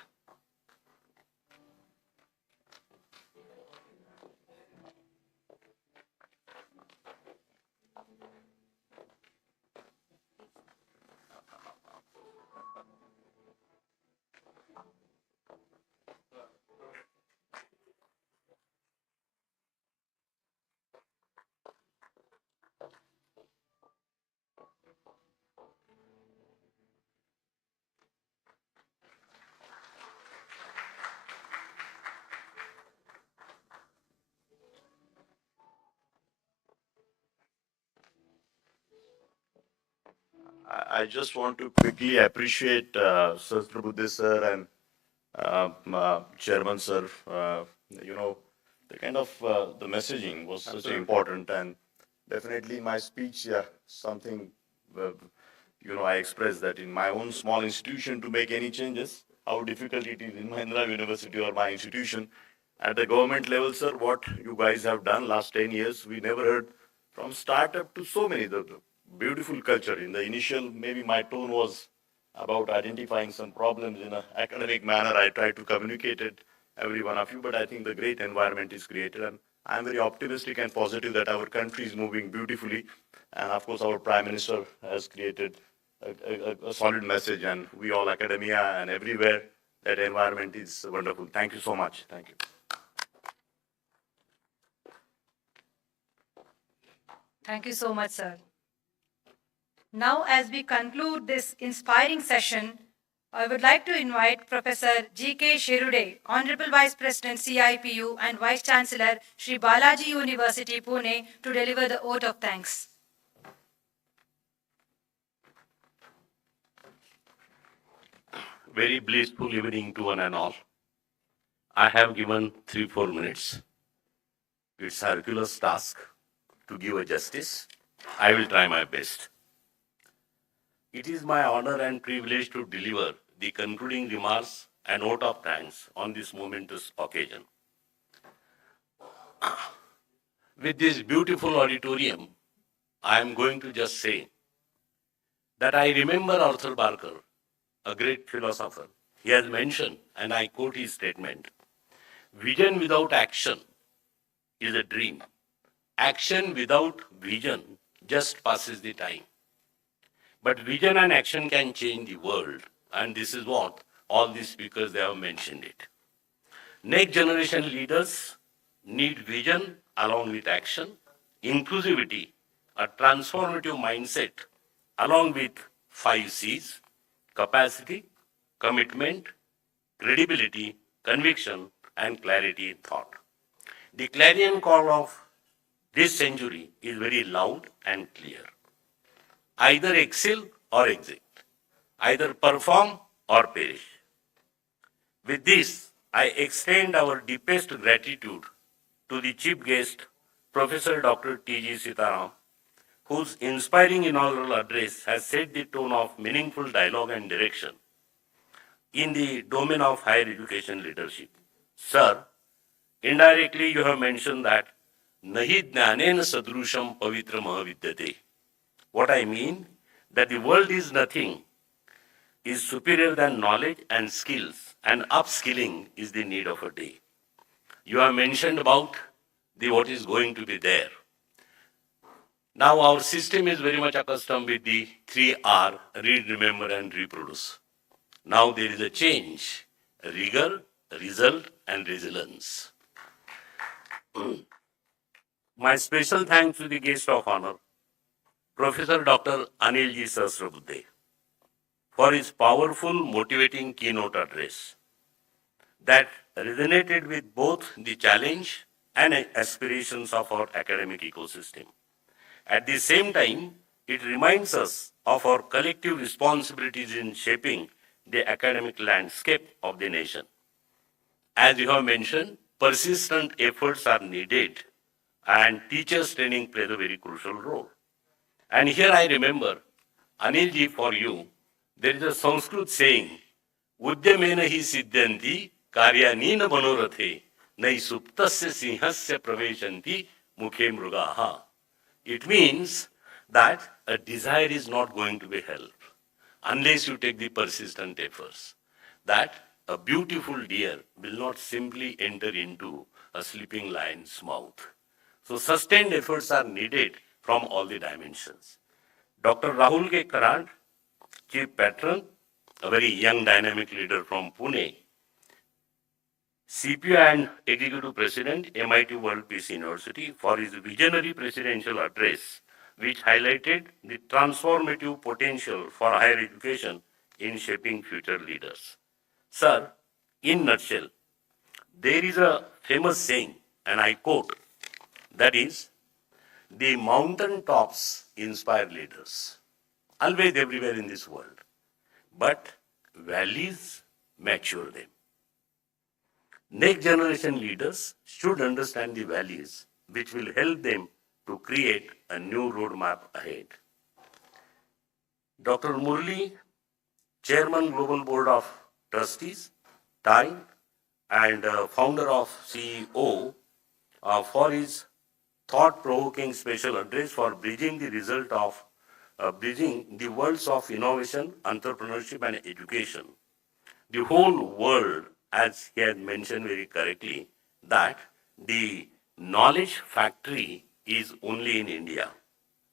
I just want to quickly appreciate Sastra Buddhe sir and Chairman sir. You know, the kind of the messaging was such important, and definitely my speech, yeah, something, you know, I expressed that in my own small institution to make any changes, how difficult it is in Mahindra University or my institution. At the government level, sir, what you guys have done last 10 years, we never heard from startup to so many, the beautiful culture. In the initial, maybe my tone was about identifying some problems in an academic manner. I tried to communicate it, every one of you, but I think the great environment is created, and I'm very optimistic and positive that our country is moving beautifully. And of course, our Prime Minister has created a solid message, and we all, academia and everywhere, that environment is wonderful. Thank you so much. Thank you. Thank you so much, sir. Now, as we conclude this inspiring session, I would like to invite Professor G.K. Shirude, Honorable Vice President CIPU and Vice Chancellor, Sri Balaji University, Pune, to deliver the oath of thanks. Very blissful evening to one and all. I have given 3-4 minutes. It's a Hercule's task to give a justice. I will try my best. It is my honor and privilege to deliver the concluding remarks and note of thanks on this momentous occasion. With this beautiful auditorium, I am going to just say that I remember Arthur Barker, a great philosopher. He has mentioned, and I quote his statement, "Vision without action is a dream. Action without vision just passes the time. But vision and action can change the world, and this is what all these speakers, they have mentioned it. Next generation leaders need vision along with action, inclusivity, a transformative mindset, along with 5 C's, capacity, commitment, credibility, conviction, and clarity thought. The clarion call of this century is very loud and clear. Either excel or exit, either perform or perish. With this, I extend our deepest gratitude to the chief guest, Professor Dr. T.G. Sitaram, whose inspiring inaugural address has set the tone of meaningful dialogue and direction in the domain of higher education leadership. Sir, indirectly you have mentioned that nahi jnanena sadrusham pavitra mahavidyate. What I mean, that the world is nothing, is superior than knowledge and skills, and upskilling is the need of a day. You have mentioned about what is going to be there. Now our system is very much accustomed with the 3R, read, remember, and reproduce. Now there is a change, rigor, result, and resilience. My special thanks to the guest of honor, Professor Dr. Anilji Sahasrabudhe, for his powerful, motivating keynote address that resonated with both the challenge and aspirations of our academic ecosystem. At the same time, it reminds us of our collective responsibilities in shaping the academic landscape of the nation. As you have mentioned, persistent efforts are needed, and teachers' training plays a very crucial role. And here I remember, Anilji, for you, there is a Sanskrit saying, Udyamena hi siddhanti karyanina manorathe nai suptasya sinhasya praveshanti mukhe mrugaha. It means that a desire is not going to be helped unless you take the persistent efforts. That a beautiful deer will not simply enter into a sleeping lion's mouth. So sustained efforts are needed from all the dimensions. Dr. Rahul K. Karad, Chief Patron, a very young dynamic leader from Pune, CPU and Executive President, MIT World Peace University, for his visionary presidential address, which highlighted the transformative potential for higher education in shaping future leaders. Sir, in nutshell, there is a famous saying, and I quote, that is, the mountain tops inspire leaders, always everywhere in this world. But values mature them. Next generation leaders should understand the values which will help them to create a new roadmap ahead. Dr. Murli, Chairman Global Board of Trustees, TAI, and founder of CEO, for his thought-provoking special address for bridging the result of bridging the worlds of innovation, entrepreneurship, and education. The whole world, as he has mentioned very correctly, that the knowledge factory is only in India,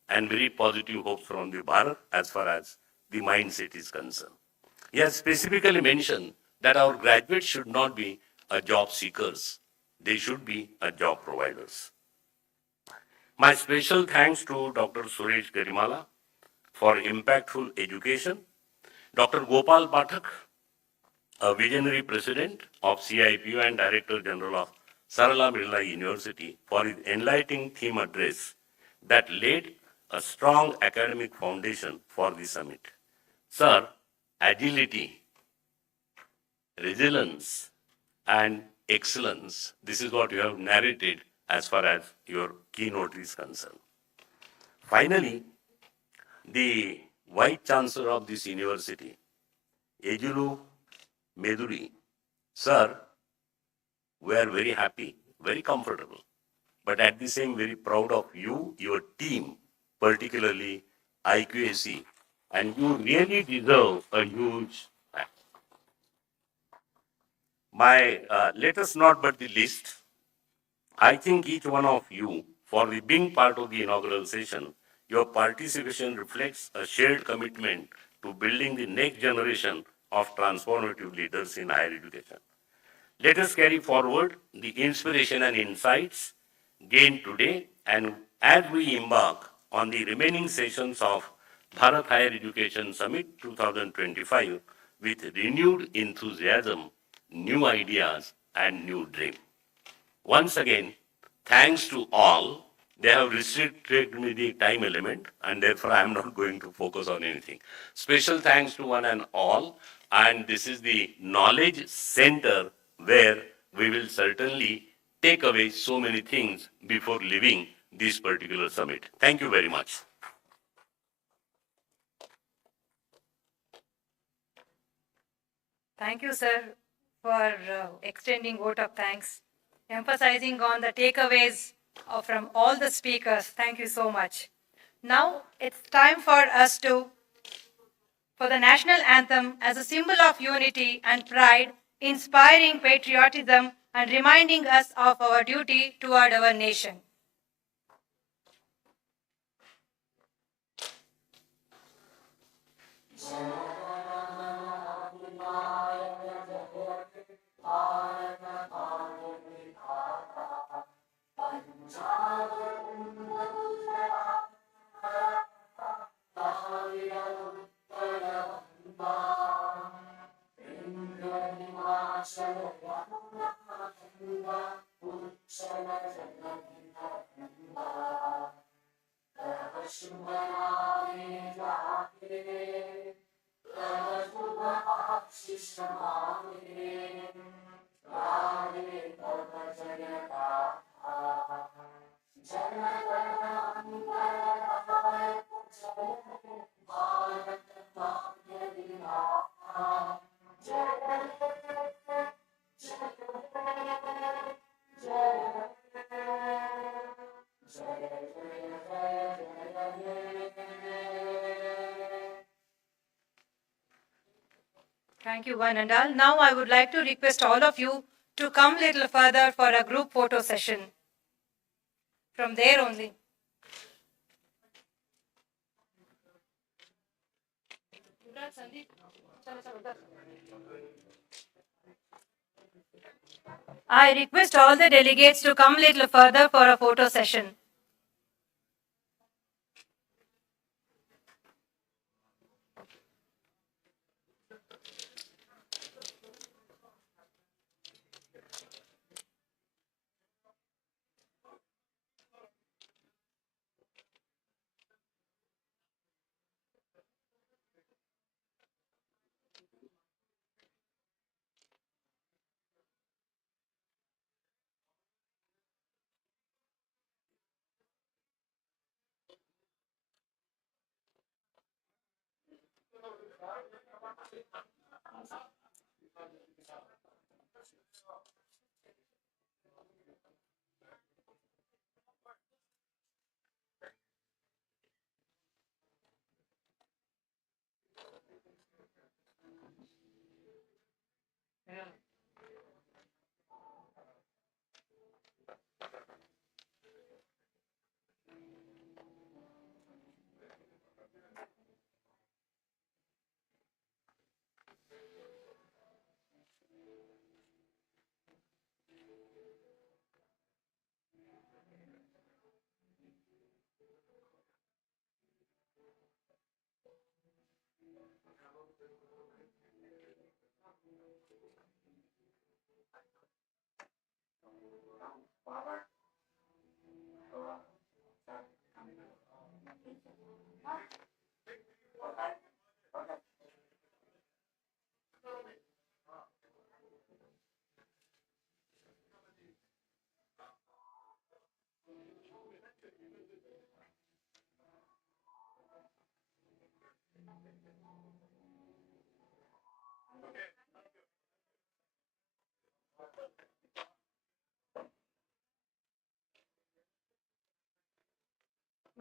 and very positive hopes from the Bharat as far as the mindset is concerned. He has specifically mentioned that our graduates should not be a job seekers, they should be a job providers. My special thanks to Dr. Suresh Garimala for impactful education, Dr. Gopal Pathak, a visionary president of CIPU and Director General of Sarala Birla University, for his enlightening theme address that laid a strong academic foundation for the summit. Sir, agility, resilience, and excellence, this is what you have narrated as far as your keynote is concerned. Finally, the Vice Chancellor of this university, Ejulu Meduri, sir, we are very happy, very comfortable, but at the same very proud of you, your team, particularly IQAC, and you really deserve a huge thanks. My latest not but the least, I think each one of you, for the being part of the inaugural session, your participation reflects a shared commitment to building the next generation of transformative leaders in higher education. Let us carry forward the inspiration and insights gained today, and as we embark on the remaining sessions of Bharat Higher Education Summit 2025 with renewed enthusiasm, new ideas, and new dream. Once again, thanks to all. They have restricted me the time element, and therefore I am not going to focus on anything. Special thanks to one and all, and this is the knowledge center where we will certainly take away so many things before leaving this particular summit. Thank you very much. Thank you, sir, for extending vote of thanks, emphasizing on the takeaways from all the speakers. Thank you so much. Now it's time for us for the national anthem as a symbol of unity and pride, inspiring patriotism and reminding us of our duty toward our nation. Thank you, one and all. Now I would like to request all of you to come a little further for a group photo session. From there only. I request all the delegates to come a little further for a photo session.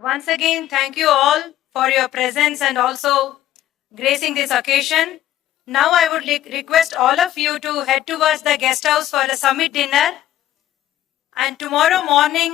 Once again, thank you all for your presence and also gracing this occasion. Now I would request all of you to head towards the guest house for the summit dinner. And tomorrow morning,